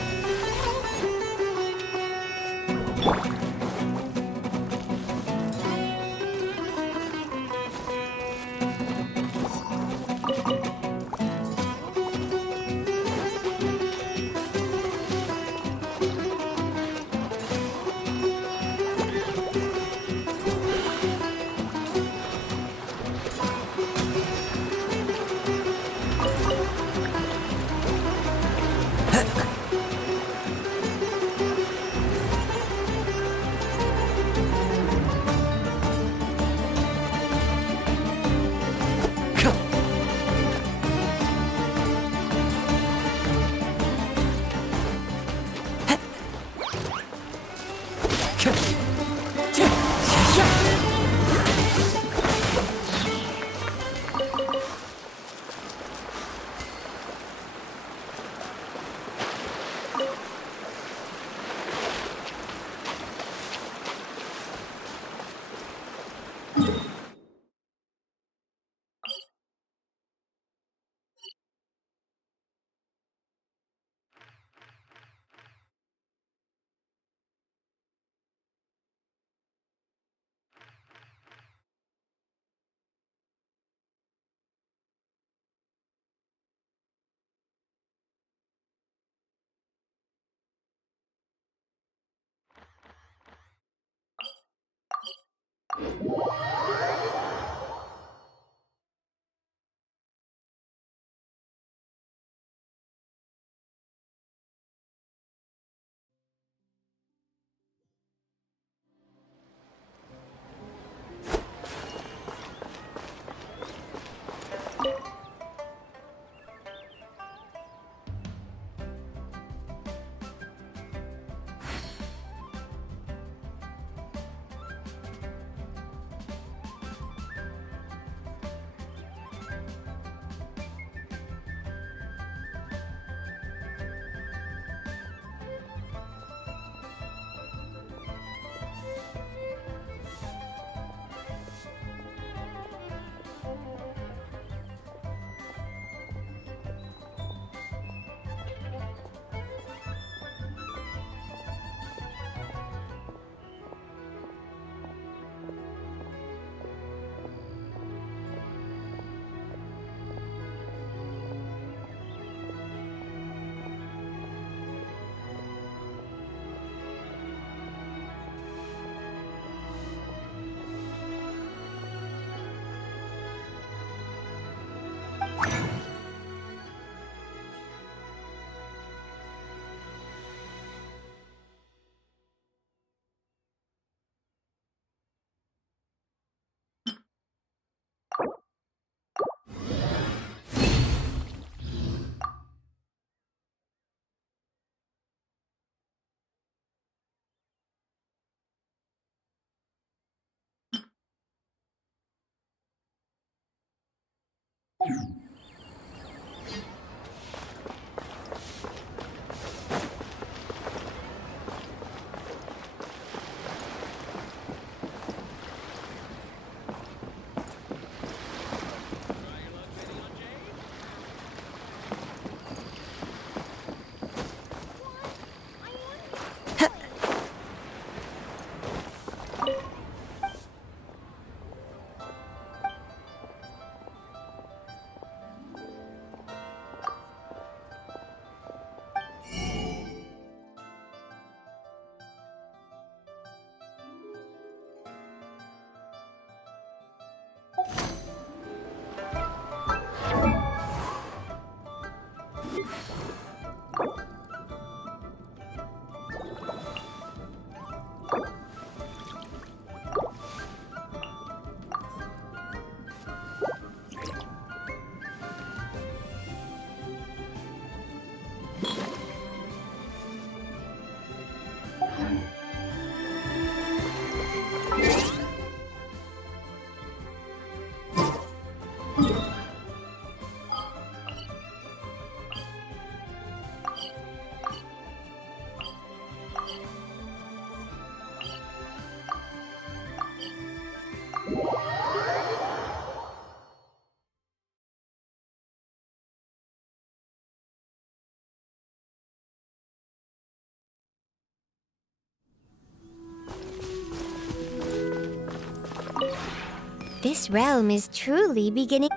This realm is truly beginning.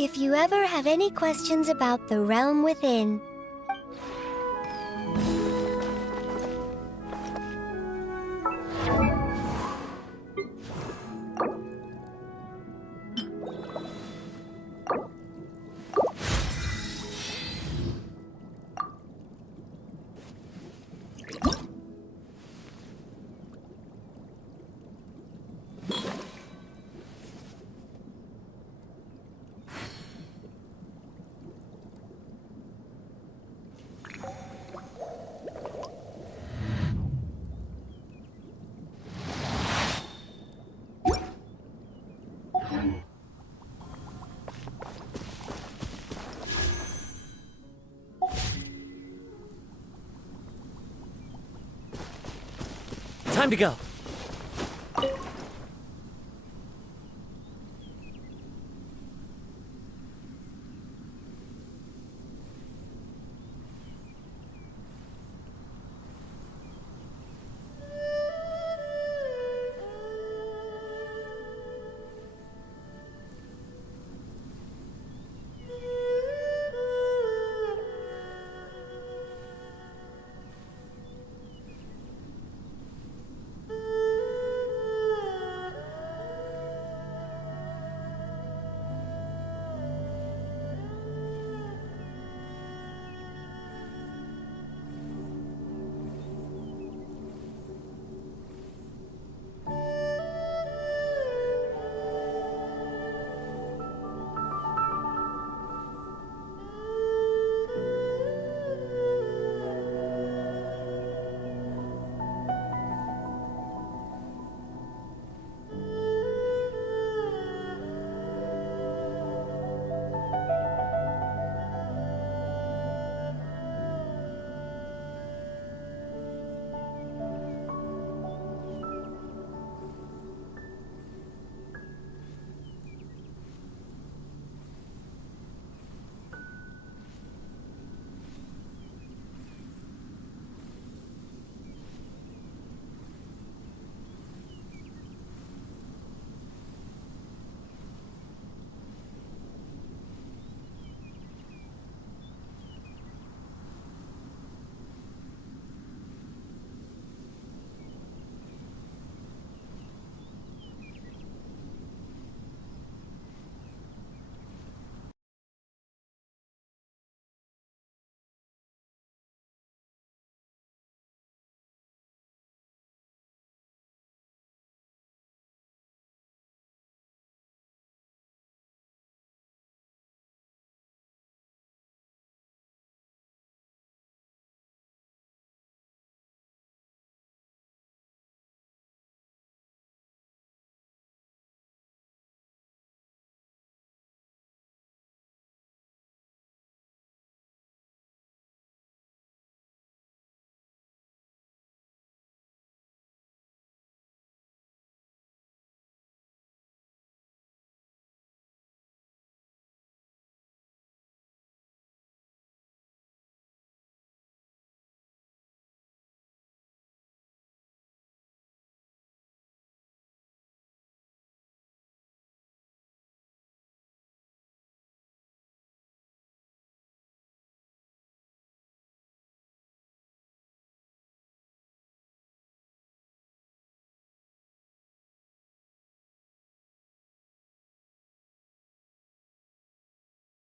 If you ever have any questions about the realm within, Time to go.